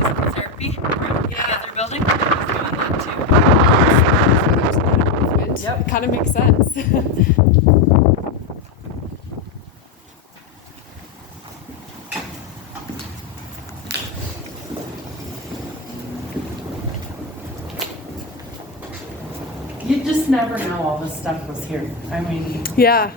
physical therapy room the other building. It's doing that too. Yep. It kind of makes sense. You just never know all this stuff was here. I mean, Yeah.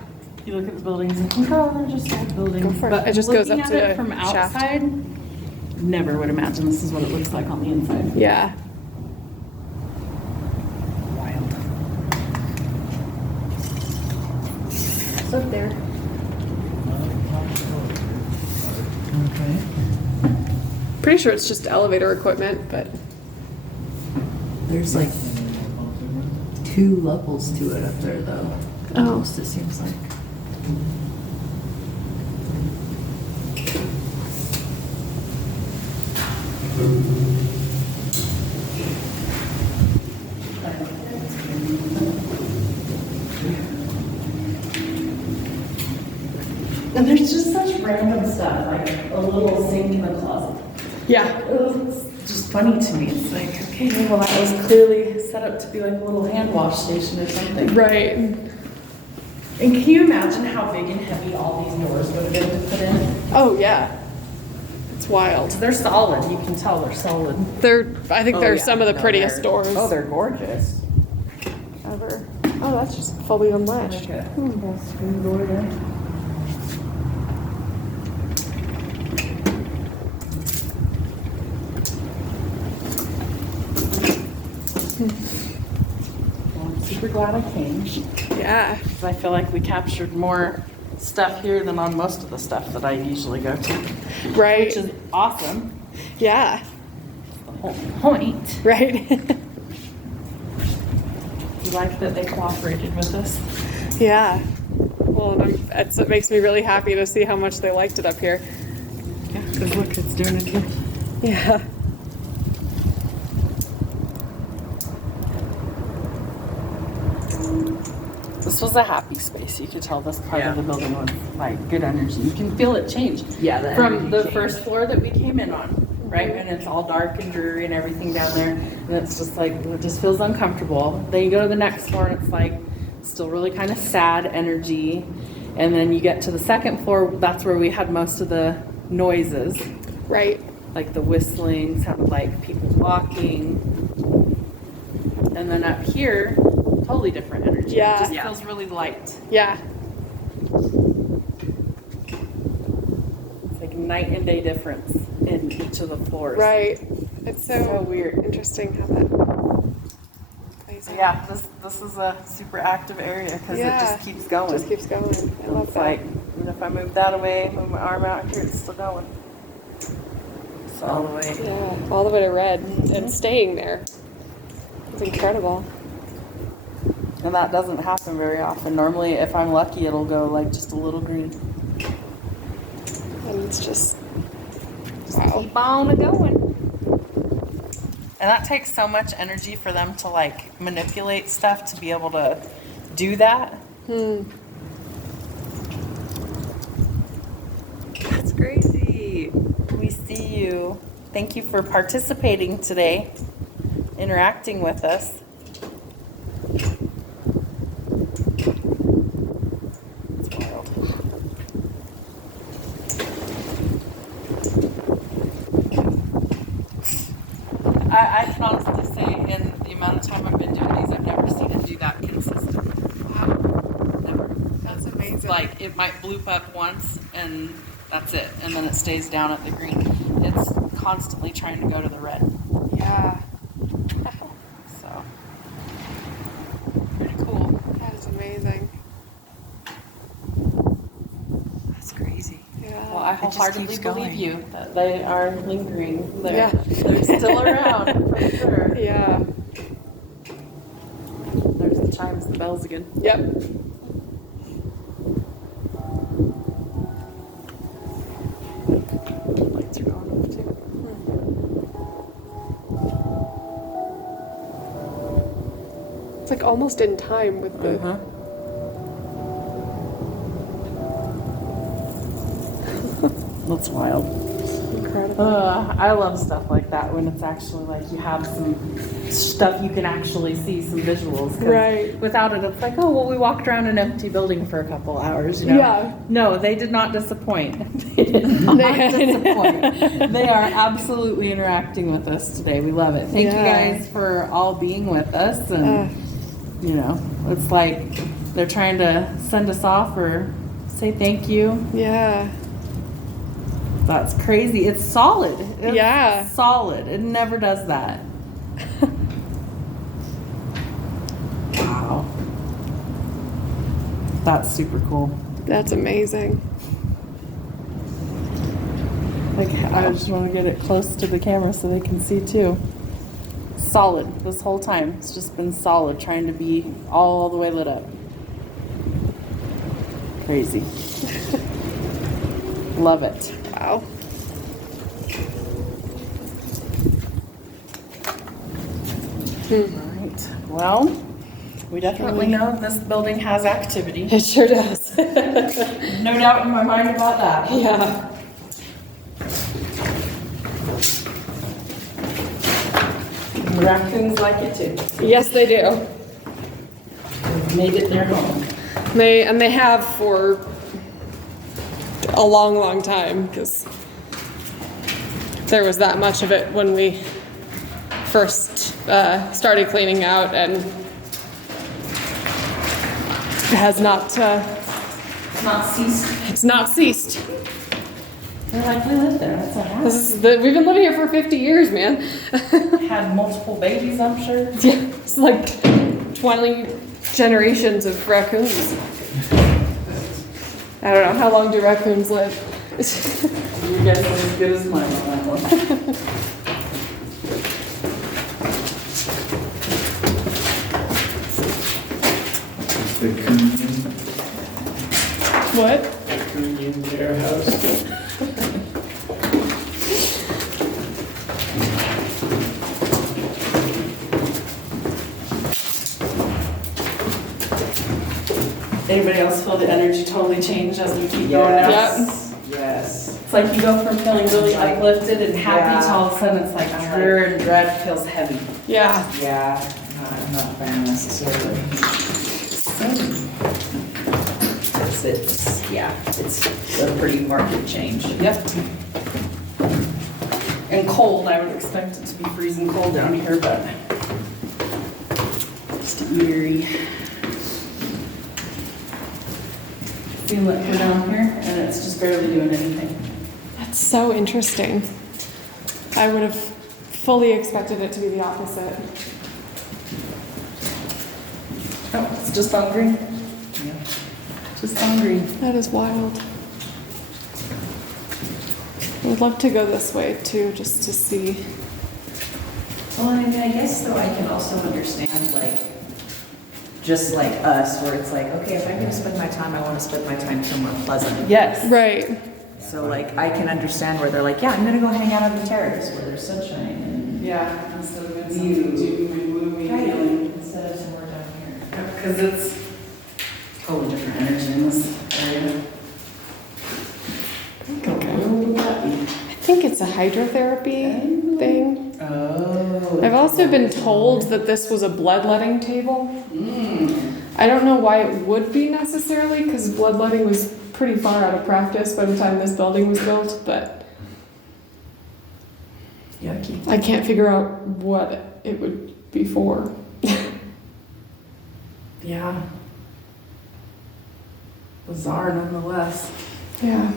you look at the buildings and think, oh, they're just old buildings. Go for it. But It just goes looking up at to it from the shaft. outside, never would imagine this is what it looks like on the inside. Yeah. Wild. It's up there. Okay. Pretty sure it's just elevator equipment, but There's like 2 levels to it up there though. Oh. Almost, it seems like. And there's just such random stuff, like a little sink in the closet. yeah. It's just funny to me. It's like, okay, well, that was clearly set up to be like a little hand wash station or something. Right. And can you imagine how big and heavy all these doors would have been to put in? Oh yeah. It's wild. They're solid. You can tell they're solid. I think they're some of the prettiest doors Oh, they're gorgeous. ever. Oh, that's just fully unlatched. Okay. Screen door there. glad I came. Yeah. Because I feel like we captured more stuff here than on most of the stuff that I usually go to. Right. Which is awesome. Yeah. The whole point. Right. You like that they cooperated with us? Yeah. Well, it makes me really happy to see how much they liked it up here. Yeah, because look, it's doing it here. Yeah. This was a happy space. You could tell this part of the building was like good energy. You can feel it change. Yeah, From the first floor that we came in on, right? And it's all dark and dreary and everything down there. And it's just like, it just feels uncomfortable. Then you go to the next floor and it's like still really kind of sad energy. And then you get to the second floor, that's where we had most of the noises. Right. Like the whistling sounded like people walking. And then up here, totally different energy. Yeah. It just feels really light. Yeah. It's like night and day difference in each of the floors. Right. It's so weird. interesting how that plays So out. yeah, this is a super active area because it just keeps going. Just keeps going. I love It's that. like, even if I move that away, move my arm out here, it's still going. It's all the way. Yeah, all the way to red and staying there. It's incredible. And that doesn't happen very often. Normally, if I'm lucky, it'll go like just a little green. And it's just, wow. Keep on going. And that takes so much energy for them to like manipulate stuff to be able to do that. That's crazy. We see you. Thank you for participating today, interacting with us. It's wild. I can honestly say in the amount of time I've been doing these, I've never seen it do that consistently. Never. That's amazing. Like it might bloop up once and that's it, and then it stays down at the green. It's constantly trying to go to the red. Yeah. So pretty cool. That is amazing. That's crazy. Yeah. Well, I wholeheartedly keeps believe going. you that they are lingering. Yeah. They're still around for sure. Yeah. There's the chimes, the bells again. Yep. Lights are going off too. It's like almost in time with the. That's wild. Incredible. I love stuff like that when it's actually like you have some stuff you can actually see, some visuals. 'Cause Right. without it, it's like, oh, well, we walked around an empty building for a couple hours, you know? Yeah. No, they did not disappoint. They did not disappoint. They are absolutely interacting with us today. We love it. Thank you guys for all being with us. And, you know, it's like they're trying to send us off or say thank you. Yeah. That's crazy. It's solid. Yeah. Solid. It never does that. Wow. That's super cool. That's amazing. Like, I just want to get it close to the camera so they can see too. Solid this whole time. It's just been solid, trying to be all the way lit up. Crazy. Love it. Wow. Right. Well, we definitely know this building has activity. It sure does. No doubt in my mind about that. Yeah. The raccoons like it too. Yes, they do. They've made it their home. They have for a long, long time because there was that much of it when we first started cleaning out, and it has not. Not ceased. It's not ceased. They're like, we live there. That's a house. We've been living here for 50 years, man. Had multiple babies, I'm sure. Yeah, it's like 20 generations of raccoons. I don't know, how long do raccoons live? Your guess is as good as mine on that one. The Korean, What? Korean bear house. Anybody else feel the energy totally change as we keep going now? Yes. Yes. It's like you go from feeling really uplifted and happy to all of a sudden it's like I'm drear and dread feels heavy. Yeah. Yeah, I'm not a fan necessarily. It's a pretty marked change. Yep. And cold, I would expect it to be freezing cold down here, but just eerie. Feel it here down here, and it's just barely doing anything. That's so interesting. I would have fully expected it to be the opposite. Oh, it's just hungry. Just hungry. That is wild. I would love to go this way too, just to see. Well, I mean, I guess though I can also understand like, just like us, where it's like, okay, if I'm gonna spend my time, I wanna spend my time somewhere pleasant. Yes. Right. So like, I can understand where they're like, yeah, I'm gonna go hang out on the terrace where there's sunshine and Yeah, instead of doing view. something to my gloomy Right. feeling. Instead of somewhere down here. Because it's totally different energy in this area. Okay. What would that be? I think it's a hydrotherapy thing. Oh. I've also been told that this was a bloodletting table. I don't know why it would be necessarily, because bloodletting was pretty far out of practice by the time this building was built, but Yucky. I can't figure out what it would be for. Yeah. Bizarre nonetheless. Yeah.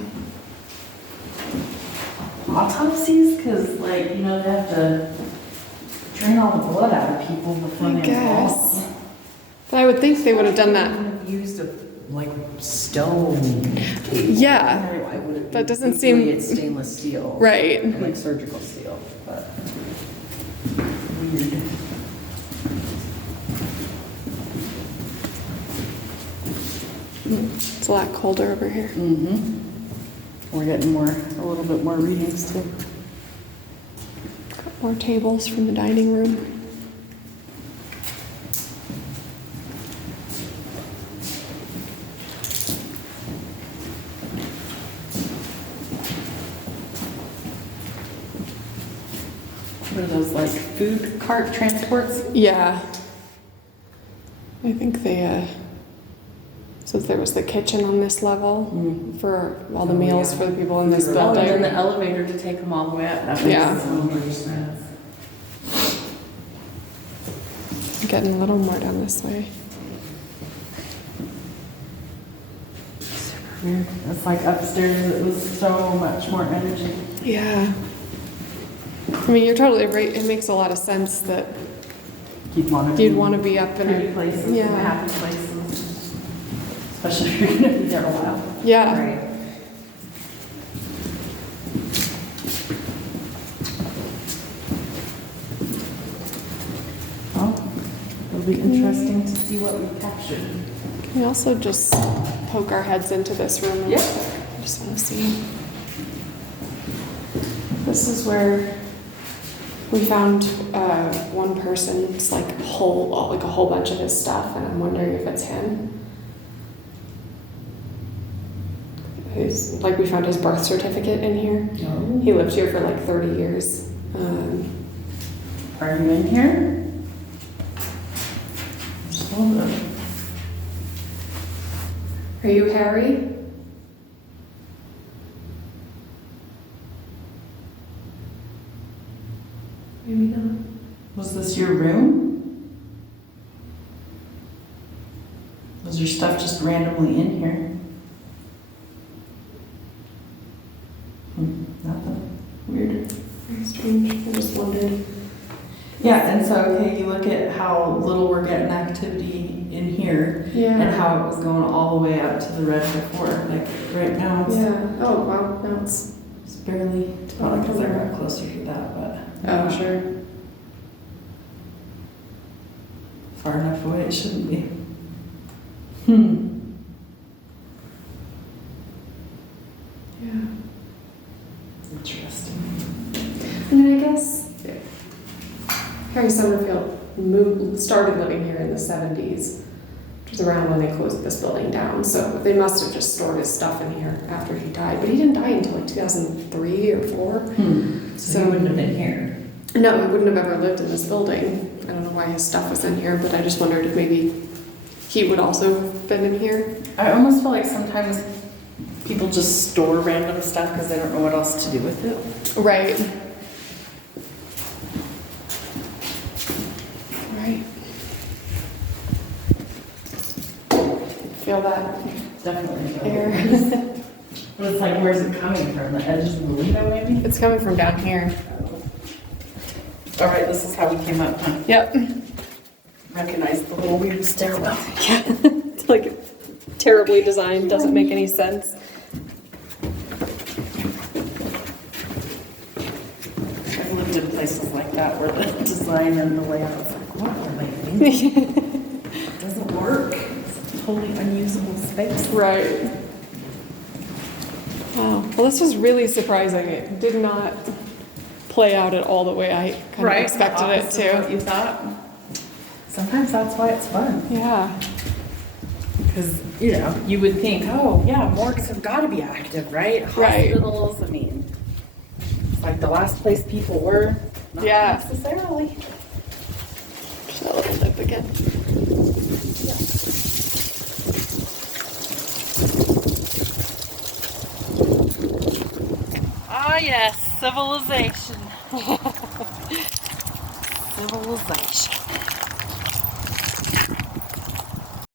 Autopsies, because, like, you know, they have to drain all the blood out of people before I they guess. fall. But I would think they would have done that. Would have used a like stone table. Yeah. Why would it be? That doesn't Usually seem- it's stainless steel. Right. Like surgical steel, but weird. It's a lot colder over here. Mm-hmm. We're getting a little bit more readings too. Got more tables from the dining room. What are those, like, food cart transports? Yeah. I think they, so there was the kitchen on this level for all the meals for the people in this Oh, and then building. the elevator to take them all the way up. That makes Yeah. so much sense. Getting a little more down this way. Super weird. It's like upstairs, it was so much more energy. Yeah. I mean, you're totally right. It makes a lot of sense that You'd want to you'd want to be up in pretty a places and Yeah. happy places. Especially if you're going to be there a while. Yeah. Right. Well, it'll be interesting to see what we captured. Can we also just poke our heads into this room? real Yeah. quick? I just want to see. This is where we found one person's like a whole bunch of his stuff, and I'm wondering if it's him. We found his birth certificate in here. Oh. He lived here for like 30 years. Are you in here? Hold on. Are you Harry? Maybe not. Was this your room? Was your stuff just randomly in here? Nothing. Weird. Very strange. I just wondered. Yeah, and so, okay, you look at how little we're getting activity in here and Yeah. how it was going all the way up to the red before. Like right now, Yeah. Oh, wow. No, it's. it's barely, probably because I got closer to that, but Oh, sure. far enough away it shouldn't be. Yeah. Interesting. And then I guess Harry Summerfield started living here in the 70s, which was around when they closed this building down. So they must have just stored his stuff in here after he died. But he didn't die until like 2003 or 4. So he wouldn't have been here. No, he wouldn't have ever lived in this building. I don't know why his stuff was in here, but I just wondered if maybe he would also have been in here. I almost feel like sometimes people just store random stuff because they don't know what else to do with it. Right. Right. Feel that Definitely. air. But it's like, where's it coming from? The edge of the window, maybe? It's coming from down here. All right, this is how we came up, huh? Yep. Recognize the little weird stairwell. It's like terribly designed, doesn't make any sense. I've lived in places like that where the design and the layout's like, what are they thinking? It doesn't work. It's a totally unusable space. Right. Wow. Well, this was really surprising. It did not play out at all the way I kind of expected it Opposite of what to. you thought. Sometimes that's why it's fun. Yeah. Because, you know, you would think, oh, yeah, morgues have got to be active, right? Right. Hospitals, I mean, it's like the last place people were. Not Yeah. necessarily. Just that little lip again. Ah, yes, civilization. Civilization.